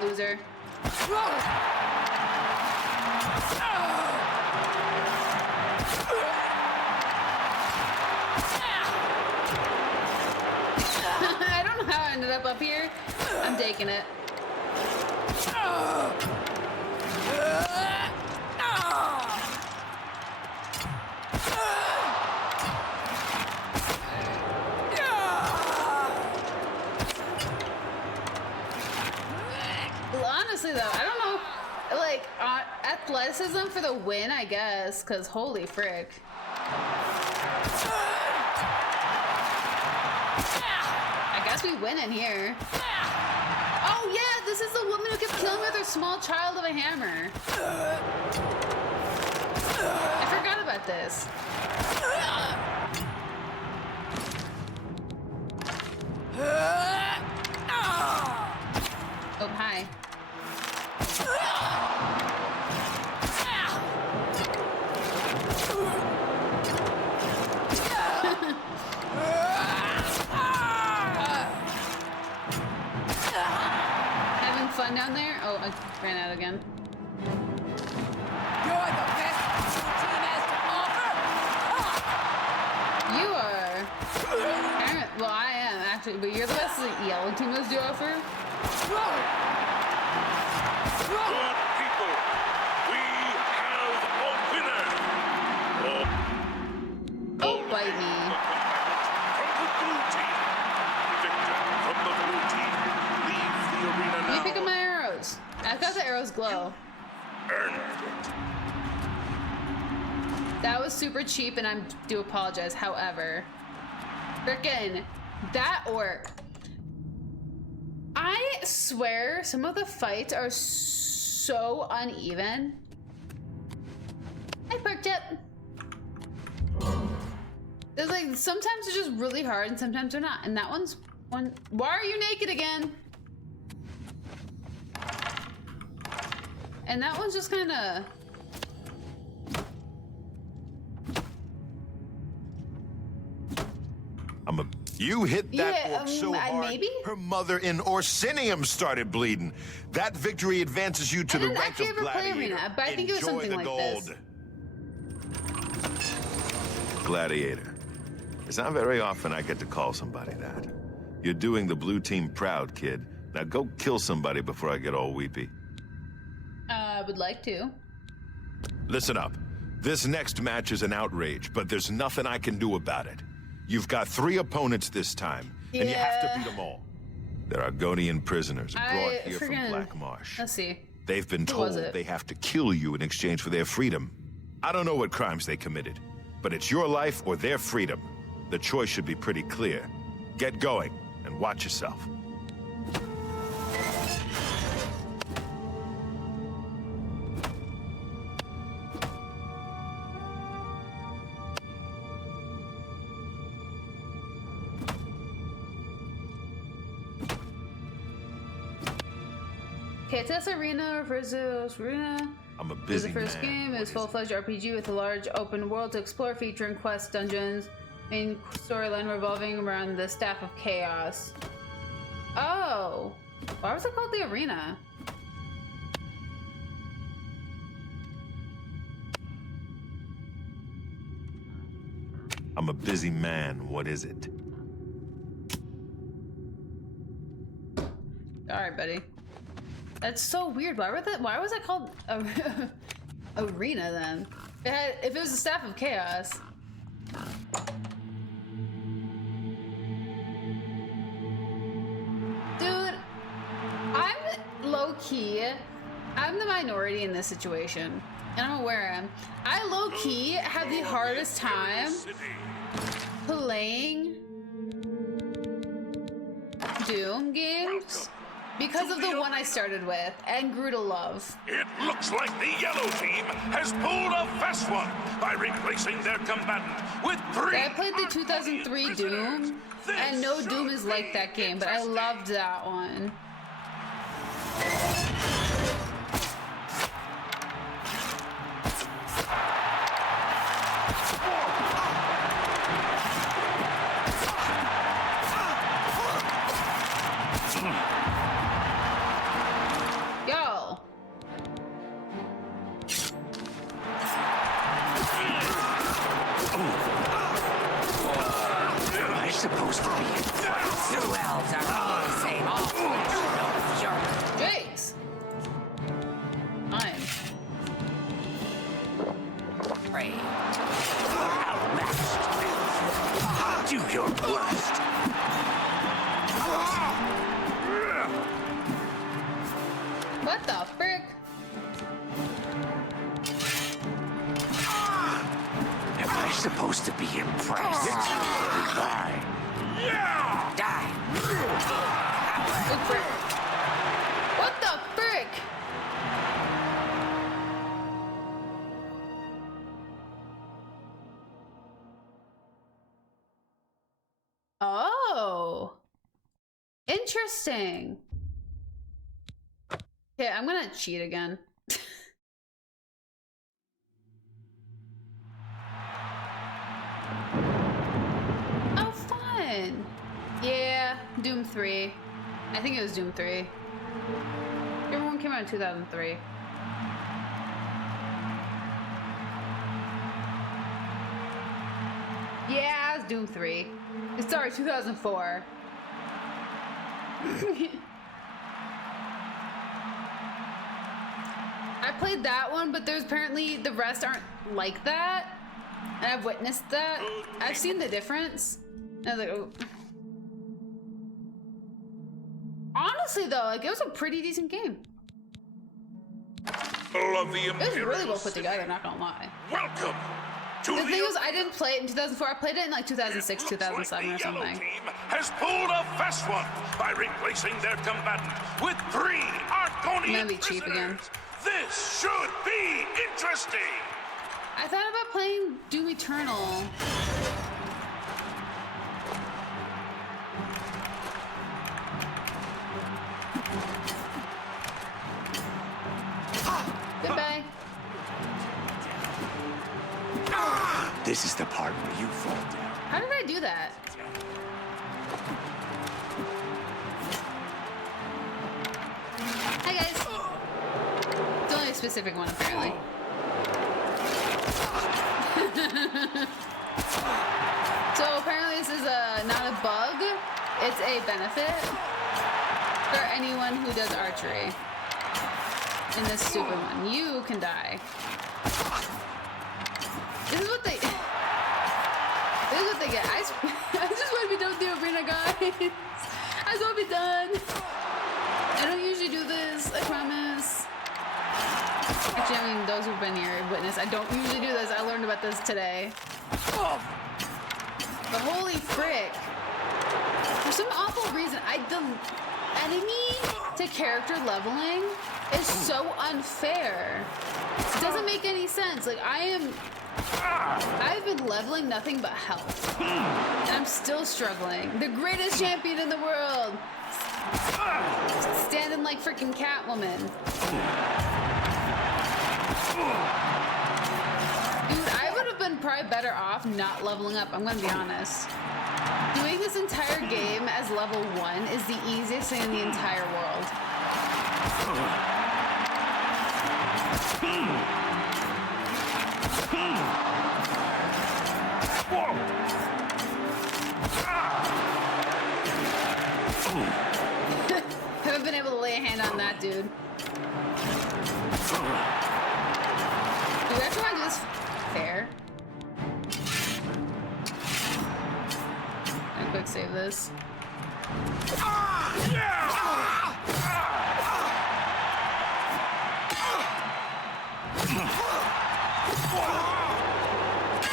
Loser. I don't know how I ended up here. I'm taking it. Well, honestly, though, I don't know. Like, athleticism for the win, I guess, because holy frick. I guess we win in here. Oh, yeah, this is the woman who kept killing me with her small child of a hammer. I forgot about this. Oh, hi. Having fun down there? Oh, I ran out again. You're the best your team has to offer. You are. Well, I am actually, but you're the best the yellow team has to offer. Good people, we have a winner. Oh, bite me. From the blue team. Victor from the blue team. Leave the arena Let now. me pick up my arrows. I've got the arrows glow. Earned it. That was super cheap, and I do apologize. However, frickin' that orc. I swear some of the fights are so uneven. I perked it. There's like, sometimes it's just really hard and sometimes they're not. And that one's one. Why are you naked again? And that one's just kind of. You hit that orc so hard, maybe? her mother in Orsinium started bleeding. That victory advances you to the rank of gladiator. Arena, but I think it was something like this. Gladiator. It's not very often I get to call somebody that. You're doing the blue team proud, kid. Now go kill somebody before I get all weepy. I would like to. Listen up. This next match is an outrage, but there's nothing I can do about it. You've got 3 opponents this time, and you have to beat them all. They're Argonian prisoners brought here from Black Marsh. Let's see. They've been told they have to kill you in exchange for their freedom. I don't know what crimes they committed, but it's your life or their freedom. The choice should be pretty clear. Get going, and watch yourself. Okay, Test Arena refers to Arena. I'm a busy The first game is full-fledged RPG with a large open world to explore, featuring quests, dungeons, main storyline revolving around the Staff of Chaos. Oh, why was it called the Arena? I'm a busy man. What is it? All right, buddy. That's so weird. Why was that called Arena then? If it was the Staff of Chaos. Dude, I'm low-key. I'm the minority in this situation. And I'm aware of. I low-key have the hardest time playing Doom games because of the one I started with and grew to love. It looks like the yellow team has pulled a fast one by replacing their combatant with 3. I played the 2003 Doom, and no Doom is like that game, but I loved that one. Yo. Am I supposed to be impressed? You elves are all the same. All flesh, no fury. Jakes. Fine. Pray. Do your worst. What the frick? Am I supposed to be impressed? Die. Yeah! Die. Good frick. What the frick? Oh. Interesting. Okay, I'm gonna cheat again. Oh, fun! Yeah, Doom 3. I think it was Doom 3. Everyone came out in 2003. Yeah, it's Doom 3. Sorry, 2004. I played that one, but there's apparently the rest aren't like that. And I've witnessed that. I've seen the difference. And I was like, oh. Honestly though, like it was a pretty decent game. Of the It was really well put together, not gonna lie. Welcome to The thing was, I didn't play it in 2004. I played it in like 2006, 2007 or something. has pulled a fast one by replacing their combatant with 3 I'm gonna Arconian be cheap again. This should be interesting. I thought about playing Doom Eternal. Goodbye. This is the part where you fall down. How did I do that? Hi guys. It's only a specific one apparently. So apparently this is not a bug, it's a benefit for anyone who does archery. In this stupid one, you can die. This is what they get. I just want to be done with the arena, guys. I just want to be done. I don't usually do this, I promise. Actually, I mean, those who've been here witness, I don't usually do this. I learned about this today. But holy frick. For some awful reason, the enemy to character leveling is so unfair. It doesn't make any sense. Like, I've been leveling nothing but health. And I'm still struggling. The greatest champion in the world. Standing like freaking Catwoman. Dude, I would have been probably better off not leveling up. I'm gonna be honest. Doing this entire game as level 1 is the easiest thing in the entire world. Haven't been able to lay a hand on that dude. Do we actually want to do this fair? And quick save this.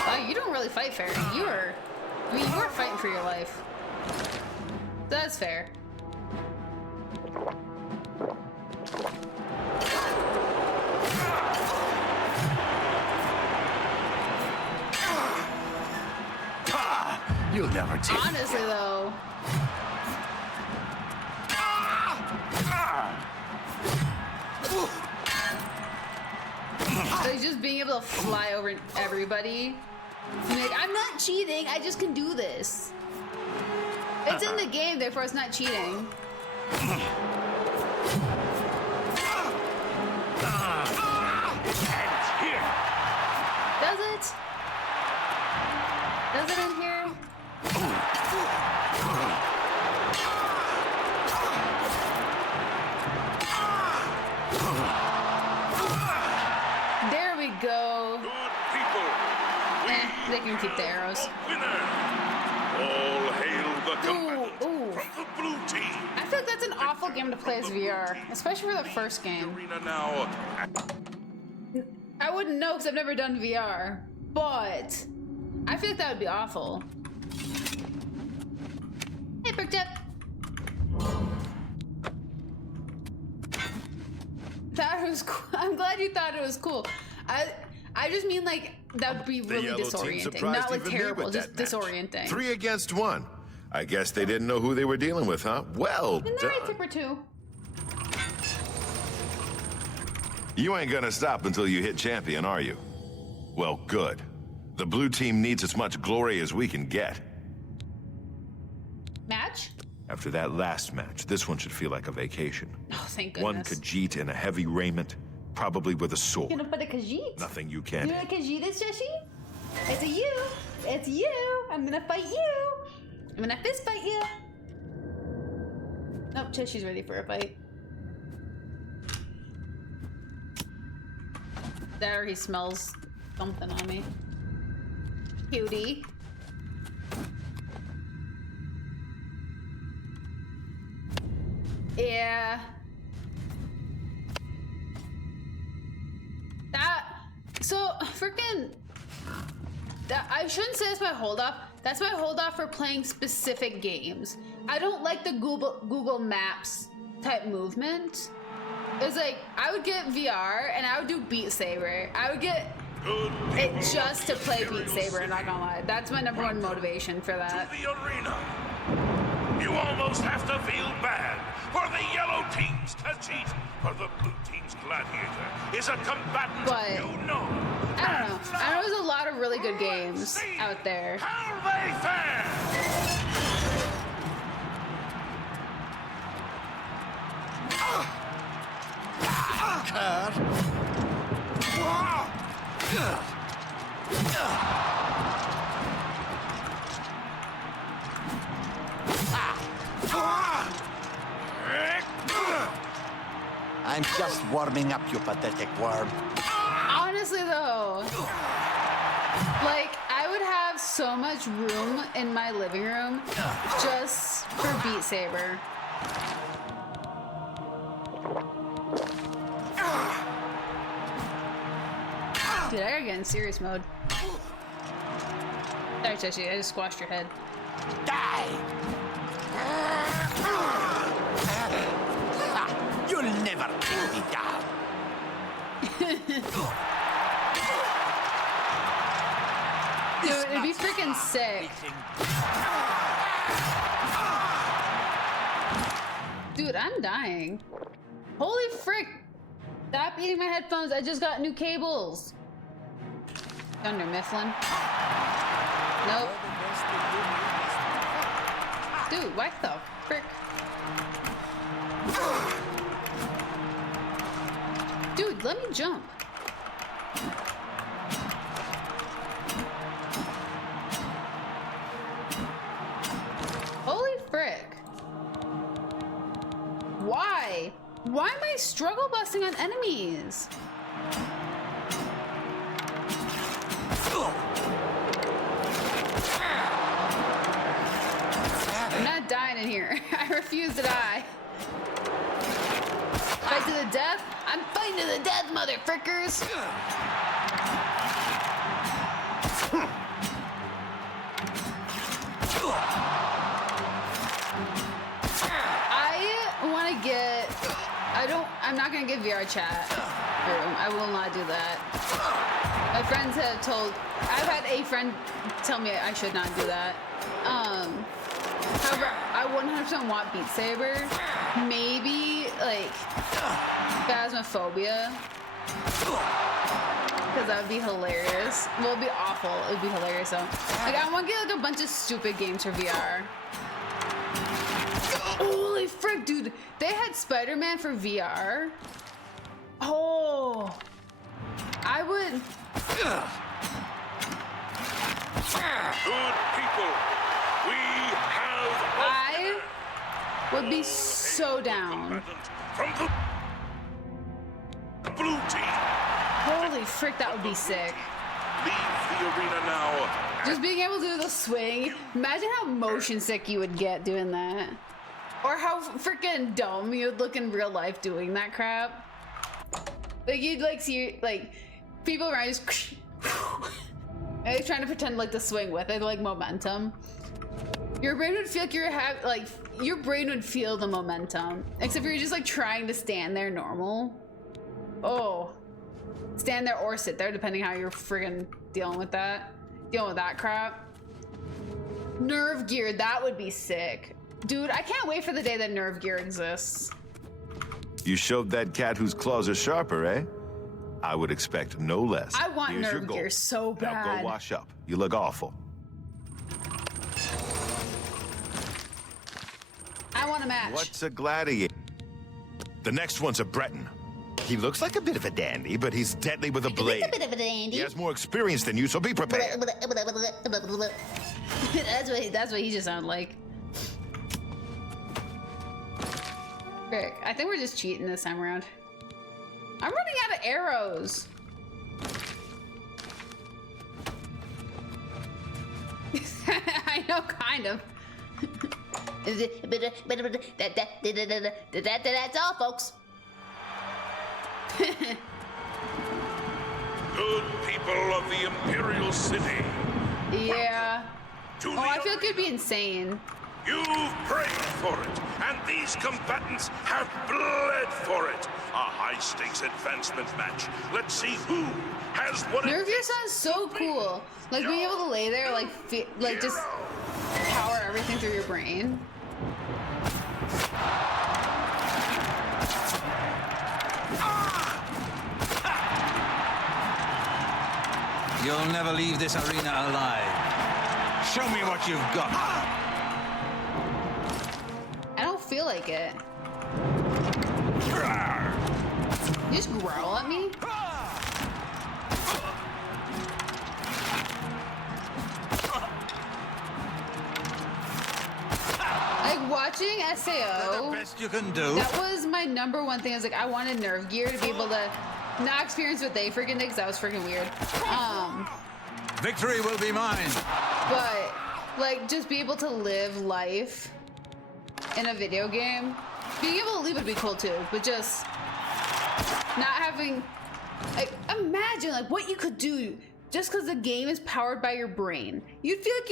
Wow, you don't really fight fair. You were fighting for your life. That's fair. You'll never take Honestly, though. So just being able to fly over everybody. Like, I'm not cheating, I just can do this. It's in the game, therefore it's not cheating. Does it? Does it in here? There we go. Good people. They can keep the arrows. Winner. All hail the combatants from the blue team. I feel like that's an awful game to play as VR, especially for the first game. Arena now. I wouldn't know because I've never done VR, but I feel like that would be awful. Hey, Brick Tip. That was cool. I'm glad you thought it was cool. I just mean like that would be really disorienting, not like terrible, just disorienting. 3 against 1. I guess they didn't know who they were dealing with, huh? Well Isn't that done. right, Tipper 2? You ain't gonna stop until you hit champion, are you? Well, good. The blue team needs as much glory as we can get. Match? After that last match, this one should feel like a vacation. Oh, thank One goodness. Khajiit in a heavy raiment, probably with a You sword. gonna put a Khajiit? Nothing you You can't. know what Khajiit is, Shashi? It's a you. It's you. I'm gonna fight you. I'm gonna fist fight you. Nope, Cheshi's ready for a fight. There, he smells something on me. Cutie. Yeah. So, freaking... I shouldn't say that's my hold-off. That's my hold-off for playing specific games. I don't like the Google Maps type movement. It's like, I would get VR and I would do Beat Saber. I would get it just to play Beat Saber, not gonna lie. That's my #1 motivation for that. To the arena. You almost have to feel bad for the yellow team's Khajiit, for the blue team's gladiator is a combatant But, you know. I don't know. I know there's a lot of really good games out there. How they fare! I'm just warming up, you pathetic worm. Honestly, though, like, I would have so much room in my living room just for Beat Saber. Dude, I gotta get in serious mode. Sorry, Cheshi, I just squashed your head. Die! You'll never take me down. Dude, it'd be freaking sick. Dude, I'm dying. Holy frick! Stop eating my headphones. I just got new cables. Thunder Mifflin. Nope. Dude, what the frick? Dude, let me jump. Holy frick. Why? Why Why am I struggle busting on enemies? I'm not dying in here. I refuse to die. Fight to the death? I'm fighting to the death, motherfuckers! I want to get... I'm not going to get VR chat room. I will not do that. My friends have told... I've had a friend tell me I should not do that. However, I 100% want Beat Saber. Maybe, like, Phasmophobia. Because that would be hilarious. Well, it'd be awful. It would be hilarious, though. Like, I want to get, like, a bunch of stupid games for VR. Holy frick, dude. They had Spider-Man for VR. Oh. I would... Good people, we have... I would be so down. From the blue team. Holy frick, that would be sick. Leave the arena now. Just being able to do the swing. Imagine how motion sick you would get doing that. Or how freaking dumb you would look in real life doing that crap. Like, you'd like see, like, people around you just... and they're trying to pretend like to swing with it, like momentum. Your brain would feel like your brain would feel the momentum. Except you're just like trying to stand there normal. Oh. Stand there or sit there, depending how you're friggin' dealing with that crap. Nerve gear, that would be sick. Dude, I can't wait for the day that nerve gear exists. You showed that cat whose claws are sharper, eh? I would expect no less. I want Here's your nerve goal. gear so bad. Now go wash up. You look awful. I want a match. What's a gladiator? The next one's a Breton. He looks like a bit of a dandy, but he's deadly with a blade. He's a bit of a dandy. He has more experience than you, so be prepared. That's what he just sounded like. Frick, I think we're just cheating this time around. I'm running out of arrows. I know, kind of. That's all, folks. Good people of the Imperial City. Yeah. Oh, I feel like it'd be insane. You've prayed for it, and these combatants have bled for it. A high-stakes advancement match. Let's see who has what it Nerve gear sounds so cool. Like being able to lay there, like just power everything through your brain. You'll never leave this arena alive. Show me what you've got. I don't feel like it. You just growl at me? Like watching SAO, the best you can do. That was my #1 thing. I was like, I wanted nerve gear to be able to not experience what they freaking did, because that was freaking weird. Victory will be mine. But like, just be able to live life in a video game. Being able to leave would be cool too, but just not having, like, imagine like what you could do just because the game is powered by your brain. You'd feel like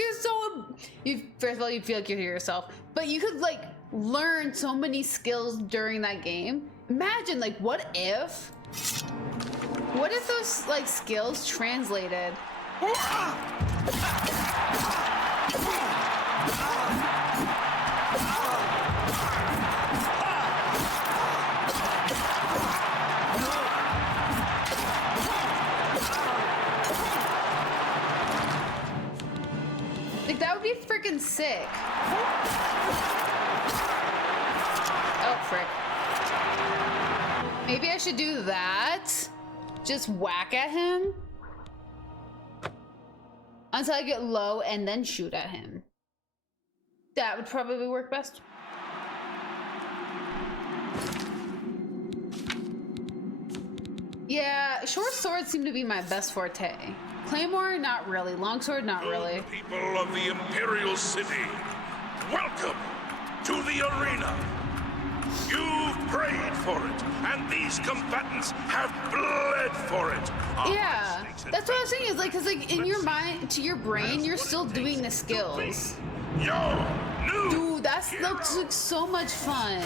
first of all, you'd feel like you're yourself, but you could like learn so many skills during that game. Imagine like, what if those like skills translated? Like, that would be freaking sick. Oh, frick. Maybe I should do that. Just whack at him until I get low and then shoot at him. That would probably work best. Yeah, short swords seem to be my best forte. Claymore, not really. Longsword, not really. People of the Imperial City, welcome to the arena. You've prayed for it, and these combatants have bled for it. Yeah, that's what I was saying. Is like, cause like in your mind, to your brain, you're still doing the skills. Dude, that looks like so much fun.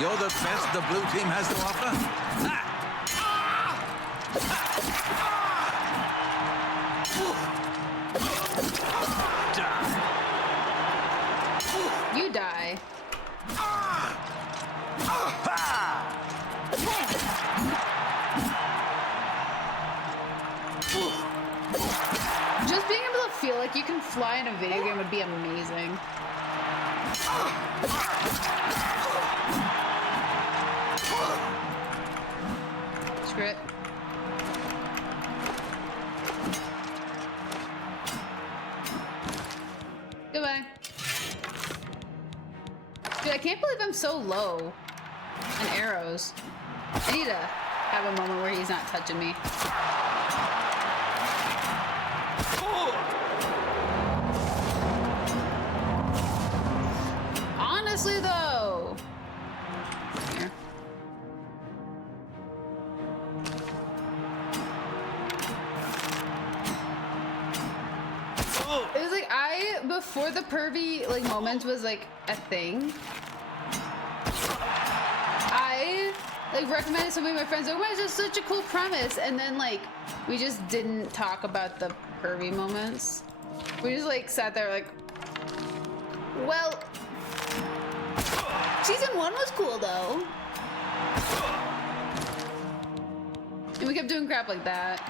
You're the best the blue team has to offer? You die. Just being able to feel like you can fly in a video game would be amazing. Screw it. Goodbye. Dude, I can't believe I'm so low on arrows. I need to have a moment where he's not touching me. Honestly, though. Here. It was like before the pervy like moment was like a thing, I like recommended some of my friends, oh my, it's just such a cool premise, and then like we just didn't talk about the pervy moments. We just like sat there like, well, season 1 was cool though. And we kept doing crap like that.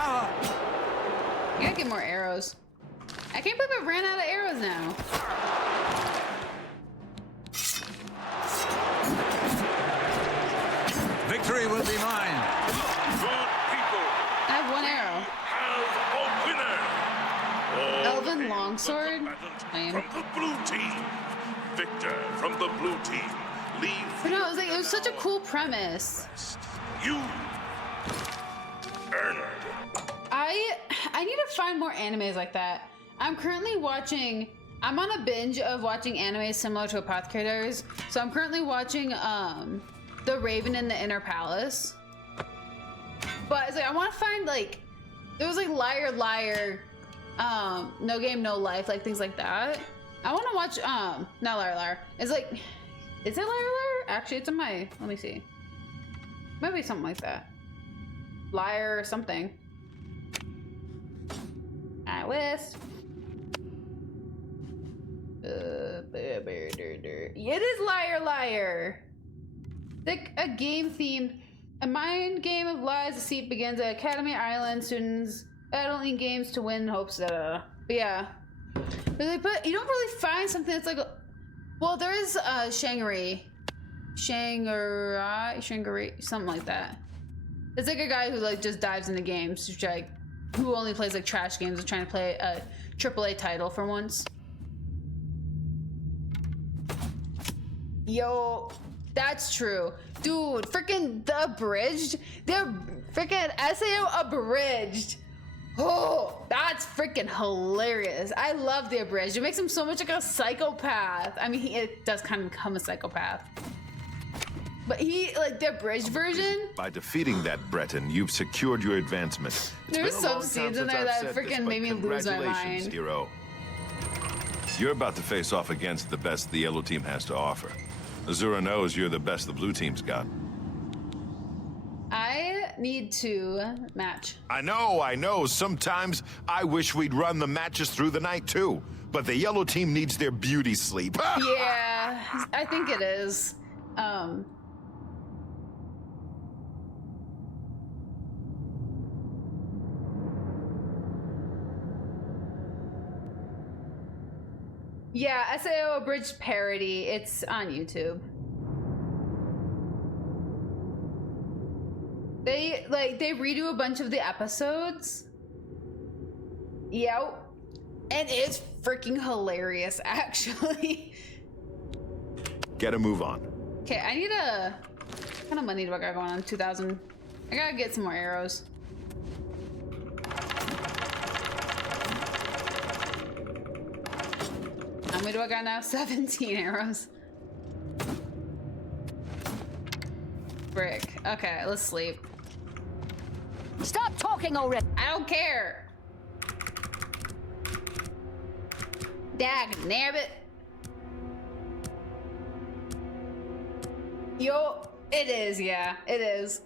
I gotta get more arrows. I can't believe I ran out of arrows now. Victory will be mine. Good people. I have one arrow. Have a winner. Elven longsword. From the blue team. Victor from the blue team. Leave. But no, it was like, it was such a cool premise. You earned. I need to find more animes like that. I'm currently watching, I'm on a binge of watching animes similar to Apothecary Diaries. So I'm currently watching The Raven in the Inner Palace. But it's like I want to find like, there was like Liar Liar, No Game No Life, like things like that. I want to watch not Liar Liar. It's like, is it Liar Liar? Actually, it's in my, let me see. Maybe something like that. Liar or something. List. It is Liar Liar. Like a game themed, a mind game of lies. The seat begins at Academy Island. Students battle in games to win hopes that. But yeah, but they put. You don't really find something that's like. Well, there is Shanghai, something like that. It's like a guy who like just dives into games, which like. Who only plays like trash games and trying to play a AAA title for once. Yo, that's true. Dude, freaking The Abridged. The freaking SAO Abridged. Oh, that's freaking hilarious. I love The Abridged. It makes him so much like a psychopath. I mean, it does kind of become a psychopath. But he, like, the abridged version? By defeating that Breton, you've secured your advancement. There's some scenes in there that freaking made me lose my mind. Hero. You're about to face off against the best the yellow team has to offer. Azura knows you're the best the blue team's got. I need to match. I know. Sometimes I wish we'd run the matches through the night, too. But the yellow team needs their beauty sleep. Yeah, I think it is. Yeah, SAO abridged parody. It's on YouTube. They redo a bunch of the episodes. Yep. And it's freaking hilarious, actually. Gotta move on. Okay, I need a... What kind of money do I got going on? 2,000. I gotta get some more arrows. How many do I got now? 17 arrows. Frick. Okay, let's sleep. Stop talking already. I don't care. Dag nabbit. Yo, it is, yeah, it is.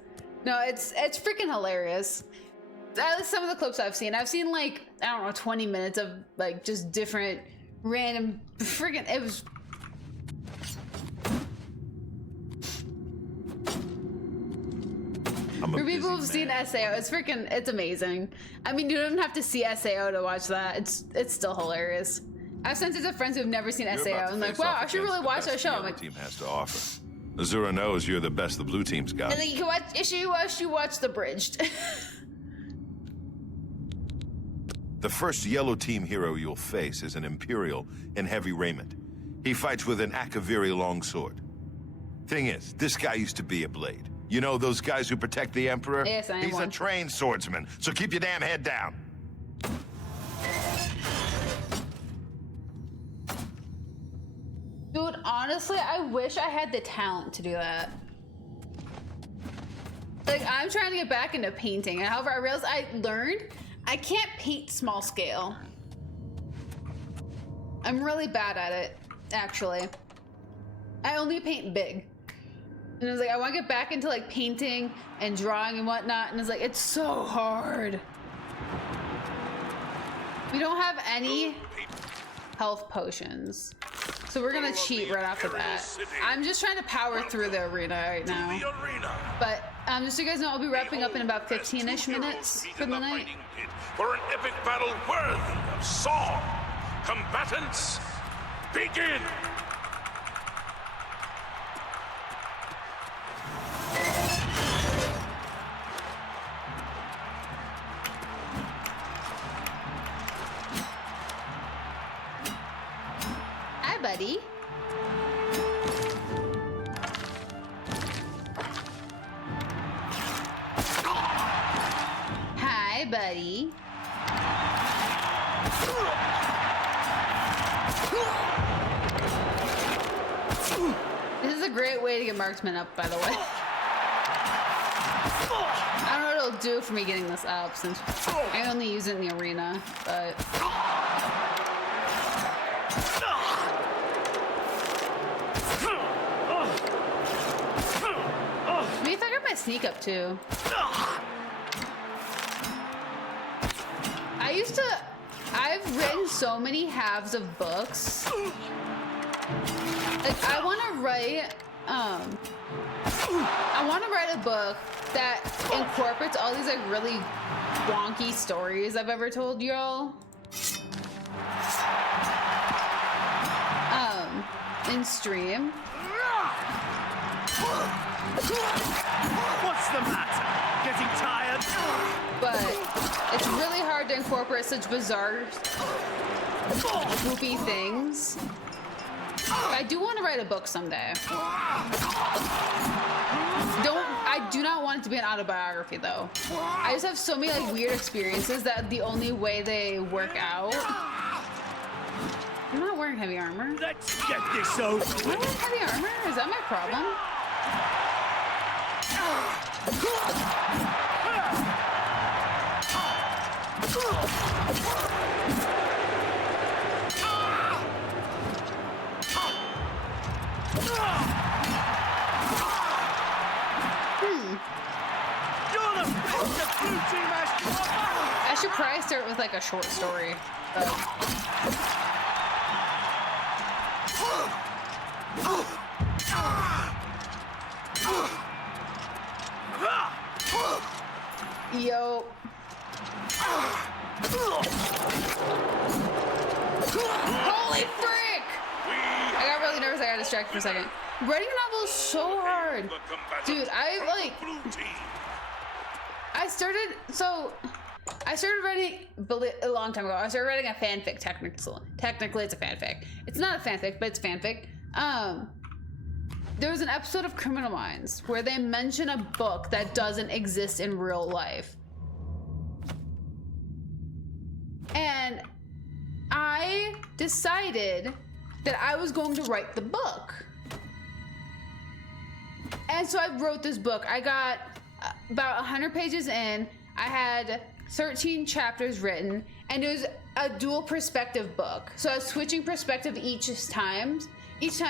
No, it's freaking hilarious. At least some of the clips I've seen like, I don't know, 20 minutes of like just different random freaking, it was. For people who've seen SAO, it's amazing. I mean, you don't have to see SAO to watch that. It's still hilarious. I've sent it to friends who've never seen SAO and like, wow, I should really watch that show. I'm like, team has to offer. Azura knows you're the best the blue team's got. And then you can watch the bridged. The first yellow team hero you'll face is an Imperial in heavy raiment. He fights with an Akaviri longsword. Thing is, this guy used to be a blade. You know those guys who protect the Emperor? Yes, I am He's one. a trained swordsman, so keep your damn head down. Dude, honestly, I wish I had the talent to do that. Like, I'm trying to get back into painting. However, I realized I learned I can't paint small scale. I'm really bad at it, actually. I only paint big. And I was like, I want to get back into like painting and drawing and whatnot. And it's like, it's so hard. We don't have any health potions. So we're gonna cheat right off the bat. I'm just trying to power through the arena right now. But just so you guys know, I'll be wrapping up in about 15-ish minutes for the night. For an epic battle worthy of song. Combatants, begin! Hi, buddy. Hi, buddy. This is a great way to get marksman up, by the way. I don't know what it'll do for me getting this up since I only use it in the arena, but. Maybe if I got my sneak up too. I've written so many halves of books. Like I want to write a book that incorporates all these like really wonky stories I've ever told y'all. In stream. What's the matter? Getting tired? But it's really hard to incorporate such bizarre, goofy things. I do want to write a book someday. I do not want it to be an autobiography though. I just have so many like weird experiences that the only way they work out. I'm not wearing heavy armor. Let's get this over. Am I wearing heavy armor? Is that my problem? I should probably start with like a short story. Yo. Holy frick! distracted for a second. Writing a novel is so hard. Dude, I started writing a long time ago. I started writing a fanfic, technically it's a fanfic. It's not a fanfic, but it's fanfic. There was an episode of Criminal Minds where they mention a book that doesn't exist in real life. And I decided that I was going to write the book. And so I wrote this book. I got about 100 pages in. I had 13 chapters written, and it was a dual perspective book. So I was switching perspective each time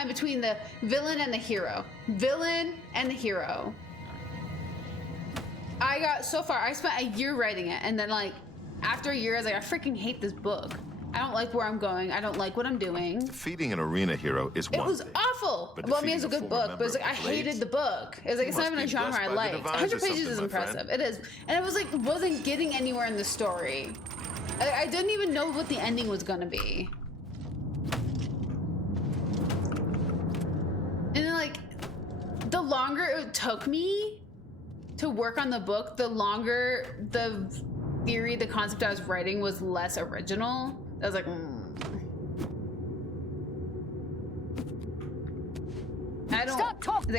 between the villain and the hero. I got so far, I spent a year writing it, and then like after a year I was like, I freaking hate this book. I don't like where I'm going. I don't like what I'm doing. Defeating an arena hero is one. It was awful. Well, I mean, it's a good book, but it's like I hated the book. It was like it's not even a genre I liked. 100 pages is impressive. It is, and it was like wasn't getting anywhere in the story. I didn't even know what the ending was gonna be. And then like the longer it took me to work on the book, the longer the theory, the concept I was writing was less original. I was like,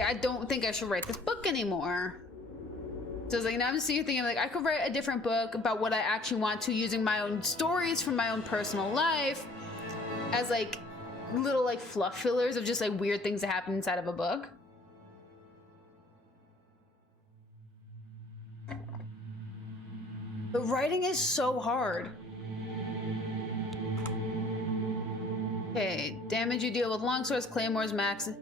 I don't think I should write this book anymore. So I was like, now I'm just thinking like I could write a different book about what I actually want to, using my own stories from my own personal life as like little like fluff fillers of just like weird things that happen inside of a book. But writing is so hard. Okay, damage you deal with longswords, claymores, maxes,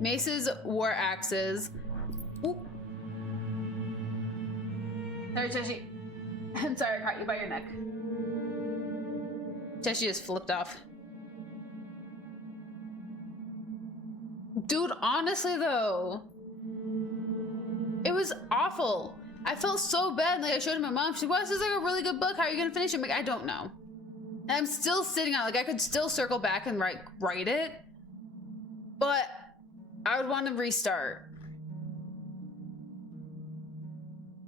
maces, war axes. Oop. Sorry, Cheshi. I'm sorry, I caught you by your neck. Cheshi just flipped off. Dude, honestly though, it was awful. I felt so bad. Like I showed it to my mom. She's like, "Well, this is like a really good book. How are you gonna finish it?" I'm like, I don't know. And I'm still sitting on it. Like I could still circle back and write it, but I would want to restart.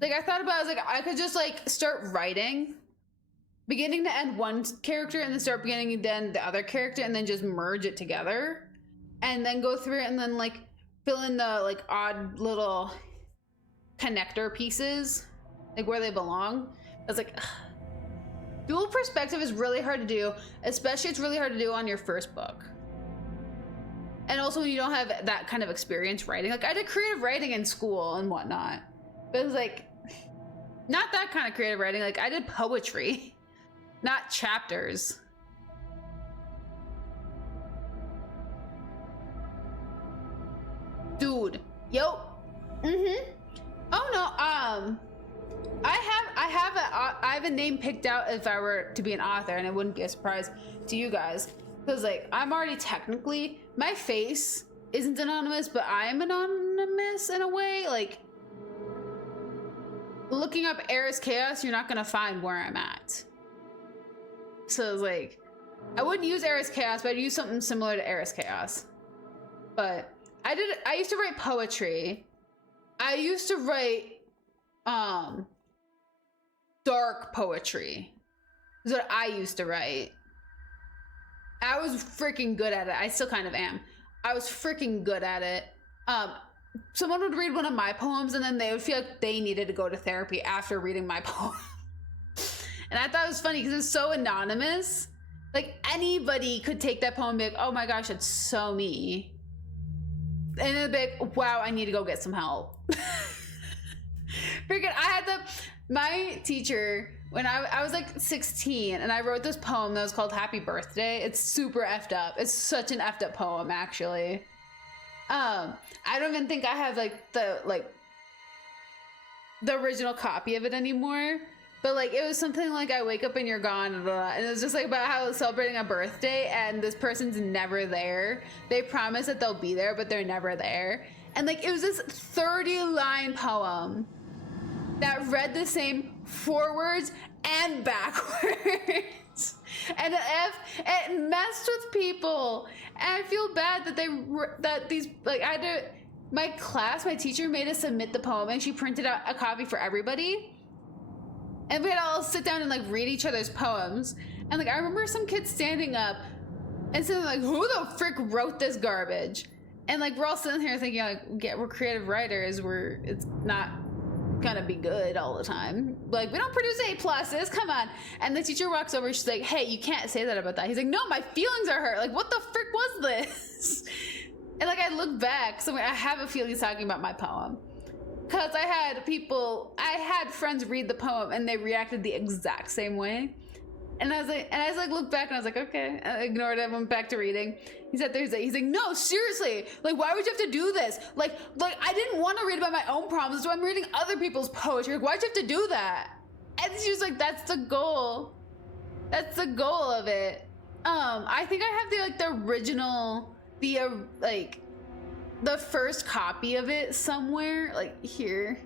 Like I thought about it, I was like, I could just like start writing, beginning to end one character, and then start beginning to end the other character, and then just merge it together, and then go through it, and then like fill in the like odd little connector pieces, like where they belong. I was like, ugh. Dual perspective is really hard to do, especially it's really hard to do on your first book. And also when you don't have that kind of experience writing. Like I did creative writing in school and whatnot, but it was like, not that kind of creative writing. Like I did poetry, not chapters. Dude, yo. Oh no, I have a name picked out if I were to be an author, and it wouldn't be a surprise to you guys. Because like I'm already technically, my face isn't anonymous, but I am anonymous in a way. Like looking up Eriss Khaos, you're not gonna find where I'm at. So it's like, I wouldn't use Eriss Khaos, but I'd use something similar to Eriss Khaos. But I used to write poetry. I used to write dark poetry is what I used to write. I was freaking good at it. I still kind of am. I was freaking good at it. Someone would read one of my poems and then they would feel like they needed to go to therapy after reading my poem. And I thought it was funny because it's so anonymous. Like anybody could take that poem and be like, oh my gosh, it's so me. And then be like, wow, I need to go get some help. Freaking, my teacher, when I was like 16, and I wrote this poem that was called Happy Birthday. It's super effed up. It's such an effed up poem, actually. I don't even think I have like the original copy of it anymore. But like it was something like I wake up and you're gone, and it was just like about how celebrating a birthday and this person's never there. They promise that they'll be there, but they're never there. And like it was this 30-line poem that read the same forwards and backwards. And it messed with people, and I feel bad that these, like, I had to, my teacher made us submit the poem, and she printed out a copy for everybody, and we had to all sit down and like read each other's poems. And like I remember some kids standing up and saying like, who the frick wrote this garbage? And like we're all sitting here thinking like, yeah, we're creative writers, it's not gonna be good all the time, like we don't produce A+, come on. And the teacher walks over, she's like, hey, you can't say that about that. He's like, no, my feelings are hurt, like what the frick was this? And like I look back, so I have a feeling he's talking about my poem, because I had friends read the poem and they reacted the exact same way. And I was like, look back, and I was like, okay. I ignored it, went back to reading. He sat there, he's like, no, seriously, like, why would you have to do this? Like, I didn't want to read about my own problems, so I'm reading other people's poetry. Like, why'd you have to do that? And she was like, that's the goal. That's the goal of it. I think I have the original, the first copy of it somewhere, like here.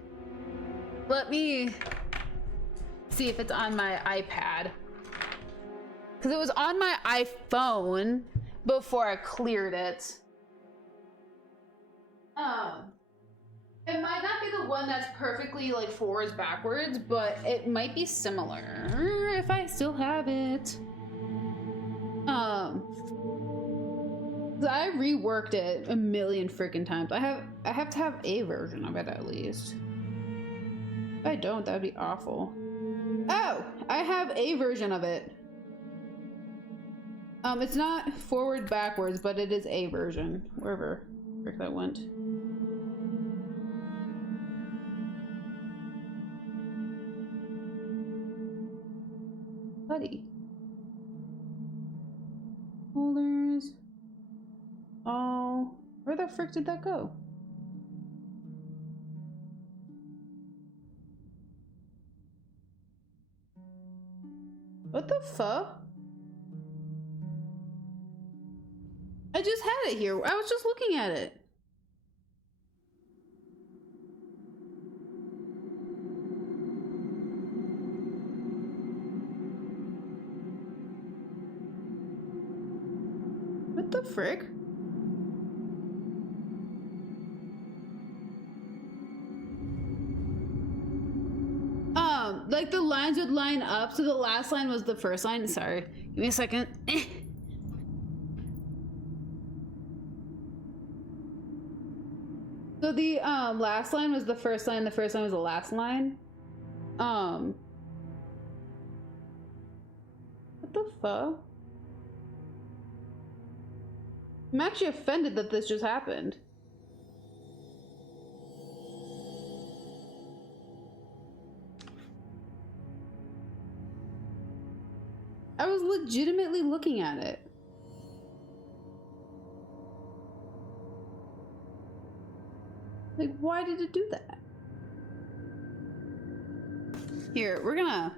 Let me see if it's on my iPad, because it was on my iPhone before I cleared it. It might not be the one that's perfectly like forwards backwards, but it might be similar if I still have it. I reworked it a million freaking times. I have to have a version of it at least. If I don't, that'd be awful. Oh, I have a version of it. It's not forward backwards, but it is a version. Wherever frick that went. Buddy. Folders. Oh, where the frick did that go? What the fuck? I just had it here. I was just looking at it. What the frick? Like the lines would line up, so the last line was the first line. Sorry, give me a second. So the last line was the first line, the first line was the last line. What the fuck? I'm actually offended that this just happened. I was legitimately looking at it. Like, why did it do that? Here, we're gonna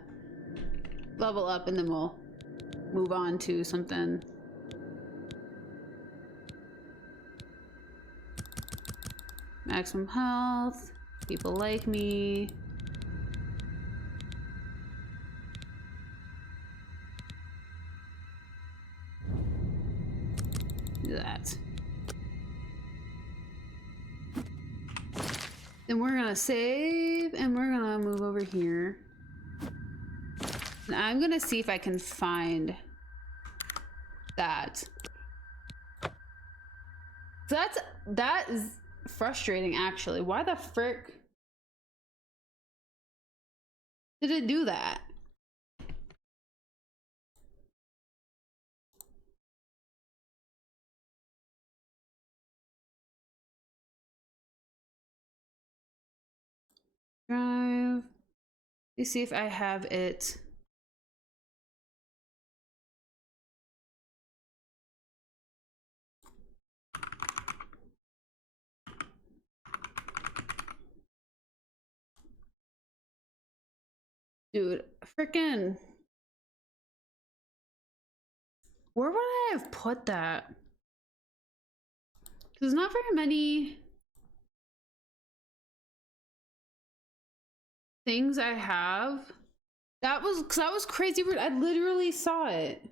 level up and then we'll move on to something. Maximum health, people like me. Do that. Then we're gonna save and we're gonna move over here. And I'm gonna see if I can find that. That is frustrating actually. Why the frick did it do that? Drive. You see if I have it. Dude, freaking. Where would I have put that? There's not very many things I have That was crazy weird. I literally saw it.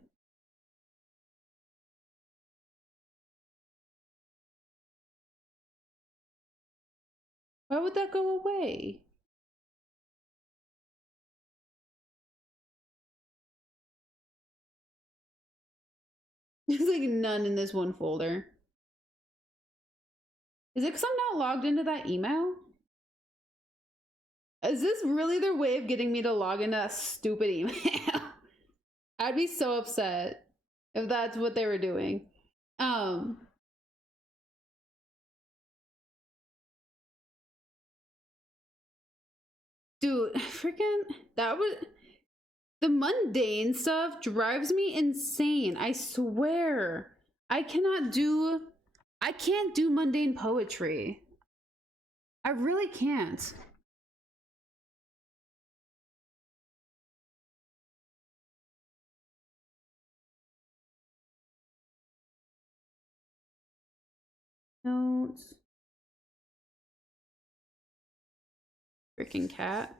Why would that go away? There's like none in this one folder. Is it because I'm not logged into that email? Is this really their way of getting me to log into that stupid email? I'd be so upset if that's what they were doing. Dude, freaking, that was, the mundane stuff drives me insane. I swear. I can't do mundane poetry. I really can't. Notes. Freaking cat.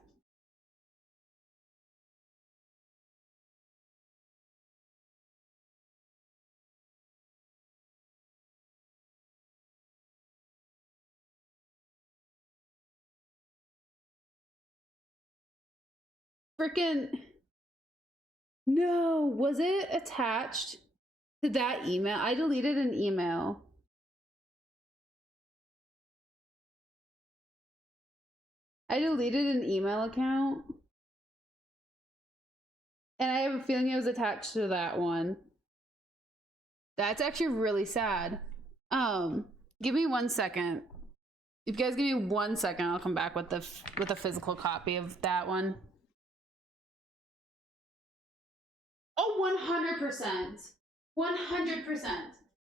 Freaking no, was it attached to that email? I deleted an email. I deleted an email account. And I have a feeling it was attached to that one. That's actually really sad. Give me 1 second. If you guys give me 1 second, I'll come back with a physical copy of that one. Oh, 100%. 100%.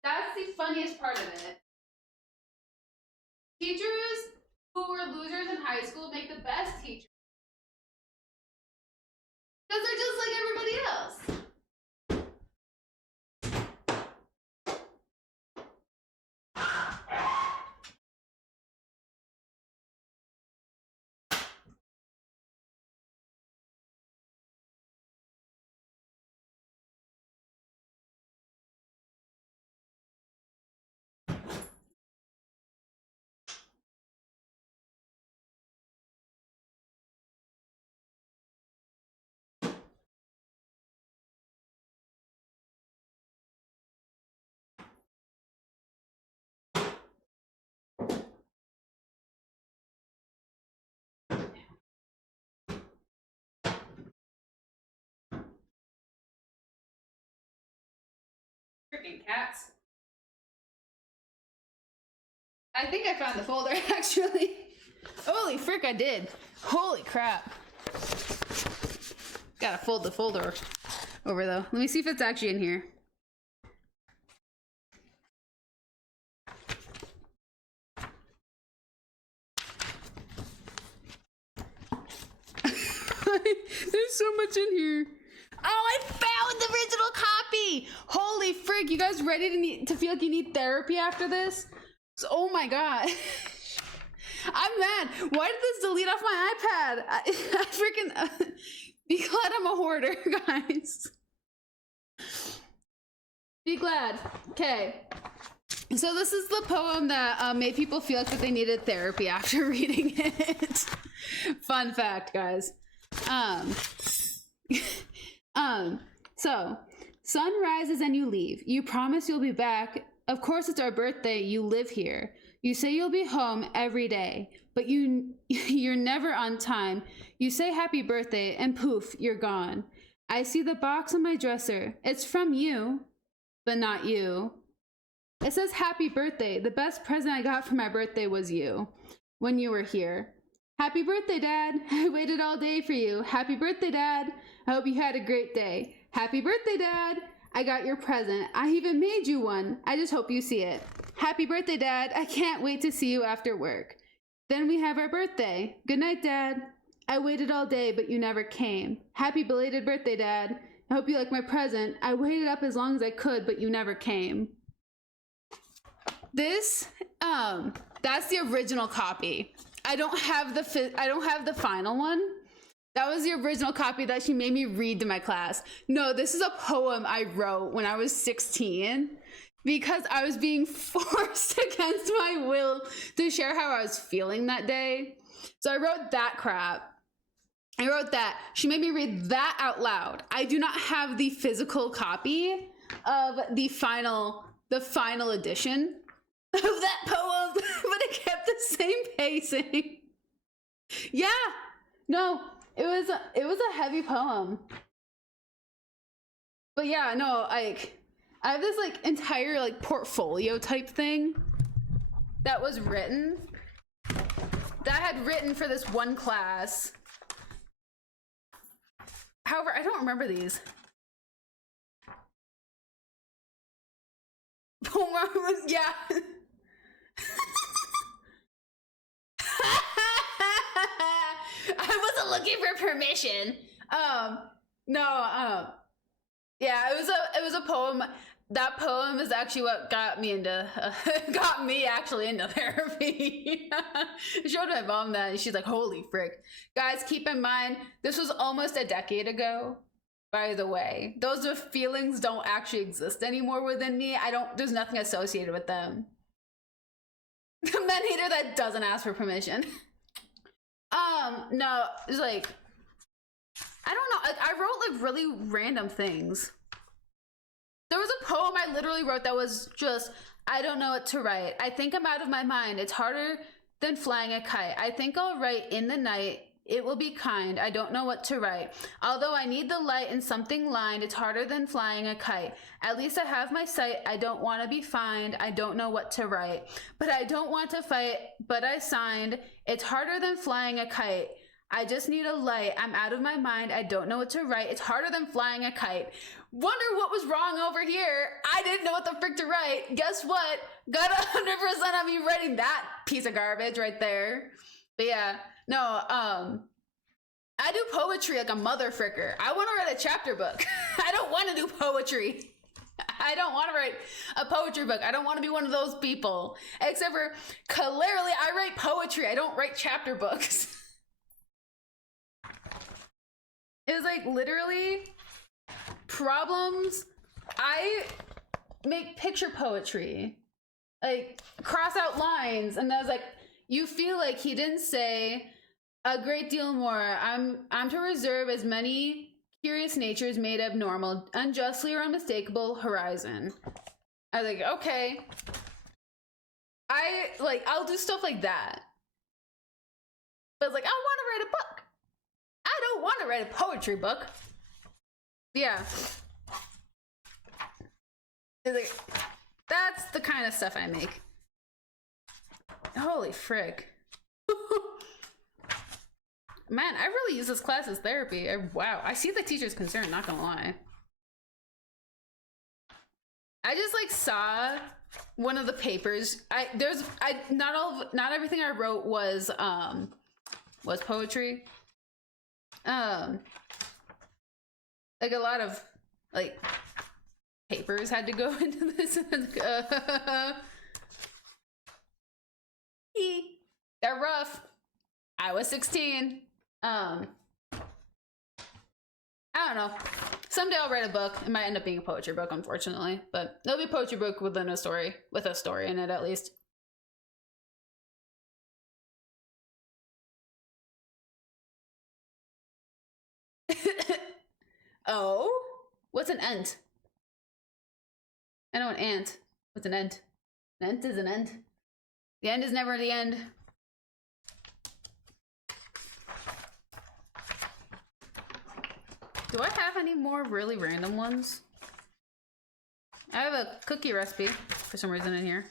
That's the funniest part of it. Teachers who were losers in high school make the best teachers. Because they're just like everybody else. Freaking cats. I think I found the folder actually. Holy frick, I did. Holy crap. Gotta fold the folder over though. Let me see if it's actually in here. There's so much in here. Oh, I found the original copy! Holy frig, you guys ready to feel like you need therapy after this? Oh my god. I'm mad. Why did this delete off my iPad? I freaking... be glad I'm a hoarder, guys. Be glad. Okay. So this is the poem that made people feel like that they needed therapy after reading it. Fun fact, guys. So, sun rises and you leave. You promise you'll be back. Of course, it's our birthday. You live here. You say you'll be home every day, but you're never on time. You say happy birthday and poof, you're gone. I see the box on my dresser. It's from you, but not you. It says happy birthday. The best present I got for my birthday was you when you were here. Happy birthday, Dad. I waited all day for you. Happy birthday, Dad. I hope you had a great day. Happy birthday, Dad. I got your present. I even made you one. I just hope you see it. Happy birthday, Dad. I can't wait to see you after work. Then we have our birthday. Good night, Dad. I waited all day, but you never came. Happy belated birthday, Dad. I hope you like my present. I waited up as long as I could, but you never came. This, that's the original copy. I don't have the final one. That was the original copy that she made me read to my class. No, this is a poem I wrote when I was 16 because I was being forced against my will to share how I was feeling that day. So I wrote that crap. I wrote that. She made me read that out loud. I do not have the physical copy of the final edition of that poem, but it kept the same pacing. Yeah, no, it was a heavy poem. But yeah, no, like I have this like entire like portfolio type thing that was written, that I had written for this one class. However, I don't remember these. Yeah. I wasn't looking for permission. Yeah, it was a poem. That poem is actually what got me actually into therapy. I showed my mom that and she's like, holy frick. Guys, keep in mind, this was almost a decade ago, by the way. Those feelings don't actually exist anymore within me. There's nothing associated with them. The man hater that doesn't ask for permission. No, it's like, I don't know. I wrote like really random things. There was a poem I literally wrote that was just, I don't know what to write. I think I'm out of my mind. It's harder than flying a kite. I think I'll write in the night. It will be kind. I don't know what to write. Although I need the light in something lined, it's harder than flying a kite. At least I have my sight. I don't want to be fined. I don't know what to write. But I don't want to fight. But I signed. It's harder than flying a kite. I just need a light. I'm out of my mind. I don't know what to write. It's harder than flying a kite. Wonder what was wrong over here. I didn't know what the frick to write. Guess what? Got 100% of me writing that piece of garbage right there. But yeah, no, I do poetry like a mother fricker. I want to write a chapter book. I don't want to do poetry. I don't want to write a poetry book. I don't want to be one of those people. Except for, clearly, I write poetry. I don't write chapter books. It was like literally problems. I make picture poetry, like cross out lines, and I was like, you feel like he didn't say a great deal more. I'm to reserve as many curious natures made abnormal, unjustly or unmistakable horizon. I was like, okay. I'll do stuff like that. But it's like, I want to write a book. I don't want to write a poetry book. Yeah. It's like, that's the kind of stuff I make. Holy frick. Man, I really use this class as therapy. Wow, I see the teacher's concern, not gonna lie. I just like saw one of the papers. Not everything I wrote was poetry. Like a lot of like papers had to go into this. They're rough. I was 16. I don't know. Someday I'll write a book. It might end up being a poetry book, unfortunately, but it'll be a poetry book with a story in it at least. Oh, what's an ent? I know an ant. What's an ent? An ent is an end. The end is never the end. Do I have any more really random ones? I have a cookie recipe for some reason in here.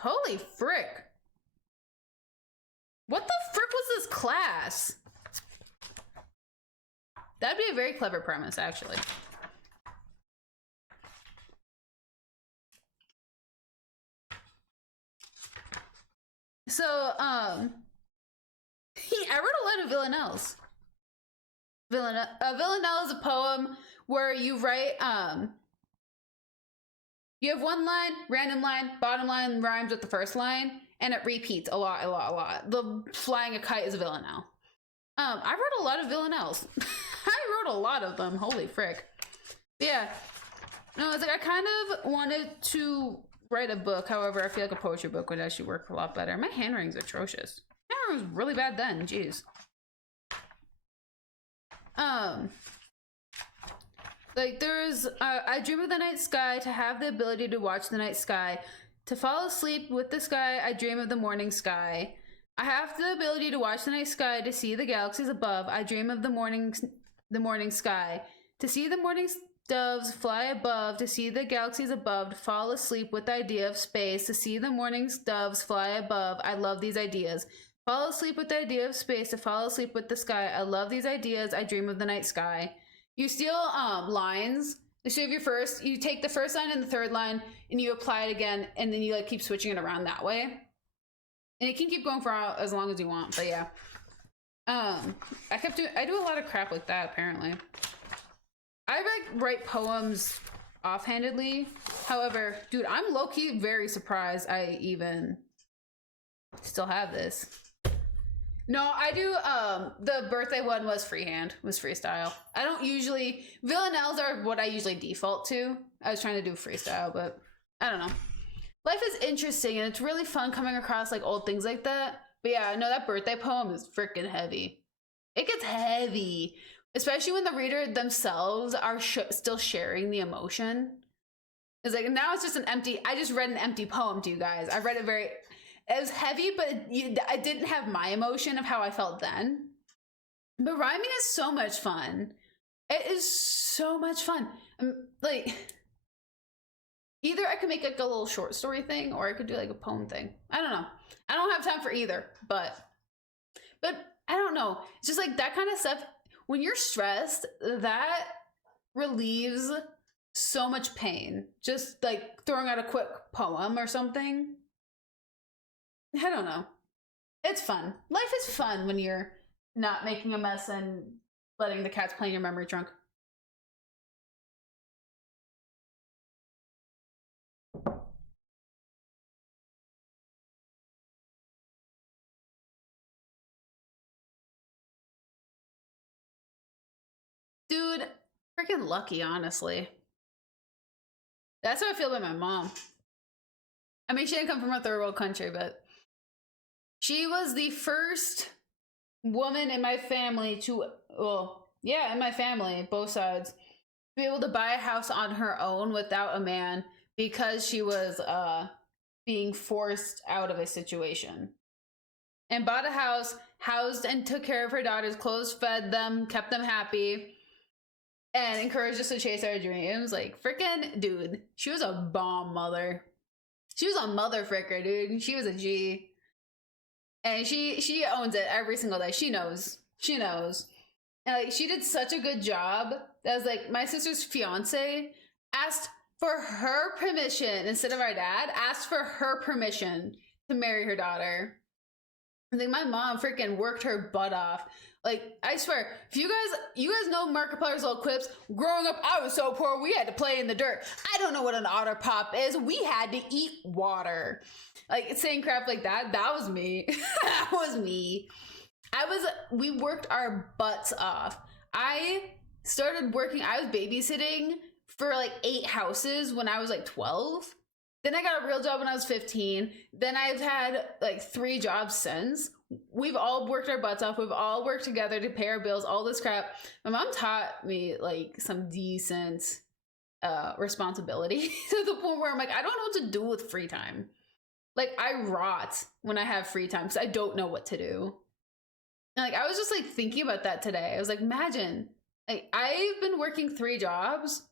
Holy frick. What the frick was this class? That'd be a very clever premise, actually. So, I wrote a lot of villanelles. Villanelle is a poem where you write, You have one line, random line, bottom line rhymes with the first line, and it repeats a lot. The flying a kite is a villanelle. I wrote a lot of villanelles. I wrote a lot of them. Holy frick. But yeah. No, it's like I kind of wanted to write a book. However, I feel like a poetry book would actually work a lot better. My handwriting's atrocious. My handwriting was really bad then. Jeez. Like there's, I dream of the night sky, to have the ability to watch the night sky, to fall asleep with the sky. I dream of the morning sky. I have the ability to watch the night sky, to see the galaxies above. I dream of the morning sky, to see the morning doves fly above, to see the galaxies above, to fall asleep with the idea of space, to see the morning doves fly above. I love these ideas. Fall asleep with the idea of space, to fall asleep with the sky. I love these ideas. I dream of the night sky. You steal lines. So you take the first line and the third line and you apply it again, and then you like keep switching it around that way. And it can keep going for as long as you want, but yeah. I do a lot of crap like that apparently. I like write poems offhandedly. However, dude, I'm low-key very surprised I even still have this. No, I do, the birthday one was freehand, was freestyle. I don't usually, villanelles are what I usually default to. I was trying to do freestyle, but I don't know. Life is interesting and it's really fun coming across like old things like that. But yeah, no, that birthday poem is freaking heavy. It gets heavy, especially when the reader themselves are still sharing the emotion. It's like, now it's just I just read an empty poem to you guys. I read it it was heavy, but I didn't have my emotion of how I felt then. But rhyming is so much fun. It is so much fun. Like, either I could make like a little short story thing, or I could do like a poem thing. I don't know. I don't have time for either, but I don't know. It's just like that kind of stuff. When you're stressed, that relieves so much pain. Just like throwing out a quick poem or something. I don't know. It's fun. Life is fun when you're not making a mess and letting the cats play in your memory trunk. Dude, freaking lucky, honestly. That's how I feel about my mom. I mean, she didn't come from a third world country, but she was the first woman in my family to, well, yeah, in my family, both sides, to be able to buy a house on her own without a man because she was being forced out of a situation. And bought a house, housed and took care of her daughters, clothed, fed them, kept them happy, and encouraged us to chase our dreams. Like, freaking, dude, she was a bomb mother. She was a mother fricker, dude. She was a G. And she owns it every single day. She knows. She knows. And like, she did such a good job. That was like, my sister's fiance asked for her permission instead of our dad, asked for her permission to marry her daughter. I think my mom freaking worked her butt off. Like, I swear, if you guys know Markiplier's little quips, growing up, I was so poor, we had to play in the dirt. I don't know what an otter pop is. We had to eat water. Like, saying crap like that, that was me. That was me. We worked our butts off. I started working, I was babysitting for like 8 houses when I was like 12. Then I got a real job when I was 15. Then I've had like 3 jobs since. We've all worked our butts off. We've all worked together to pay our bills, all this crap. My mom taught me like some decent responsibility to the point where I'm like, I don't know what to do with free time. Like, I rot when I have free time because I don't know what to do. And like, I was just like thinking about that today. I was like, imagine, like, I've been working 3 jobs.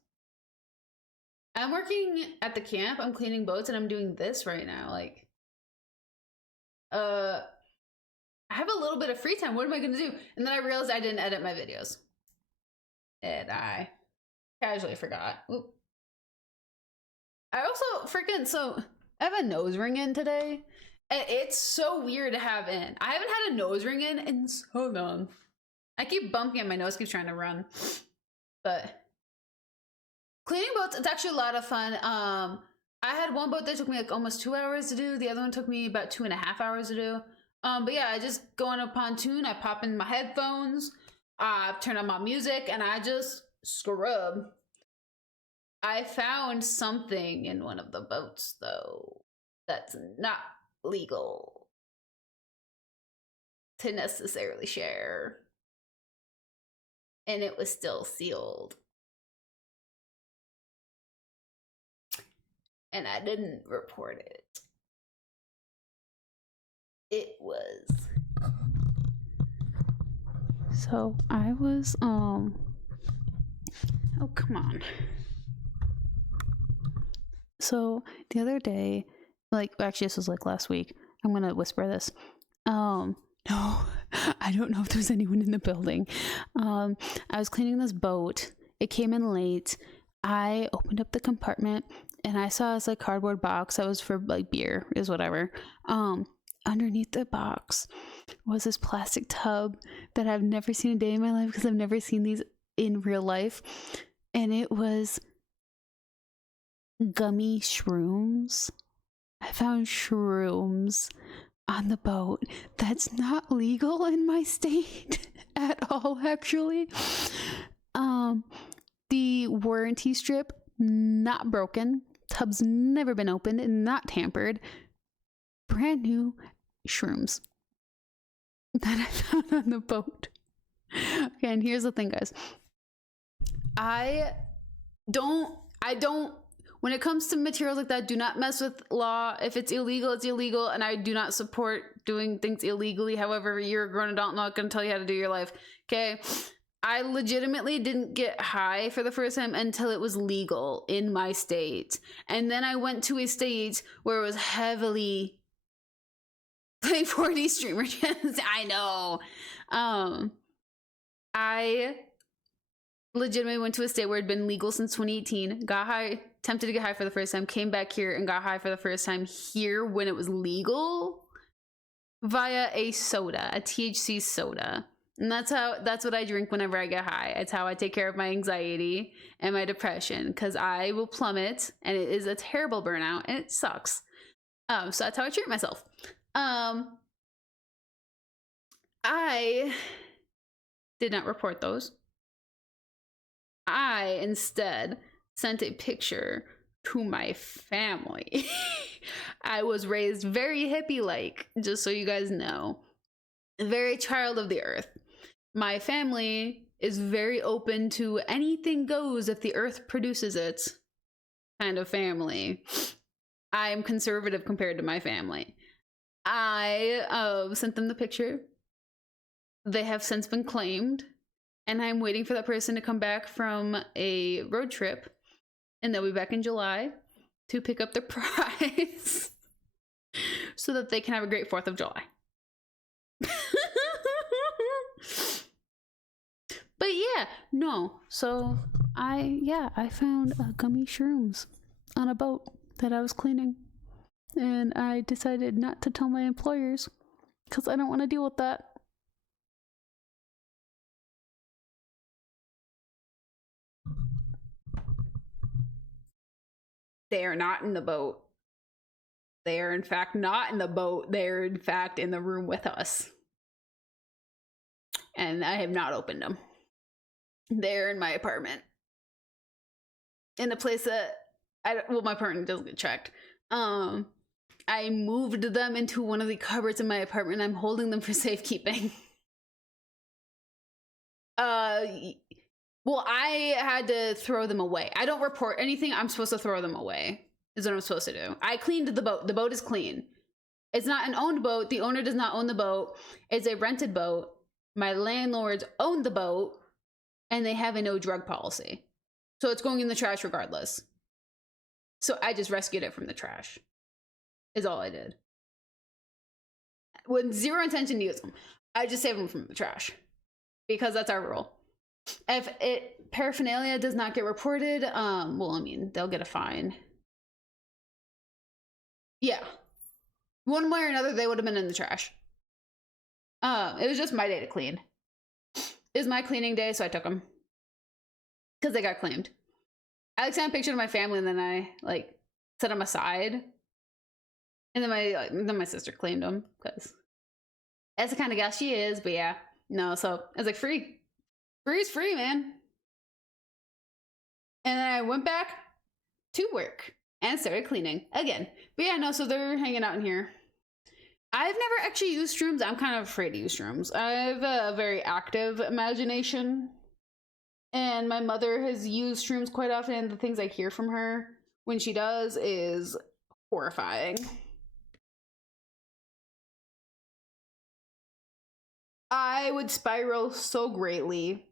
I'm working at the camp, I'm cleaning boats, and I'm doing this right now. Like, I have a little bit of free time. What am I gonna do? And then I realized I didn't edit my videos. And I casually forgot. Oop. I also freaking, so I have a nose ring in today. And it's so weird to have in. I haven't had a nose ring in so long. I keep bumping it, my nose keeps trying to run. But cleaning boats, it's actually a lot of fun. I had one boat that took me like almost 2 hours to do. The other one took me about 2.5 hours to do. But yeah, I just go on a pontoon, I pop in my headphones, turn on my music, and I just scrub. I found something in one of the boats, though, that's not legal to necessarily share. And it was still sealed. And I didn't report it. It was. So I was, oh, come on. So the other day, like, actually this was like last week. I'm gonna whisper this. No, I don't know if there's anyone in the building. I was cleaning this boat. It came in late. I opened up the compartment and I saw this like cardboard box that was for like beer, is whatever. Underneath the box was this plastic tub that I've never seen a day in my life because I've never seen these in real life. And it was gummy shrooms. I found shrooms on the boat. That's not legal in my state at all, actually. The warranty strip, not broken. Tub's never been opened and not tampered. Brand new shrooms that I found on the boat. Okay, and here's the thing, guys. I don't, when it comes to materials like that, do not mess with law. If it's illegal, it's illegal, and I do not support doing things illegally. However, you're a grown adult, I'm not going to tell you how to do your life, okay? I legitimately didn't get high for the first time until it was legal in my state. And then I went to a state where it was heavily playing 4D streamer channels. I know. I legitimately went to a state where it had been legal since 2018, got high, attempted to get high for the first time, came back here and got high for the first time here when it was legal via a soda, a THC soda. And that's what I drink whenever I get high. It's how I take care of my anxiety and my depression, because I will plummet and it is a terrible burnout and it sucks. So that's how I treat myself. I did not report those. I instead sent a picture to my family. I was raised very hippie-like, just so you guys know. Very child of the earth. My family is very open to anything goes if the earth produces it kind of family. I am conservative compared to my family. I sent them the picture. They have since been claimed, and I'm waiting for that person to come back from a road trip, and they'll be back in July to pick up their prize so that they can have a great 4th of July. But yeah, no. So I found gummy shrooms on a boat that I was cleaning, and I decided not to tell my employers because I don't want to deal with that. They are not in the boat. They are in fact not in the boat. They are in fact in the room with us. And I have not opened them. They're in my apartment. In the place that my apartment doesn't get checked. I moved them into one of the cupboards in my apartment. I'm holding them for safekeeping. Well, I had to throw them away. I don't report anything. I'm supposed to throw them away, is what I'm supposed to do. I cleaned the boat. The boat is clean. It's not an owned boat. The owner does not own the boat. It's a rented boat. My landlords own the boat, and they have a no drug policy. So it's going in the trash regardless. So I just rescued it from the trash, is all I did. With zero intention to use them. I just saved them from the trash, because that's our rule. If paraphernalia does not get reported, well, I mean, they'll get a fine. Yeah. One way or another, they would have been in the trash. It was just my day to clean. It was my cleaning day, so I took them. Because they got claimed. I sent a picture to my family, and then I, set them aside. And then my sister claimed them because that's the kind of gal she is. But yeah, no. So I was like, free is free, man. And then I went back to work and started cleaning again. But yeah, no. So they're hanging out in here. I've never actually used shrooms. I'm kind of afraid to use shrooms. I have a very active imagination, and my mother has used shrooms quite often. And the things I hear from her when she does is horrifying. I would spiral so greatly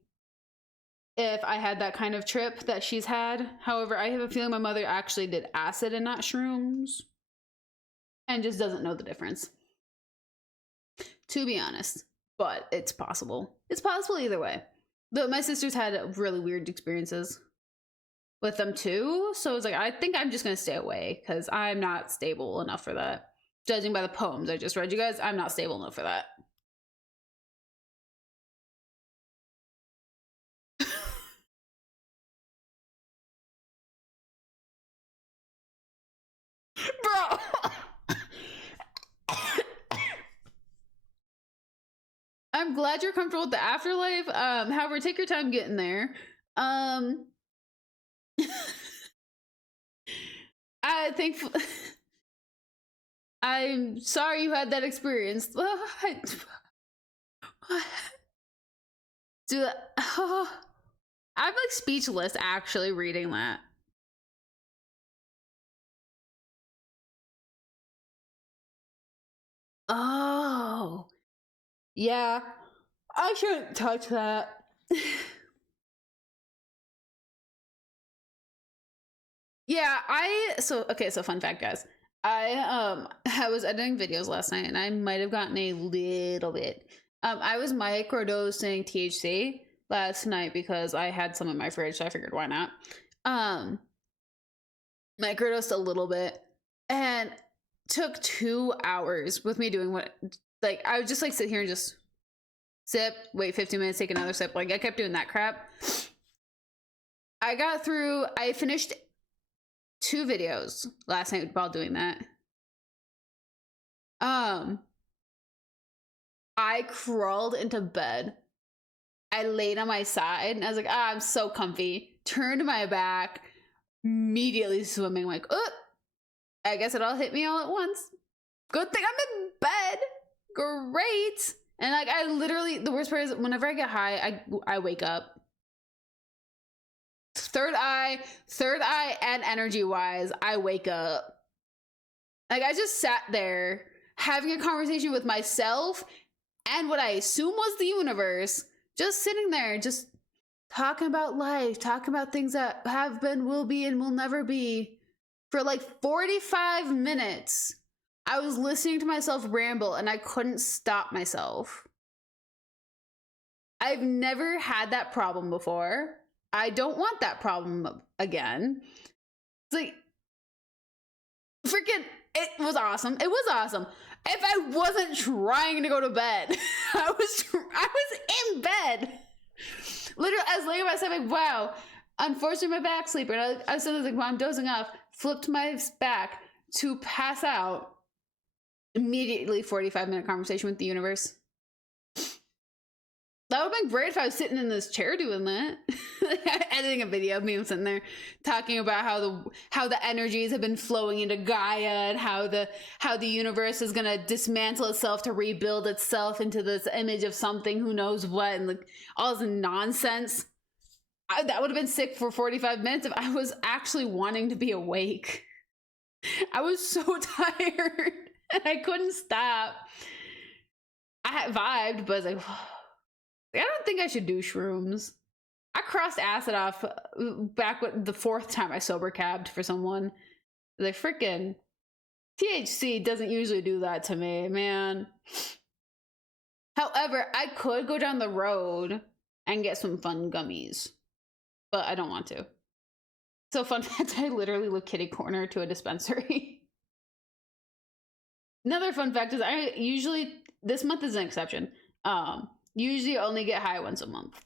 if I had that kind of trip that she's had. However, I have a feeling my mother actually did acid and not shrooms and just doesn't know the difference, to be honest. But it's possible. It's possible either way. But my sister's had really weird experiences with them too. So I was like, I think I'm just going to stay away because I'm not stable enough for that. Judging by the poems I just read you guys, I'm not stable enough for that. Bro. I'm glad you're comfortable with the afterlife. However, take your time getting there. I think I'm sorry you had that experience. Dude, I'm like speechless actually reading that. Oh, yeah, I shouldn't touch that. Yeah, so fun fact, guys. I was editing videos last night and I might have gotten a little bit. I was microdosing THC last night because I had some in my fridge, so I figured why not. Microdosed a little bit and took 2 hours with me doing what, like, I would just like sit here and just sip, wait 15 minutes, take another sip. Like, I kept doing that crap. I finished 2 videos last night while doing that. I crawled into bed. I laid on my side and I was like, I'm so comfy. Turned my back, immediately swimming, like, oh, I guess it all hit me all at once. Good thing I'm in bed. Great. And like, I literally, the worst part is whenever I get high, I wake up. Third eye and energy wise, I wake up. Like, I just sat there having a conversation with myself and what I assume was the universe, just sitting there, just talking about life, talking about things that have been, will be, and will never be. For like 45 minutes, I was listening to myself ramble and I couldn't stop myself. I've never had that problem before. I don't want that problem again. It's like, freaking, it was awesome. It was awesome. If I wasn't trying to go to bed, I was in bed. Literally, I was laying on my side like, wow. Unfortunately, my back's sleeping. I was like, well, I'm dozing off. Flipped my back to pass out. Immediately, 45-minute conversation with the universe. That would have been great if I was sitting in this chair doing that. Editing a video of me sitting there talking about how the energies have been flowing into Gaia and how the universe is gonna dismantle itself to rebuild itself into this image of something who knows what, and like all this nonsense. That would have been sick for 45 minutes if I was actually wanting to be awake. I was so tired and I couldn't stop. I had vibed, but I was like, I don't think I should do shrooms. I crossed acid off back with the 4th time I sober cabbed for someone. Like, freaking THC doesn't usually do that to me, man. However, I could go down the road and get some fun gummies, but I don't want to. So fun fact, I literally live kitty corner to a dispensary. Another fun fact is I usually, this month is an exception, usually only get high once a month.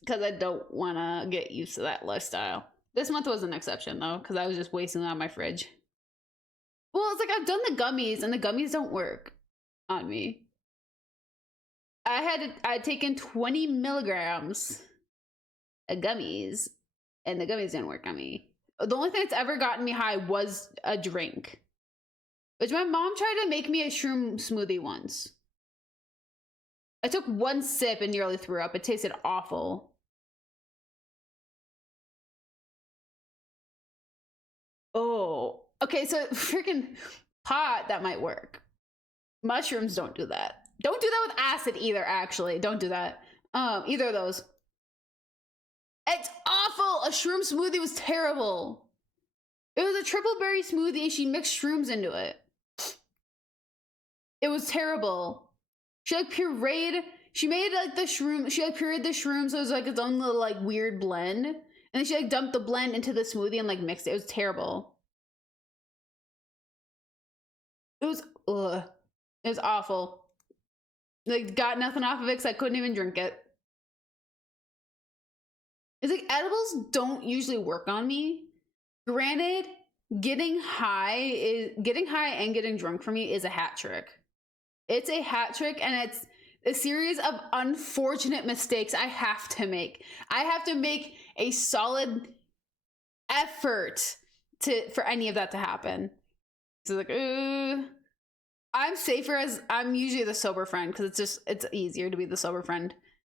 Because I don't want to get used to that lifestyle. This month was an exception though, because I was just wasting that on my fridge. Well, it's like I've done the gummies and the gummies don't work on me. I'd taken 20 milligrams of gummies and the gummies didn't work on me. The only thing that's ever gotten me high was a drink, which my mom tried to make me a shroom smoothie once. I took one sip and nearly threw up. It tasted awful. Oh, okay, so freaking pot, that might work. Mushrooms don't do that. Don't do that with acid either, actually. Don't do that. Either of those. It's awful! A shroom smoothie was terrible. It was a triple berry smoothie and she mixed shrooms into it. It was terrible. She like pureed, she made like the shroom, she like pureed the shroom so it was like its own little like weird blend. And then she like dumped the blend into the smoothie and like mixed it. It was terrible. It was, ugh. It was awful. Like, got nothing off of it because I couldn't even drink it. It's like, edibles don't usually work on me. Granted, getting high and getting drunk for me is a hat trick. It's a hat trick, and it's a series of unfortunate mistakes I have to make. I have to make a solid effort for any of that to happen. So like, I'm safer as I'm usually the sober friend because it's easier to be the sober friend.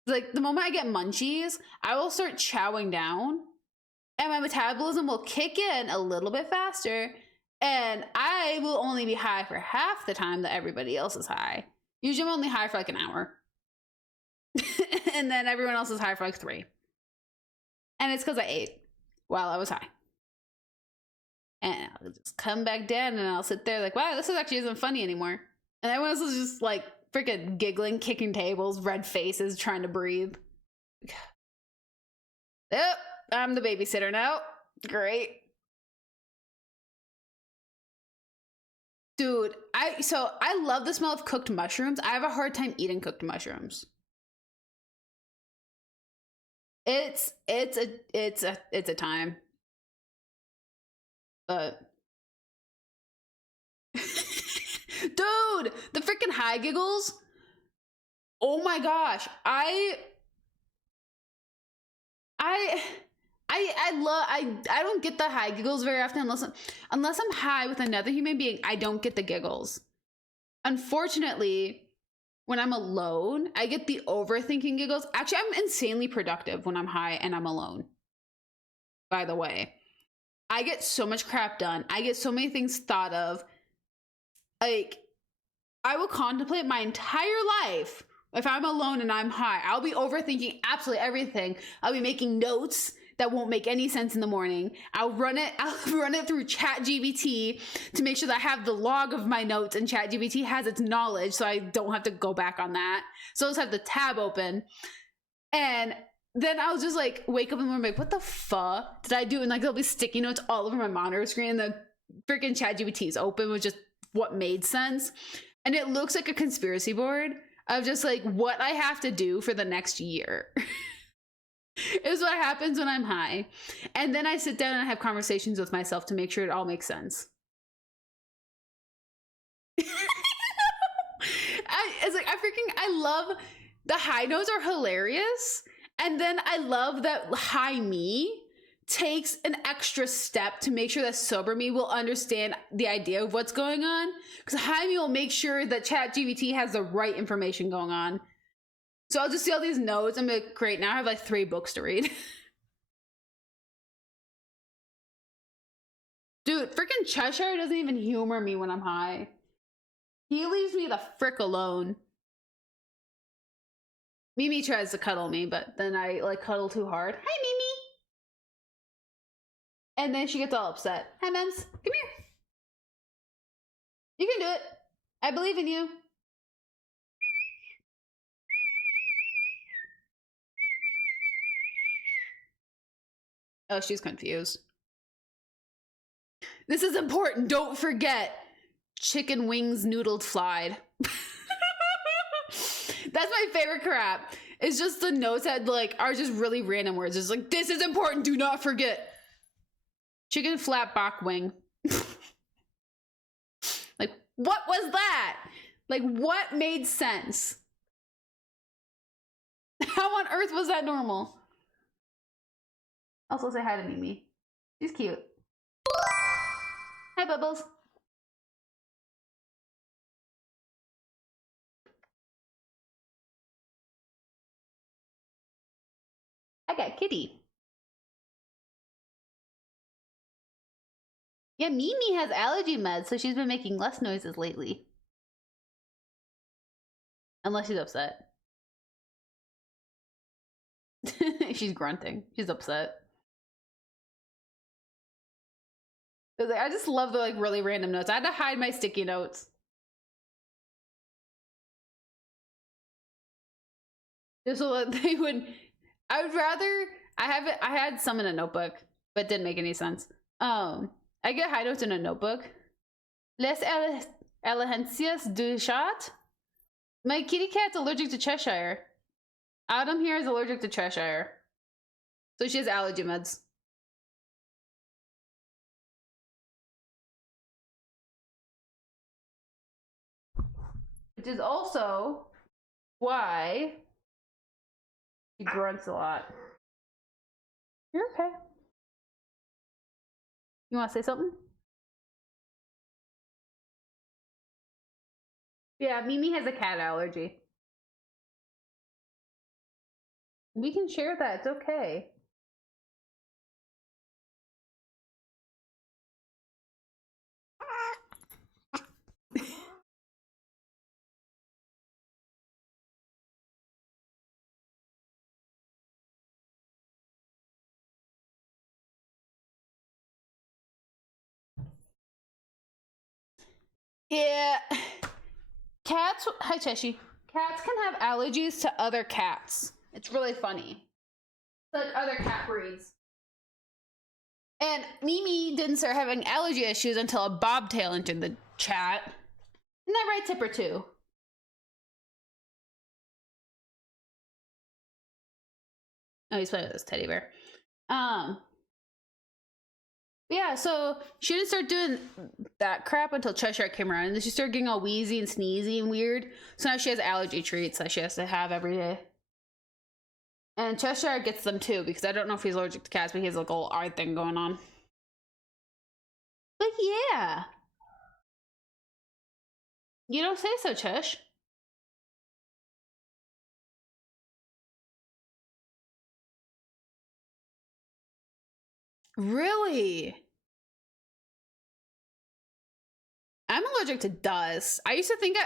Like the moment I get munchies, I will start chowing down and my metabolism will kick in a little bit faster and I will only be high for half the time that everybody else is high. Usually I'm only high for like an hour. And then everyone else is high for like 3. And it's because I ate while I was high. And I'll just come back down and I'll sit there like, wow, this actually isn't funny anymore. And everyone else is just like freaking giggling, kicking tables, red faces, trying to breathe. Yep, I'm the babysitter now. Great. Dude, I love the smell of cooked mushrooms. I have a hard time eating cooked mushrooms. It's a time. But dude, the freaking high giggles. Oh my gosh. I don't get the high giggles very often unless I'm high with another human being. I don't get the giggles. Unfortunately, when I'm alone, I get the overthinking giggles. Actually, I'm insanely productive when I'm high and I'm alone. By the way, I get so much crap done. I get so many things thought of. Like, I will contemplate my entire life. If I'm alone and I'm high, I'll be overthinking absolutely everything. I'll be making notes that won't make any sense in the morning. I'll run it through ChatGPT to make sure that I have the log of my notes and ChatGPT has its knowledge so I don't have to go back on that. So I'll just have the tab open. And then I'll just like wake up in the morning like, what the fuck did I do? And like there'll be sticky notes all over my monitor screen and the freaking ChatGPT is open with just what made sense. And it looks like a conspiracy board of just like what I have to do for the next year. Is what happens when I'm high. And then I sit down and I have conversations with myself to make sure it all makes sense. I love the high notes are hilarious. And then I love that high me takes an extra step to make sure that sober me will understand the idea of what's going on. Because high me will make sure that ChatGPT has the right information going on. So I'll just see all these notes. I'm like, great, now I have like 3 books to read. Dude, freaking Cheshire doesn't even humor me when I'm high. He leaves me the frick alone. Mimi tries to cuddle me, but then I like cuddle too hard. Hi, Mimi! And then she gets all upset. Hi, Mems. Come here. You can do it. I believe in you. Oh, she's confused. This is important. Don't forget. Chicken wings noodled fried. That's my favorite crap. It's just the notes that like are just really random words. It's like, this is important. Do not forget. Chicken flat bok wing. Like, what was that? Like, what made sense? How on earth was that normal? Also say hi to Mimi. She's cute. Hi, Bubbles. I got Kitty. Yeah, Mimi has allergy meds, so she's been making less noises lately. Unless she's upset. She's grunting. She's upset. I just love the like really random notes. I had to hide my sticky notes. Just so that they would. I would rather. I had some in a notebook, but it didn't make any sense. I get high notes in a notebook. Les elegencias du chat. My kitty cat's allergic to Cheshire. Autumn here is allergic to Cheshire. So she has allergy meds. Which is also why he grunts a lot. You're okay. You want to say something? Yeah, Mimi has a cat allergy. We can share that. It's okay. Yeah. Cats, hi Cheshi. Cats can have allergies to other cats. It's really funny. Like other cat breeds. And Mimi didn't start having allergy issues until a bobtail entered the chat. Isn't that right, Tipper, too? Oh, he's playing with this teddy bear. Yeah, so she didn't start doing that crap until Cheshire came around, and then she started getting all wheezy and sneezy and weird. So now she has allergy treats that she has to have every day. And Cheshire gets them too, because I don't know if he's allergic to cats, but he has like a whole eye thing going on. But yeah. You don't say so, Chesh. Really? I'm allergic to dust. I used to think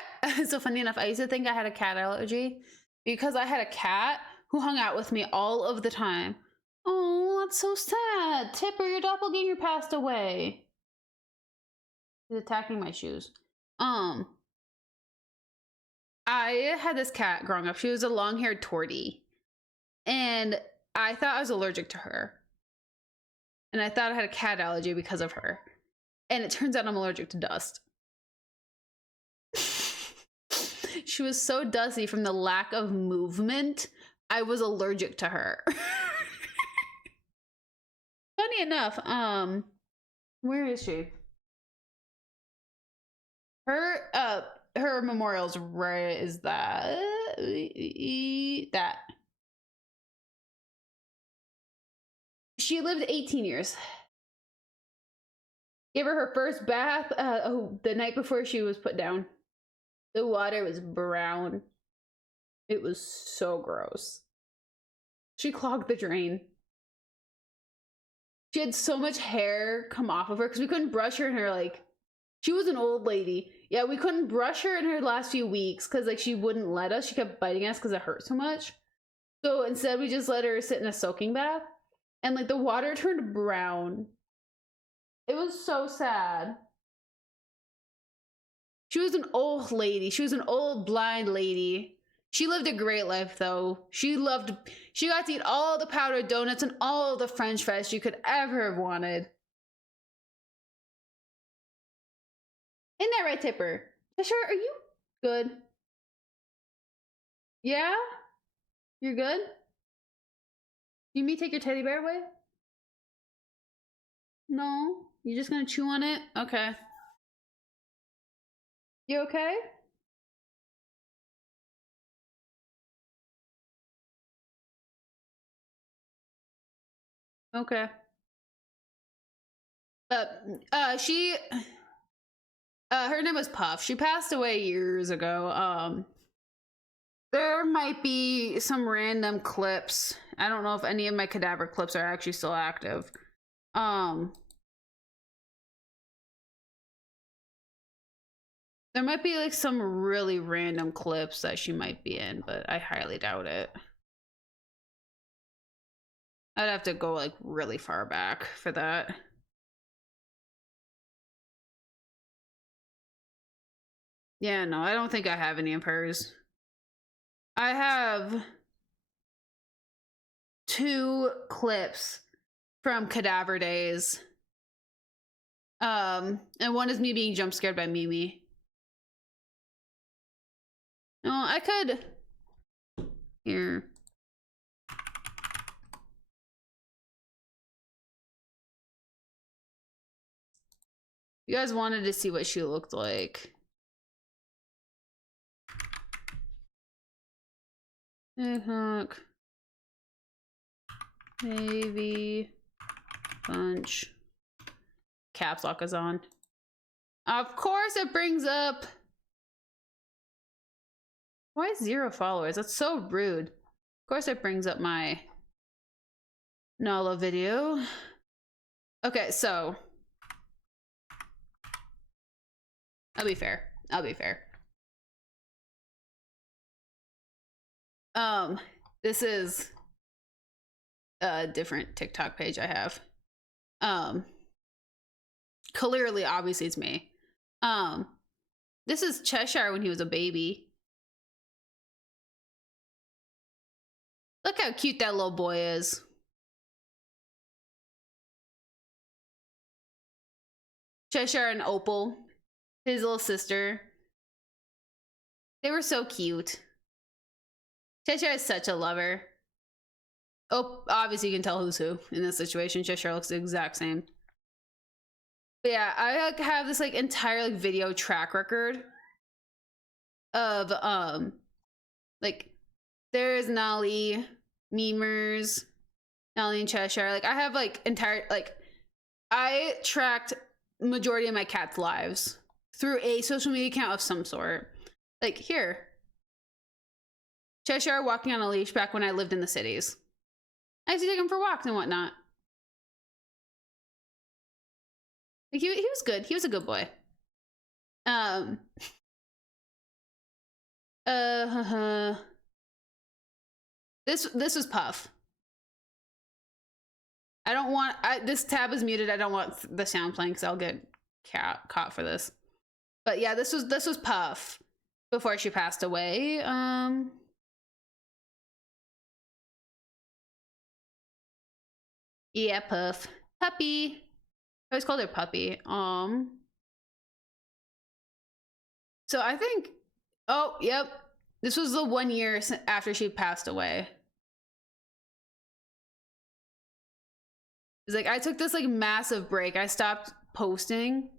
so funny enough, I used to think I had a cat allergy because I had a cat who hung out with me all of the time. Oh, that's so sad. Tipper, your doppelganger passed away. He's attacking my shoes. I had this cat growing up. She was a long-haired tortie. And I thought I was allergic to her. And I thought I had a cat allergy because of her. And it turns out I'm allergic to dust. She was so dusty from the lack of movement, I was allergic to her. Funny enough, where is she? Her memorial's right is that. She lived 18 years. Gave her her first bath the night before she was put down. The water was brown. It was so gross. She clogged the drain. She had so much hair come off of her because we couldn't brush her in her, like, she was an old lady. Yeah, we couldn't brush her in her last few weeks because, like, she wouldn't let us. She kept biting us because it hurt so much. So instead, we just let her sit in a soaking bath. And, like, the water turned brown. It was so sad. She was an old lady. She was an old blind lady. She lived a great life, though. She got to eat all the powdered donuts and all the French fries she could ever have wanted. Isn't that right, Tipper? Sure, are you good? Yeah? You're good? You mean take your teddy bear away? No? You just gonna chew on it? Okay. You okay? Okay. She her name was Puff. She passed away years ago. There might be some random clips. I don't know if any of my cadaver clips are actually still active. There might be like some really random clips that she might be in, but I highly doubt it. I'd have to go like really far back for that. Yeah, no, I don't think I have any of hers. I have 2 clips from Cadaver Days. And one is me being jump scared by Mimi. No, I could... Here. You guys wanted to see what she looked like. Hook. Maybe. Bunch. Caps lock is on. Of course it brings up... Why 0 followers? That's so rude. Of course it brings up my Nala video. Okay, so... I'll be fair. I'll be fair. This is a different TikTok page I have. Clearly, obviously it's me. This is Cheshire when he was a baby. Look how cute that little boy is. Cheshire and Opal, his little sister. They were so cute. Cheshire is such a lover. Oh, obviously you can tell who's who in this situation. Cheshire looks the exact same. But yeah, I like have this like entire like video track record of like there's Nolly, memers, Nolly and Cheshire. Like I have like entire like I tracked majority of my cat's lives through a social media account of some sort. Like here. Cheshire walking on a leash back when I lived in the cities. I used to take him for walks and whatnot. Like, he was good. He was a good boy. This was Puff. I don't want this tab is muted. I don't want the sound playing because I'll get caught for this. But yeah, this was Puff before she passed away. Yeah, Puff. Puppy. I always called her Puppy. So I think, oh, yep. This was the 1 year after she passed away. It's like, I took this like massive break. I stopped posting.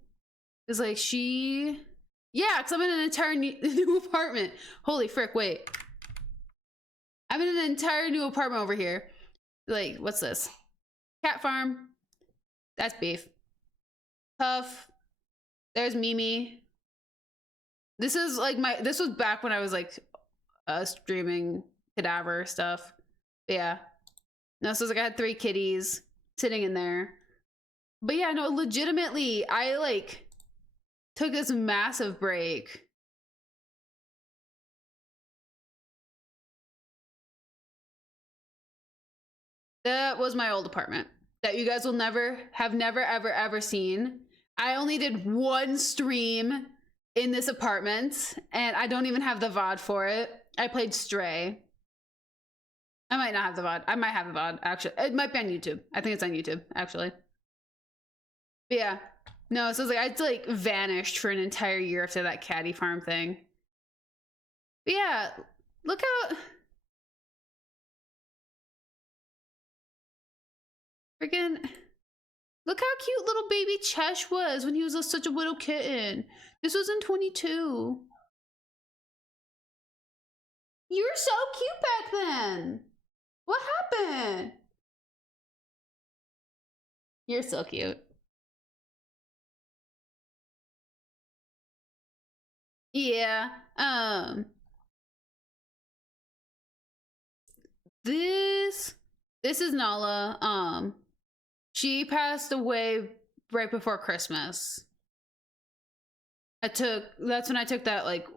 It's like yeah, because I'm in an entire new apartment. Holy frick, wait. I'm in an entire new apartment over here. Like, what's this? Cat farm. That's beef. Puff. There's Mimi. This is like this was back when I was like streaming cadaver stuff. But yeah. No, so it's like I had 3 kitties sitting in there. But yeah, no, legitimately, I like took this massive break. That was my old apartment that you guys will never ever seen. I only did 1 stream in this apartment and I don't even have the VOD for it. I played Stray. I might not have the VOD. I might have the VOD actually. It might be on YouTube. I think it's on YouTube actually. But yeah. No, so it's like I like vanished for an entire year after that caddy farm thing. But yeah, look how freaking Look how cute little baby Chesh was when he was such a little kitten. This was in 22. You were so cute back then. What happened? You're so cute. Yeah. This is Nala. She passed away right before Christmas. That's when I took that, like,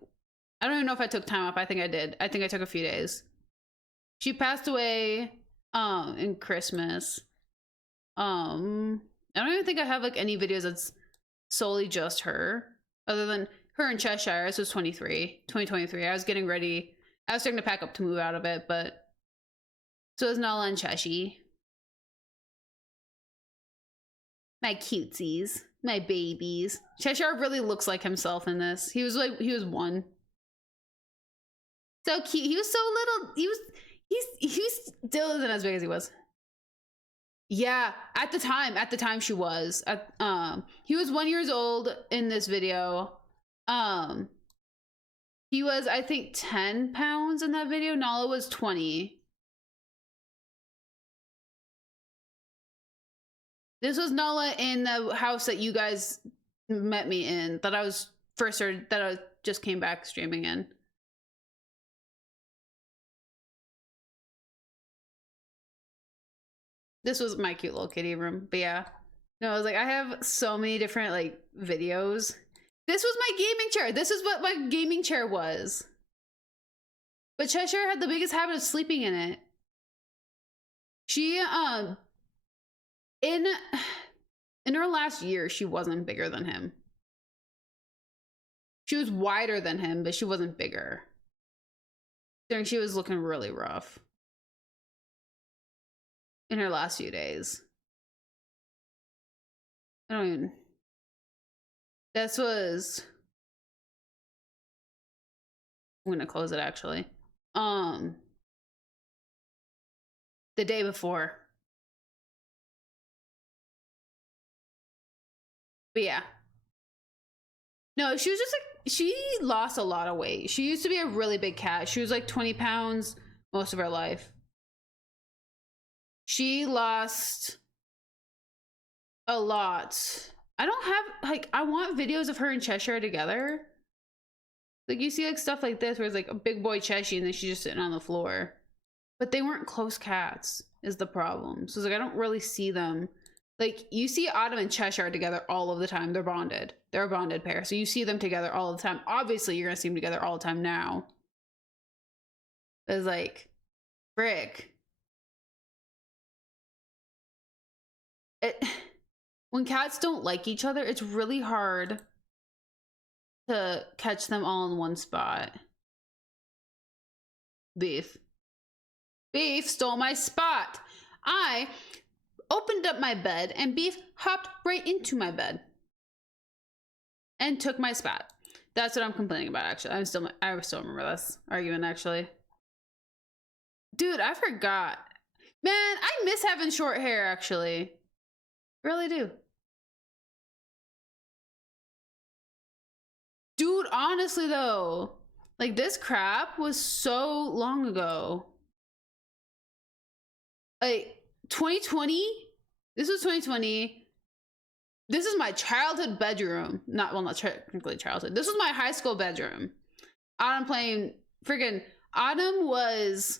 I don't even know if I took time off. I think I did. I think I took a few days. She passed away in Christmas. I don't even think I have like any videos that's solely just her, other than her in Cheshire. This was 2023. I was getting ready. I was starting to pack up to move out of it, but so is Nala and Cheshire. My cutesies, my babies. Cheshire really looks like himself in this. He was one. So cute. He was so little. He's still isn't as big as he was. Yeah, at the time she was. He was 1 year old in this video. He was, I think, 10 pounds in that video. Nala was 20. This was Nala in the house that you guys met me in, that I was that I just came back streaming in. This was my cute little kitty room, but yeah. No, I was like, I have so many different like videos. This was my gaming chair. This is what my gaming chair was. But Cheshire had the biggest habit of sleeping in it. She, in her last year, she wasn't bigger than him. She was wider than him, but she wasn't bigger. She was looking really rough in her last few days. I don't even. This was. I'm gonna close it actually. The day before. But yeah. No, she was just like, she lost a lot of weight. She used to be a really big cat. She was like 20 pounds most of her life. She lost a lot. I don't have, like, I want videos of her and Cheshire together. Like, you see, like, stuff like this where it's like a big boy Cheshire and then she's just sitting on the floor. But they weren't close cats, is the problem. So it's like, I don't really see them. Like, you see Autumn and Cheshire together all of the time. They're bonded. They're a bonded pair. So you see them together all the time. Obviously, you're going to see them together all the time now. It's like, frick. When cats don't like each other, it's really hard to catch them all in one spot. Beef stole my spot. I opened up my bed and Beef hopped right into my bed and took my spot. That's what I'm complaining about, actually. I still remember this argument, actually. Dude, I forgot. Man, I miss having short hair, actually. Really do. Dude, honestly though, like, this crap was so long ago. Like, 2020? This was 2020. This is my childhood bedroom. Not technically childhood. This was my high school bedroom. Autumn playing friggin' Autumn was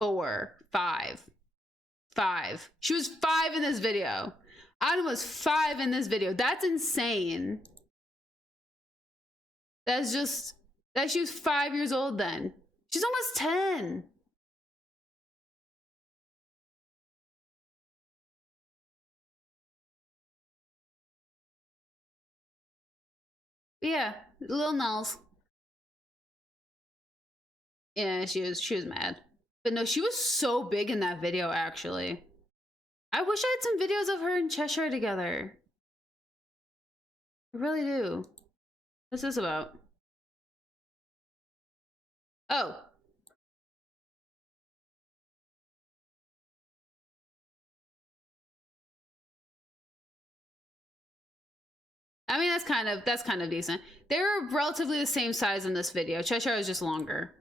5. She was 5 in this video. Autumn was 5 in this video. That's insane. That's just that she was 5 years old then. She's almost 10. But yeah, little Nulls. Yeah, she was mad. But no, she was so big in that video, actually. I wish I had some videos of her and Cheshire together. I really do. What's this about? Oh. I mean, that's kind of decent. They were relatively the same size in this video. Cheshire is just longer.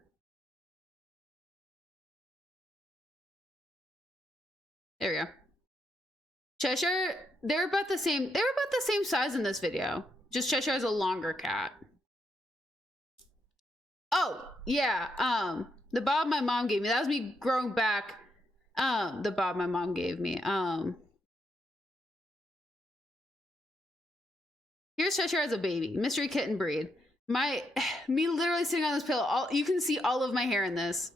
There we go. Cheshire, they're about the same size in this video. Just Cheshire has a longer cat. Oh, yeah. The bob my mom gave me. That was me growing back. The bob my mom gave me. Here's Cheshire as a baby. Mystery kitten breed. Me literally sitting on this pillow. You can see all of my hair in this.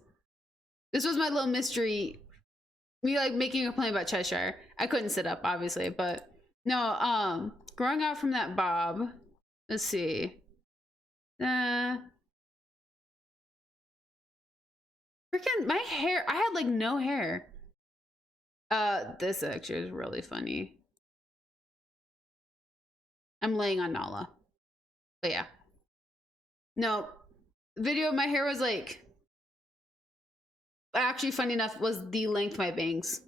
This was my little mystery. Me like making a complaint about Cheshire. I couldn't sit up, obviously, but no, growing out from that bob. Let's see. Freaking my hair. I had like no hair. This actually is really funny. I'm laying on Nala. But yeah. No. Video of my hair was like, actually funny enough, was the length my bangs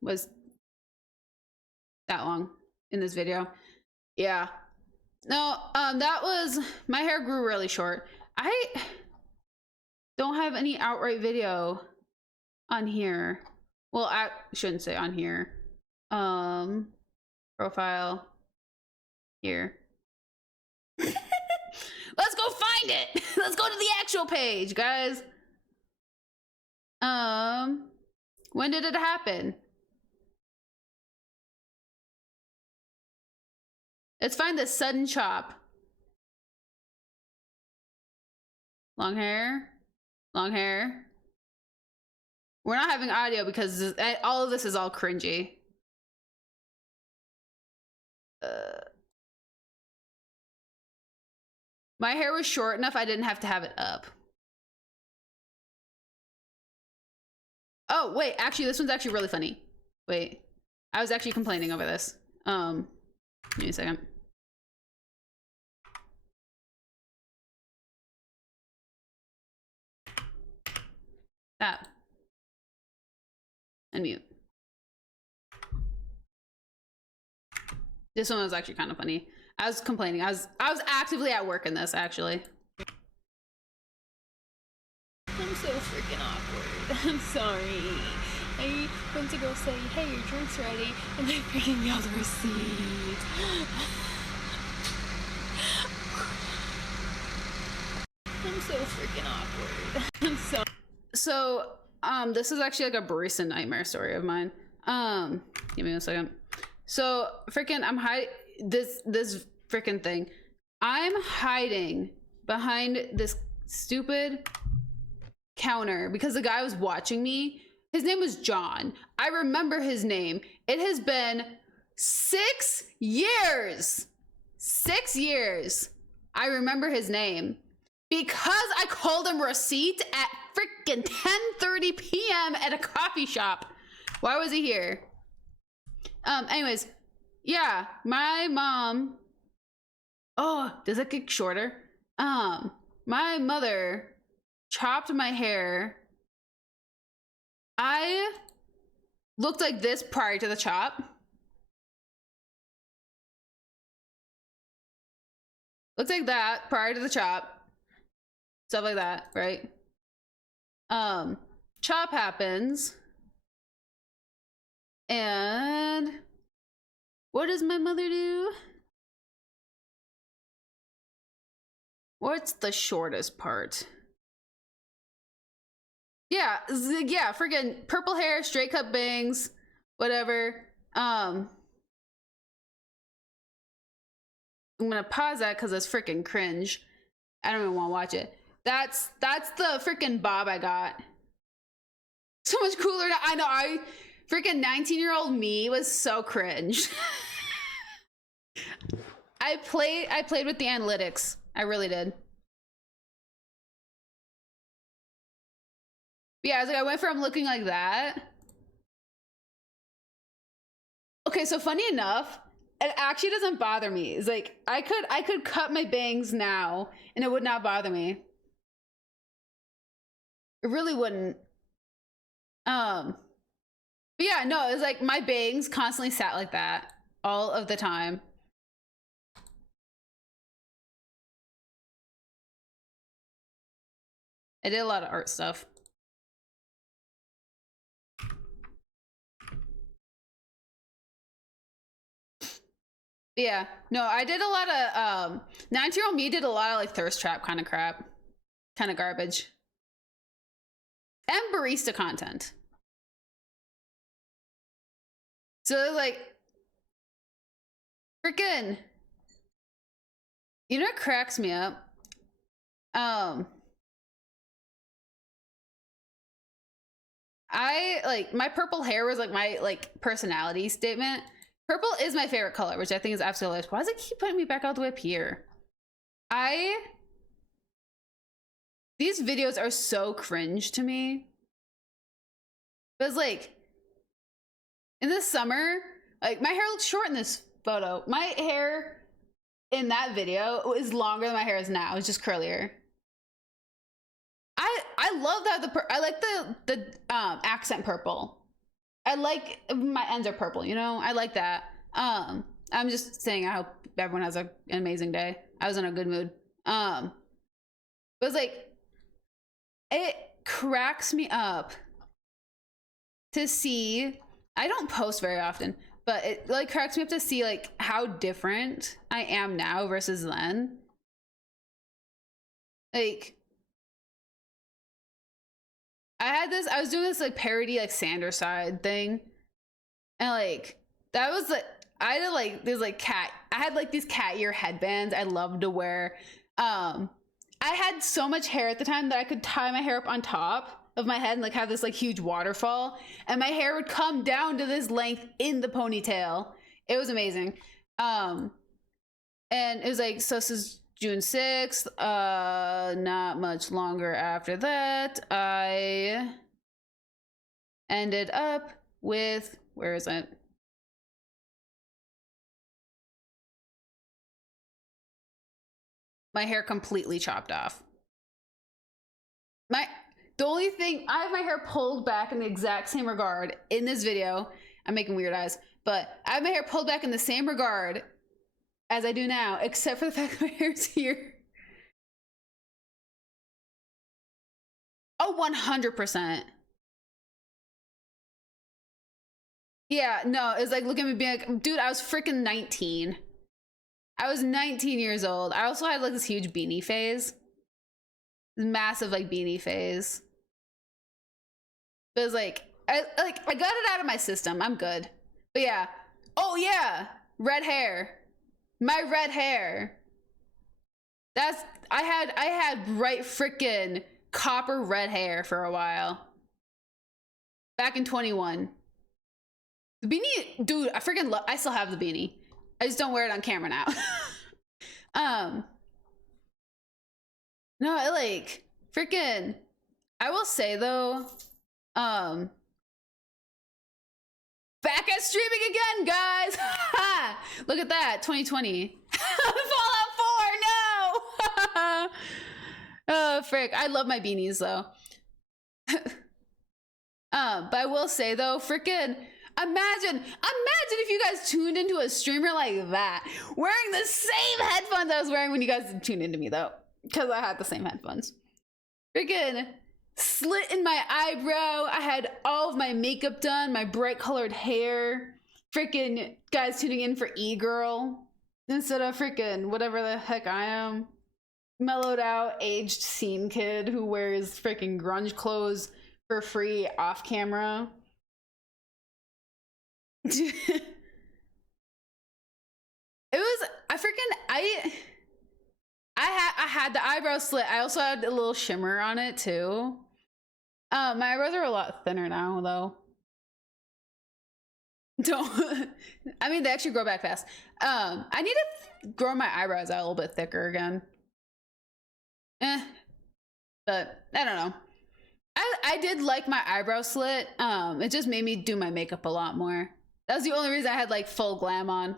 was that long in this video. Yeah. No, that was, my hair grew really short. I don't have any outright video on here. Well, I shouldn't say on here. Profile here. Let's go find it. Let's go to the actual page, guys. When did it happen? Let's find the sudden chop. Long hair. Long hair. We're not having audio because all of this is all cringy. My hair was short enough I didn't have to have it up. Oh, wait, actually, this one's actually really funny. Wait, I was actually complaining over this. Give me a second. That. Unmute. This one was actually kind of funny. I was complaining. I was actively at work in this, actually. I'm so freaking awkward. I'm sorry. I went to go say, hey, your drink's ready, and they freaking yelled the receipt. I'm so freaking awkward. I'm so. So, this is actually like a recent nightmare story of mine. Give me a second. So, freaking, I'm hiding this freaking thing. I'm hiding behind this stupid counter because the guy was watching me. His name was John. I remember his name. It has been 6 years. 6 years. I remember his name because I called him receipt at freaking 10:30 p.m. at a coffee shop. Why was he here? Anyways, yeah, my mom. Oh, does it get shorter? My mother chopped my hair. I looked like this prior to the chop. Looked like that prior to the chop. Stuff like that, right? Chop happens. And what does my mother do? What's the shortest part? Yeah, freaking purple hair, straight cut bangs, whatever. I'm gonna pause that because it's freaking cringe. I don't even want to watch it. That's the freaking bob I got. So much cooler now. I know, freaking 19-year-old me was so cringe. I played with the analytics. I really did. Yeah, I was like, I went from looking like that. Okay, so funny enough, it actually doesn't bother me. It's like I could cut my bangs now and it would not bother me. It really wouldn't. But yeah, no, it's like my bangs constantly sat like that all of the time. I did a lot of art stuff. Yeah, no, I did a lot of 19-year-old me did a lot of like thirst trap kind of crap, kind of garbage, and barista content. So like, freaking, you know what cracks me up? I like my purple hair was like my like personality statement. Purple is my favorite color, which I think is absolutely hilarious. Why does it keep putting me back all the way up here? These videos are so cringe to me. But it's like, in the summer, like my hair looks short in this photo. My hair in that video is longer than my hair is now. It's just curlier. I love that I like the accent purple. I like my ends are purple, you know? I like that. I'm just saying I hope everyone has an amazing day. I was in a good mood. But it's like, it cracks me up to see, I don't post very often, but it like cracks me up to see like how different I am now versus then. Like, I was doing this like parody like Sanders side thing, and like that was like I had like there's like I had like these cat ear headbands I loved to wear. I had so much hair at the time that I could tie my hair up on top of my head and like have this like huge waterfall, and my hair would come down to this length in the ponytail. It was amazing. And it was like, so this is June 6th, not much longer after that, I ended up with, where is it? My hair completely chopped off. The only thing, I have my hair pulled back in the exact same regard in this video. I'm making weird eyes, but I have my hair pulled back in the same regard as I do now, except for the fact that my hair's here. Oh, 100%. Yeah, no, it's like, look at me being like, dude, I was freaking 19. I was 19 years old. I also had like this huge beanie phase. Massive like beanie phase. But it's like, I got it out of my system. I'm good. But yeah. Oh yeah, red hair. My red hair. That's I had bright freaking copper red hair for a while. Back in 21. The beanie, dude, I freaking I still have the beanie. I just don't wear it on camera now. No, I like freaking, I will say though, back at streaming again, guys. Look at that, 2020. Fallout 4, no. Oh, frick, I love my beanies though. But I will say though, freaking, imagine if you guys tuned into a streamer like that, wearing the same headphones I was wearing when you guys tuned into me though, because I had the same headphones. Freaking slit in my eyebrow. I had all of my makeup done, my bright colored hair. Freaking guys tuning in for E-Girl instead of freaking whatever the heck I am. Mellowed out, aged scene kid who wears freaking grunge clothes for free off camera. It was, I had the eyebrow slit. I also had a little shimmer on it too. My eyebrows are a lot thinner now though. Don't, I mean, they actually grow back fast. I need to grow my eyebrows out a little bit thicker again. But I don't know. I did like my eyebrow slit. It just made me do my makeup a lot more. That's the only reason I had like full glam on.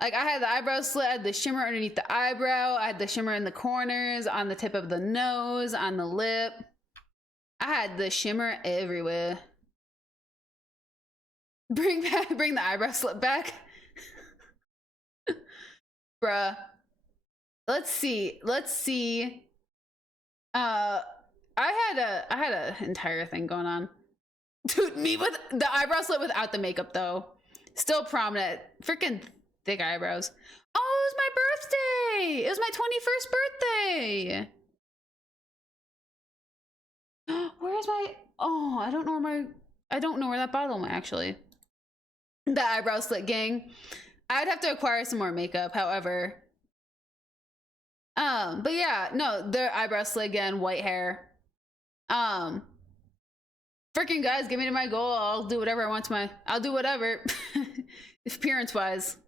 Like I had the eyebrow slit, I had the shimmer underneath the eyebrow, I had the shimmer in the corners, on the tip of the nose, on the lip. I had the shimmer everywhere. Bring the eyebrow slit back. Bruh. Let's see. I had a entire thing going on. Dude, me with the eyebrow slit without the makeup though. Still prominent. Freaking thick eyebrows. Oh, it was my birthday! It was my 21st birthday! Where's my... Oh, I don't know where that bottle went, actually. The eyebrow slit gang. I'd have to acquire some more makeup, however. But yeah, no, the eyebrow slit again, white hair. Freaking guys, give me to my goal. I'll do whatever I want to I'll do whatever. Appearance-wise.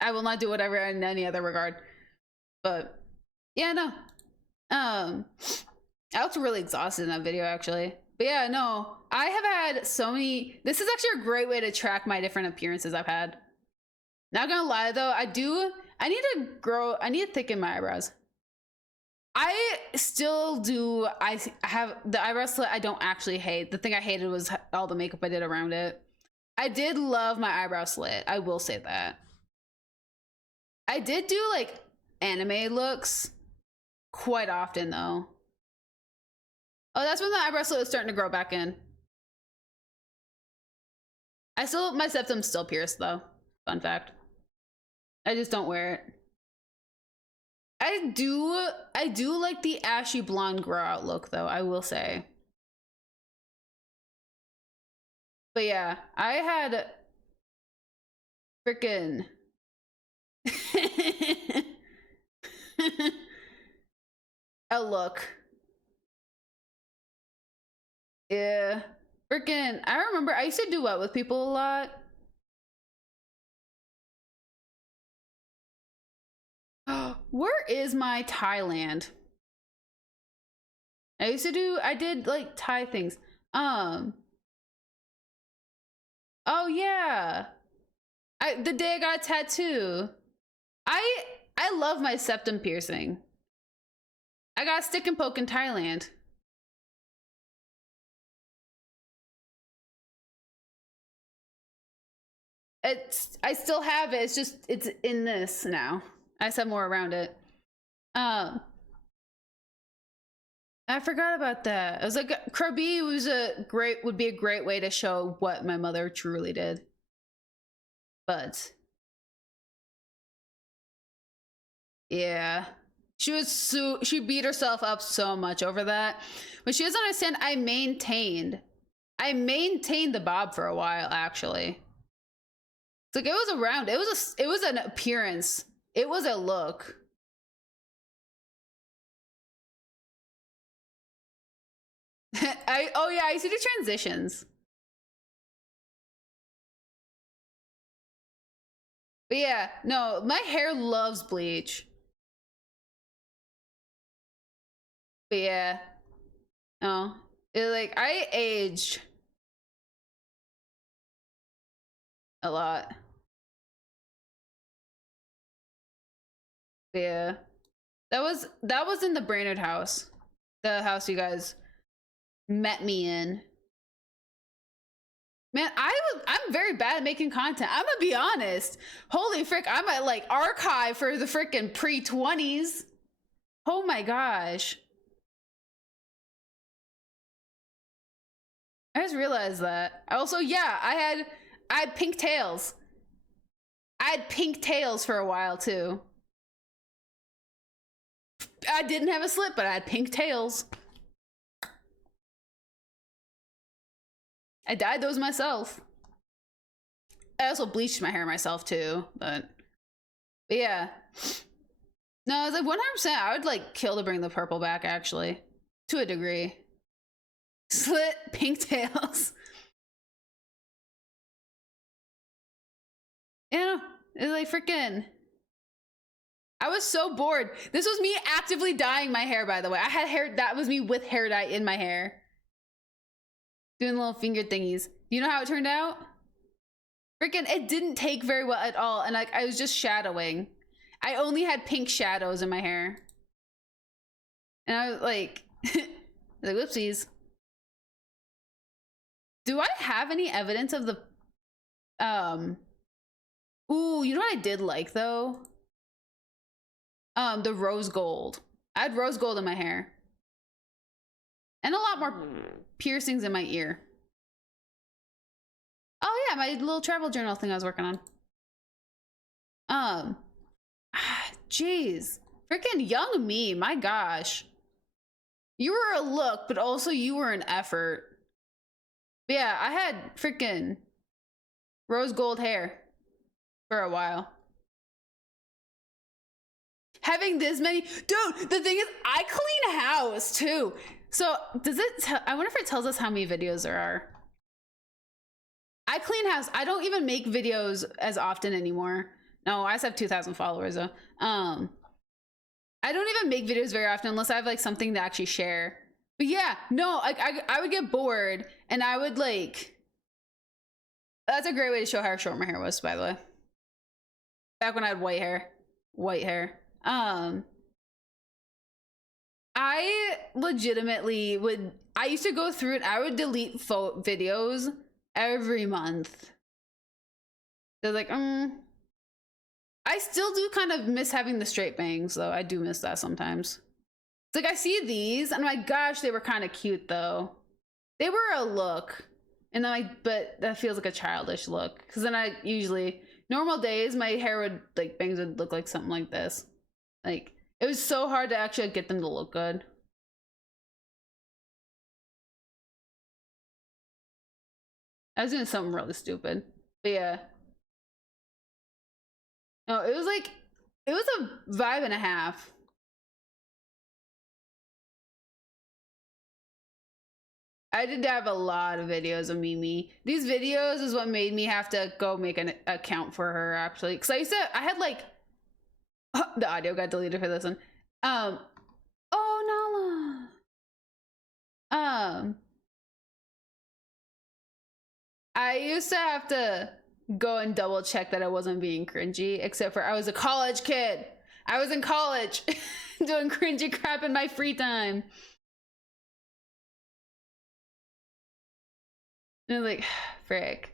I will not do whatever in any other regard. But, yeah, no. I looked really exhausted in that video, actually. But yeah, no. I have had so many... This is actually a great way to track my different appearances I've had. Not gonna lie, though, I need to thicken my eyebrows. I still do. I have the eyebrow slit. I don't actually hate. The thing I hated was all the makeup I did around it. I did love my eyebrow slit. I will say that. I did do like anime looks quite often though. Oh, that's when the eyebrow slit was starting to grow back in. My septum's still pierced though. Fun fact. I just don't wear it. I do like the ashy blonde grow out look though, I will say. But yeah, I had frickin' a look. Yeah, frickin' I remember I used to do what with people a lot. Where is my Thailand? I did like Thai things. Oh yeah. The day I got a tattoo. I love my septum piercing. I got a stick and poke in Thailand. I still have it. It's in this now. I just have more around it. I forgot about that. I was like, Krabi would be a great way to show what my mother truly did. But yeah, she beat herself up so much over that. But she doesn't understand. I maintained the bob for a while. Actually, it's like it was around. It was an appearance. It was a look. Oh yeah, I used to do transitions. But yeah, no, my hair loves bleach. But yeah. No. I aged a lot. But yeah. That was in the Brainerd house. The house you guys met me in. Man, I'm very bad at making content. I'm gonna be honest. Holy frick, I'm at like archive for the frickin' pre-20s. Oh my gosh. I just realized that. Also, yeah, I had pink tails. I had pink tails for a while too. I didn't have a slit, but I had pink tails. I dyed those myself. I also bleached my hair myself too, but yeah. No, I was like 100%. I would like kill to bring the purple back actually, to a degree. Slit pink tails. Yeah, it's like freaking. I was so bored. This was me actively dyeing my hair, by the way. I had hair, that was me with hair dye in my hair. Doing little finger thingies. You know how it turned out? Freaking, it didn't take very well at all. And like, I was just shadowing. I only had pink shadows in my hair. And I was like, like, whoopsies. Do I have any evidence of the, ooh, you know what I did like though? The rose gold. I had rose gold in my hair. And a lot more piercings in my ear. Oh yeah, my little travel journal thing I was working on. Jeez. Freaking young me, my gosh. You were a look, but also you were an effort. But yeah, I had freaking rose gold hair for a while. Having this many, dude, the thing is, I clean house too. So does it, I wonder if it tells us how many videos there are. I clean house. I don't even make videos as often anymore. No, I just have 2,000 followers though. I don't even make videos very often unless I have like something to actually share. But yeah, no, like I would get bored and I would like, that's a great way to show how short my hair was, by the way. Back when I had white hair. I legitimately would, I used to go through it. I would delete videos every month. They're like, I still do kind of miss having the straight bangs though. I do miss that sometimes. It's like I see these and I'm like, gosh, they were kind of cute though. They were a look. And then but that feels like a childish look. Cause then I usually, normal days, my hair would like, bangs would look like something like this. Like, it was so hard to actually get them to look good. I was doing something really stupid. But yeah. No, it was like, it was a vibe and a half. I did have a lot of videos of Mimi. These videos is what made me have to go make an account for her actually. Cause I had like, the audio got deleted for this one. Oh, Nala. I used to have to go and double check that I wasn't being cringy, except for I was a college kid. I was in college doing cringy crap in my free time. And I was like, frick.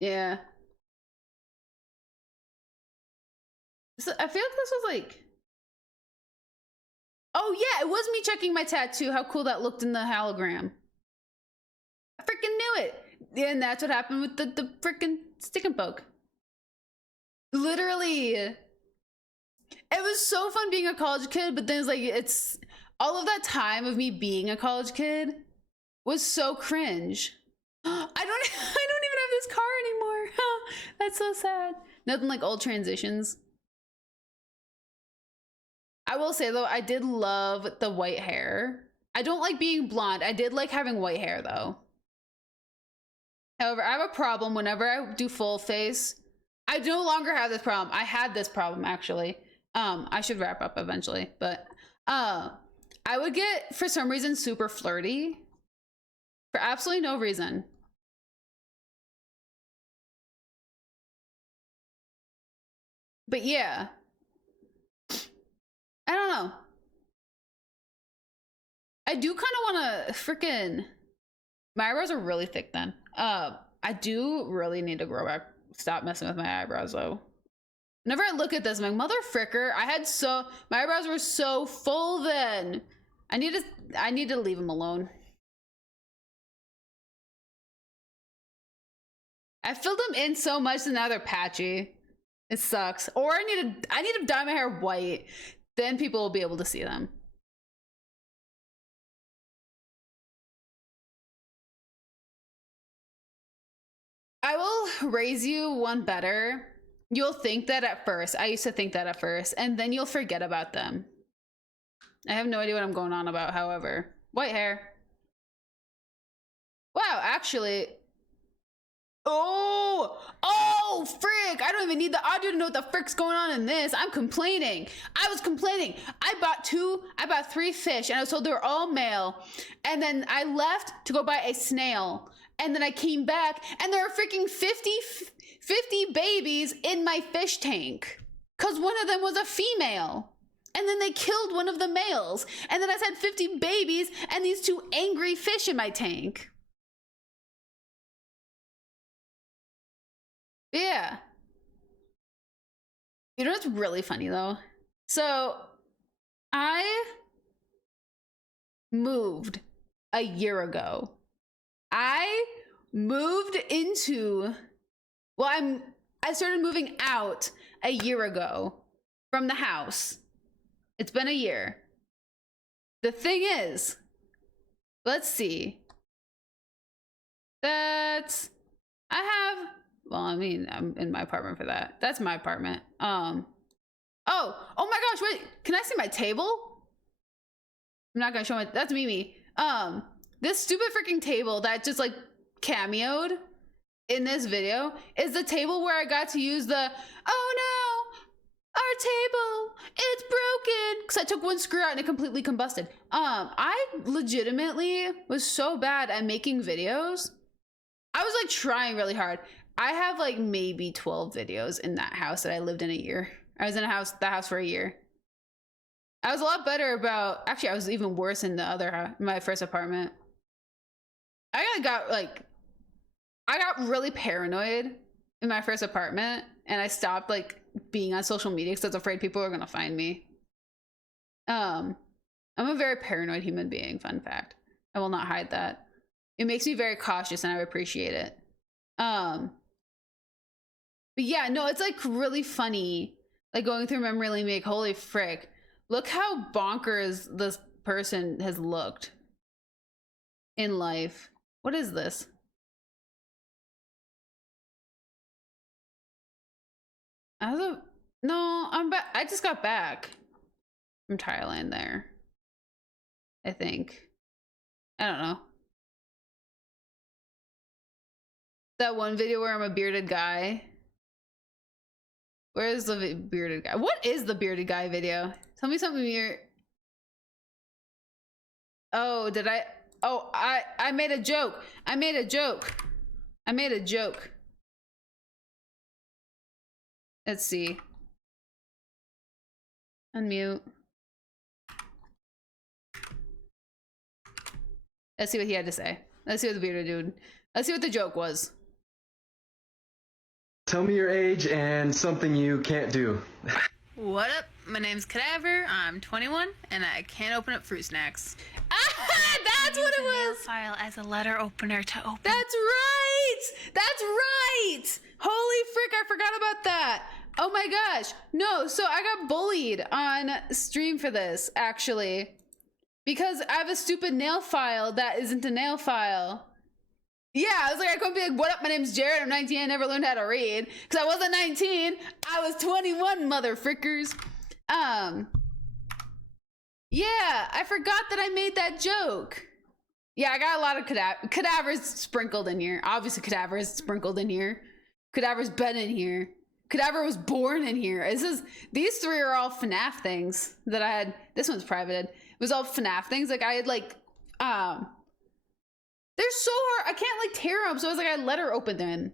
Yeah. So I feel like this was like, oh yeah, it was me checking my tattoo, how cool that looked in the hologram. I freaking knew it. And that's what happened with the freaking stick and poke. Literally. It was so fun being a college kid, but then it's like, it's all of that time of me being a college kid was so cringe. I don't even have this car anymore. That's so sad. Nothing like old transitions. I will say though, I did love the white hair. I don't like being blonde. I did like having white hair though. However, I have a problem whenever I do full face. I no longer have this problem. I had this problem actually. I should wrap up eventually, but I would get, for some reason, super flirty for absolutely no reason. But yeah, I don't know. I do kind of want to freaking, my eyebrows are really thick then. I do really need to grow back, stop messing with my eyebrows though. Whenever I look at this, I'm like, mother fricker, my eyebrows were so full then. I need to leave them alone. I filled them in so much and now they're patchy. It sucks. Or I need to dye my hair white. Then people will be able to see them. I will raise you one better. You'll think that at first. I used to think that at first. And then you'll forget about them. I have no idea what I'm going on about, however. White hair. Wow, actually. Oh, frick. I don't even need the audio to know what the frick's going on in this. I'm complaining. I was complaining. I bought 3 fish and I was told they were all male. And then I left to go buy a snail. And then I came back and there are freaking 50 babies in my fish tank. Cause one of them was a female. And then they killed one of the males. And then I had 50 babies and these 2 angry fish in my tank. Yeah. You know what's really funny though? So I moved a year ago. I moved into, well, I started moving out a year ago from the house. It's been a year. The thing is, let's see. I have, well, I mean, I'm in my apartment for that. That's my apartment. Oh my gosh, wait, can I see my table? I'm not gonna show it. That's Mimi. This stupid freaking table that just like cameoed in this video is the table where I got to use the, oh no, our table, it's broken. Because I took one screw out and it completely combusted. I legitimately was so bad at making videos. I was like trying really hard. I have like maybe 12 videos in that house that I lived in a year. I was in that house for a year. I was a lot better about, actually I was even worse in the other, my first apartment. I got really paranoid in my first apartment and I stopped like being on social media because I was afraid people were gonna find me. I'm a very paranoid human being, fun fact. I will not hide that. It makes me very cautious and I appreciate it. But yeah, no, it's like really funny. Like going through memory lane, like, holy frick. Look how bonkers this person has looked in life. What is this? No, I'm back. I just got back from Thailand there. I think. I don't know. That one video where I'm a bearded guy. Where is the bearded guy? What is the bearded guy video? Tell me something weird. Oh, did I? Oh, I made a joke. I made a joke. I made a joke. Let's see. Unmute. Let's see what he had to say. Let's see what the bearded dude. Let's see what the joke was. Tell me your age and something you can't do. What up? My name's Cadaver. I'm 21 and I can't open up fruit snacks. Ah, that's what it was. File as a letter opener to open. That's right. That's right. Holy frick, I forgot about that. Oh my gosh. No, so I got bullied on stream for this actually because I have a stupid nail file that isn't a nail file. Yeah, I was like, I couldn't be like, what up, my name's Jared, I'm 19, I never learned how to read. Because I wasn't 19, I was 21, mother frickers. Yeah, I forgot that I made that joke. Yeah, I got a lot of cadavers sprinkled in here. Obviously, cadaver is sprinkled in here. Cadaver's been in here. Cadaver was born in here. These three are all FNAF things that I had. This one's privated. It was all FNAF things. Like, I had, like, they're so hard. I can't like tear them. So I was like, I let her open them.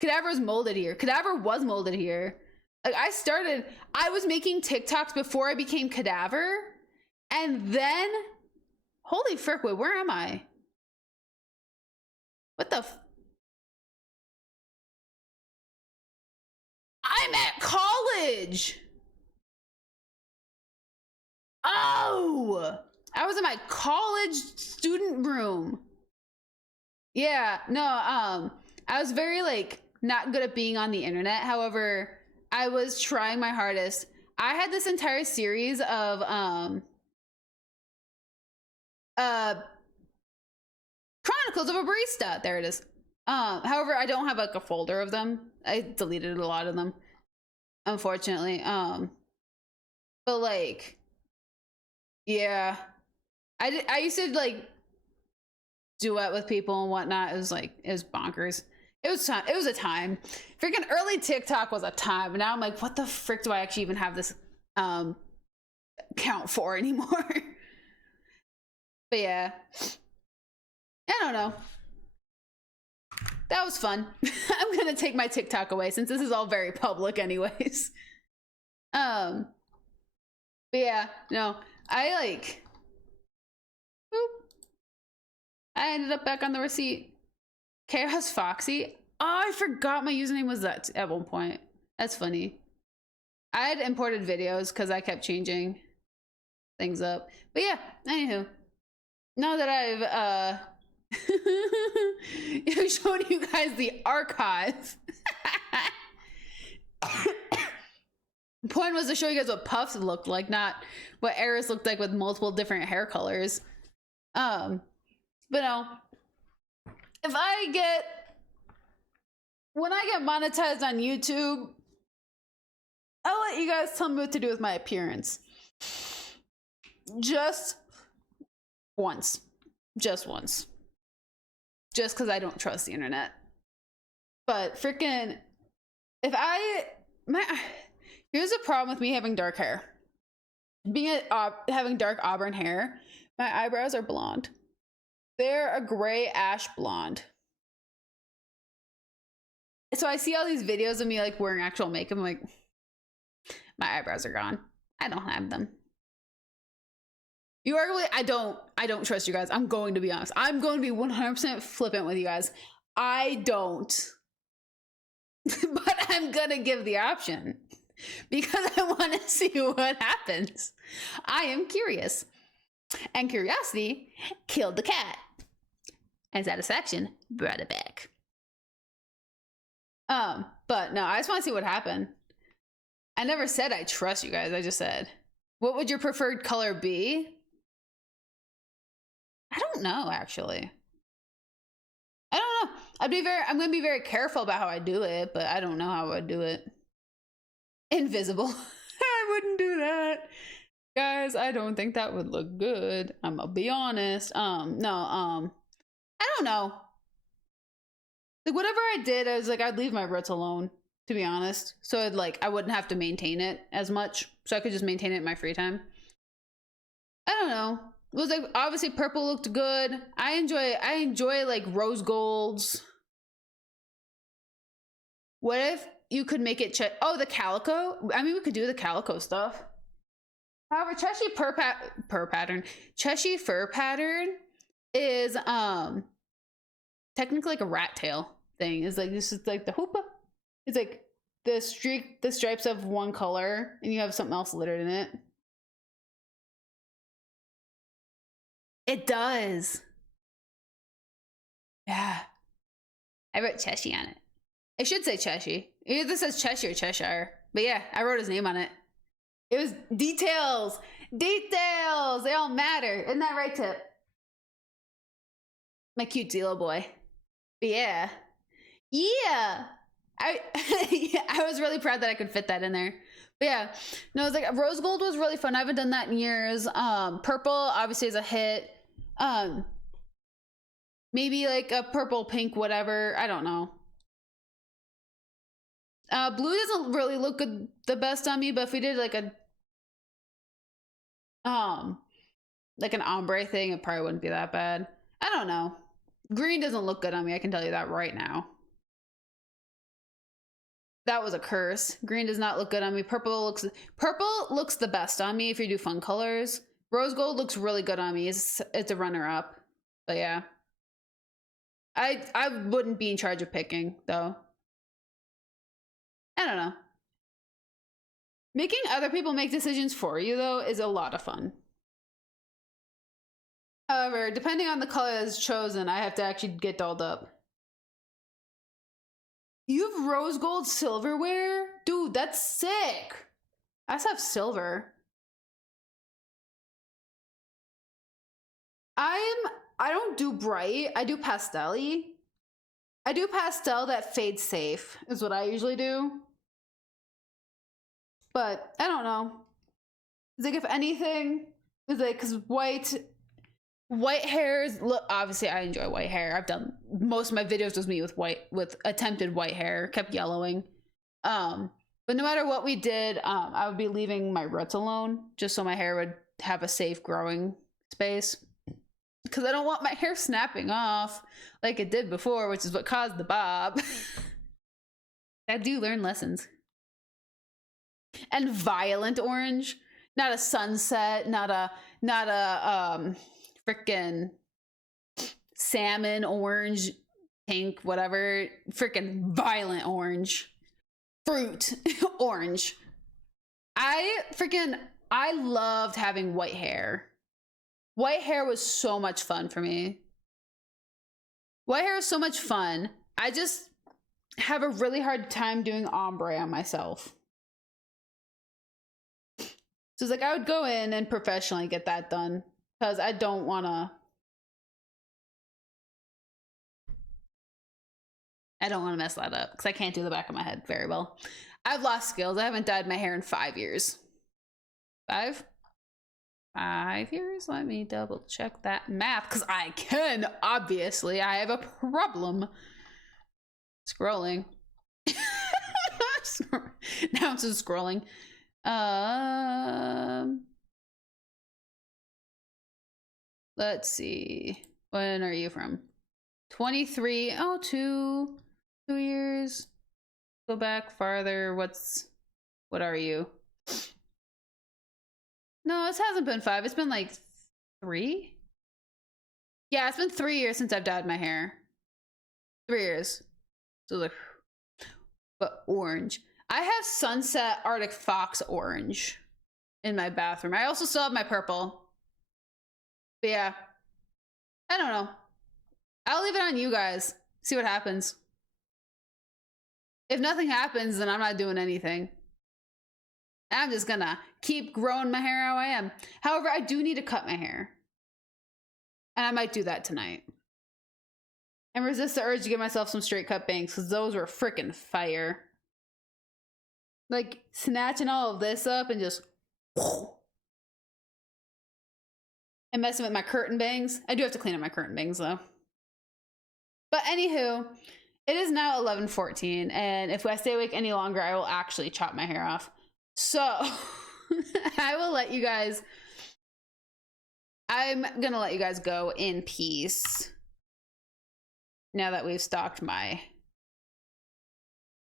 Cadaver was molded here. Cadaver was molded here. Like I was making TikToks before I became Cadaver. And then, holy frick, wait, where am I? What the I'm at college. Oh, I was in my college student room. Yeah, no, I was very like not good at being on the internet. However, I was trying my hardest. I had this entire series of Chronicles of a Barista. There it is. However, I don't have like a folder of them. I deleted a lot of them, unfortunately. But like, yeah, I used to like duet with people and whatnot. It was bonkers. It was a time. Freaking early TikTok was a time. And now I'm like, what the frick do I actually even have this count for anymore? But yeah, I don't know. That was fun. I'm gonna take my TikTok away since this is all very public anyways. But yeah, no, I ended up back on the receipt. Chaos Foxy. Oh, I forgot my username was that at one point. That's funny. I had imported videos because I kept changing. things up. But yeah, anywho, now that I've showed you guys the archive, the point was to show you guys what Puffs looked like, not what Eriss looked like with multiple different hair colors. But no, if I get, when I get monetized on YouTube, I'll let you guys tell me what to do with my appearance. Just once. Just once. Just because I don't trust the internet. But freaking, if here's a problem with me having dark hair. Having dark auburn hair, my eyebrows are blonde. They're a gray ash blonde. So I see all these videos of me like wearing actual makeup. I'm like, my eyebrows are gone. I don't have them. You are really, I don't trust you guys. I'm going to be honest. I'm going to be 100% flippant with you guys. I don't. But I'm gonna give the option because I want to see what happens. I am curious. And curiosity killed the cat. And satisfaction brought it back. But no, I just want to see what happened. I never said I trust you guys. I just said, what would your preferred color be? I don't know, actually. I don't know. I'm gonna be very careful about how I do it, but I don't know how I would do it. Invisible. I wouldn't do that. Guys, I don't think that would look good. I'm gonna be honest. I don't know. Like whatever I did, I was like, I'd leave my roots alone, to be honest. So I wouldn't have to maintain it as much. So I could just maintain it in my free time. I don't know. It was like, obviously purple looked good. I enjoy like rose golds. What if you could make it the calico? I mean, we could do the calico stuff. However, Cheshire fur pattern is technically like a rat tail thing. It's like, this is like the hoopa. It's like the stripes of one color and you have something else littered in it. It does. Yeah. I wrote Cheshire on it. It should say Cheshire. Either this says Cheshire or Cheshire. But yeah, I wrote his name on it. It was details. Details. They all matter. Isn't that right, Tip? My cute little boy. But yeah. Yeah. I was really proud that I could fit that in there. But yeah, no, it was like rose gold was really fun. I haven't done that in years. Purple obviously is a hit. Maybe like a purple, pink, whatever. I don't know. Blue doesn't really look good the best on me, but if we did like an ombre thing, it probably wouldn't be that bad. I don't know. Green doesn't look good on me. I can tell you that right now. That was a curse. Green does not look good on me. Purple looks the best on me if you do fun colors. Rose gold looks really good on me. It's a runner up. But yeah. I wouldn't be in charge of picking though. I don't know. Making other people make decisions for you though is a lot of fun. However, depending on the color that's chosen, I have to actually get dolled up. You have rose gold silverware? Dude, that's sick. I just have silver. I don't do bright. I do pastel-y. I do pastel that fades safe is what I usually do. But I don't know. It's like if anything, it's like because white hairs look, obviously I enjoy white hair. I've done most of my videos with me with attempted white hair, kept yellowing. But no matter what we did, I would be leaving my roots alone just so my hair would have a safe growing space. Because I don't want my hair snapping off like it did before, which is what caused the bob. I do learn lessons. And violent orange, not a sunset, not a frickin' salmon orange, pink, whatever. Frickin' violent orange. Fruit orange. I I loved having white hair. White hair was so much fun for me. White hair was so much fun. I just have a really hard time doing ombre on myself. So it's like I would go in and professionally get that done because I don't want to. I don't want to mess that up because I can't do the back of my head very well. I've lost skills. I haven't dyed my hair in 5 years. 5 years? Let me double check that math because I can. Obviously, I have a problem. Scrolling. Now it's just scrolling. Let's see. When are you from? 23. Oh, 2 years. Go back farther. What are you? No, it hasn't been 5. It's been like 3. Yeah, it's been 3 years since I've dyed my hair. 3 years. So like, but orange. I have Sunset Arctic Fox orange in my bathroom. I also still have my purple. But yeah, I don't know. I'll leave it on you guys. See what happens. If nothing happens, then I'm not doing anything. I'm just gonna keep growing my hair how I am. However, I do need to cut my hair. And I might do that tonight. And resist the urge to give myself some straight cut bangs because those were freaking fire. Like snatching all of this up and just and messing with my curtain bangs. I do have to clean up my curtain bangs though. But anywho, it is now 11:14, and if I stay awake any longer, I will actually chop my hair off. So I will let you guys. I'm gonna let you guys go in peace. Now that we've stalked my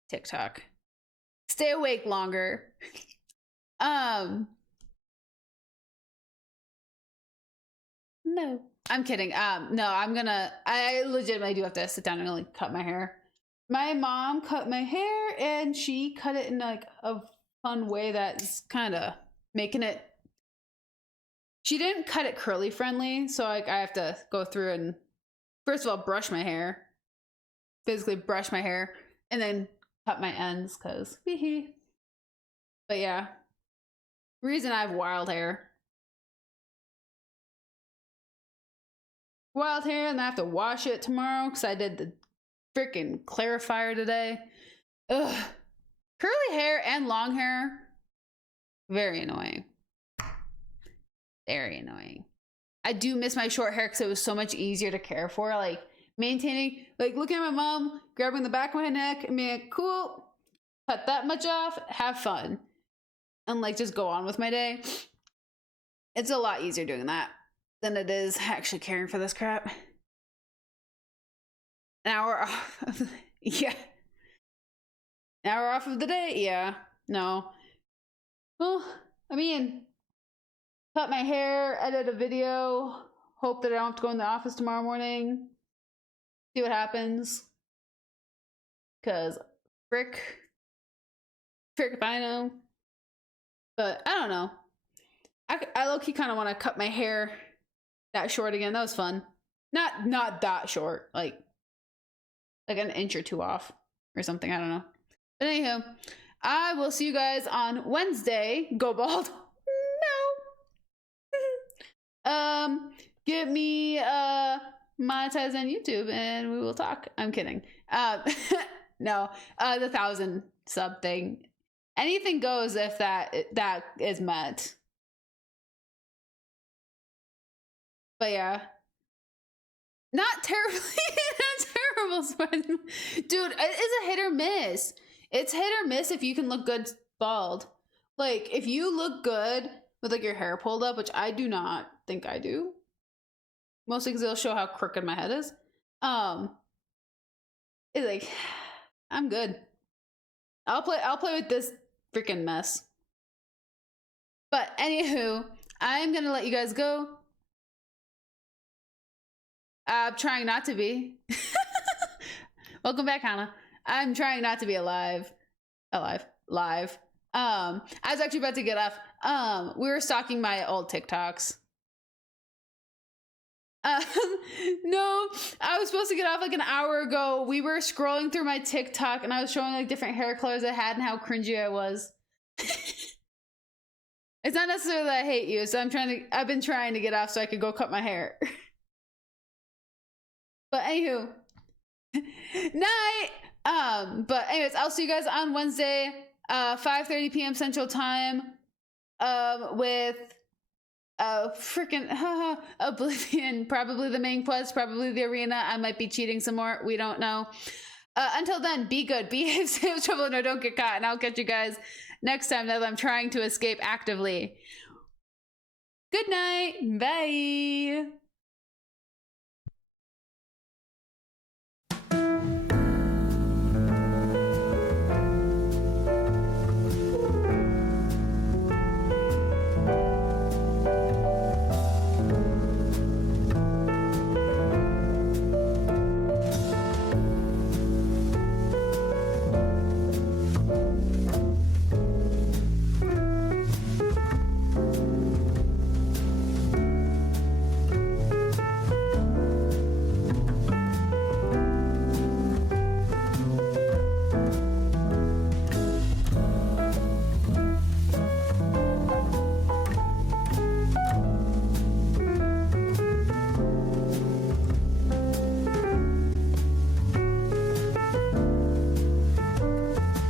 TikTok. Stay awake longer. No, I'm kidding. No, I legitimately do have to sit down and like cut my hair. My mom cut my hair and she cut it in like a fun way that's kind of making it. She didn't cut it curly friendly, so like I have to go through and first of all brush my hair, physically brush my hair, and then cut my ends because But yeah, reason I have wild hair. Wild hair, and I have to wash it tomorrow because I did the freaking clarifier today. Ugh. Curly hair and long hair, very annoying. Very annoying. I do miss my short hair because it was so much easier to care for. Like maintaining, like looking at my mom, grabbing the back of my neck and being like, cool, cut that much off, have fun. And like just go on with my day. It's a lot easier doing that than it is actually caring for this crap. An hour off. Yeah. An hour off of the day? Yeah. No. Well, I mean, cut my hair, edit a video, hope that I don't have to go in the office tomorrow morning. See what happens. Because frick if I know. But I don't know. I low-key kind of want to cut my hair that short again. That was fun. Not that short. Like an inch or two off or something. I don't know. But anyhow, I will see you guys on Wednesday. Go bald. No. Get me monetized on YouTube and we will talk. I'm kidding. No. The 1,000 sub thing. Anything goes if that is met. But yeah. Not terribly not terrible spread. Dude, it is a hit or miss. It's hit or miss if you can look good bald. Like if you look good with like your hair pulled up, which I do not think I do. Mostly because it'll show how crooked my head is. It's like I'm good. I'll play with this freaking mess. But anywho, I'm gonna let you guys go. I'm trying not to be. Welcome back, Hannah. I'm trying not to be live. I was actually about to get off. we were stalking my old TikToks. No, I was supposed to get off like an hour ago. We were scrolling through my TikTok and I was showing like different hair colors I had and how cringy I was. It's not necessarily that I hate you, so I've been trying to get off so I could go cut my hair. But anywho, night. But anyways, I'll see you guys on Wednesday, 5:30 p.m. Central Time, with freaking Oblivion, probably the main quest, probably the arena. I might be cheating some more. We don't know. Until then, be good, behave, stay out of trouble, no, don't get caught, and I'll catch you guys next time that I'm trying to escape actively. Good night. Bye.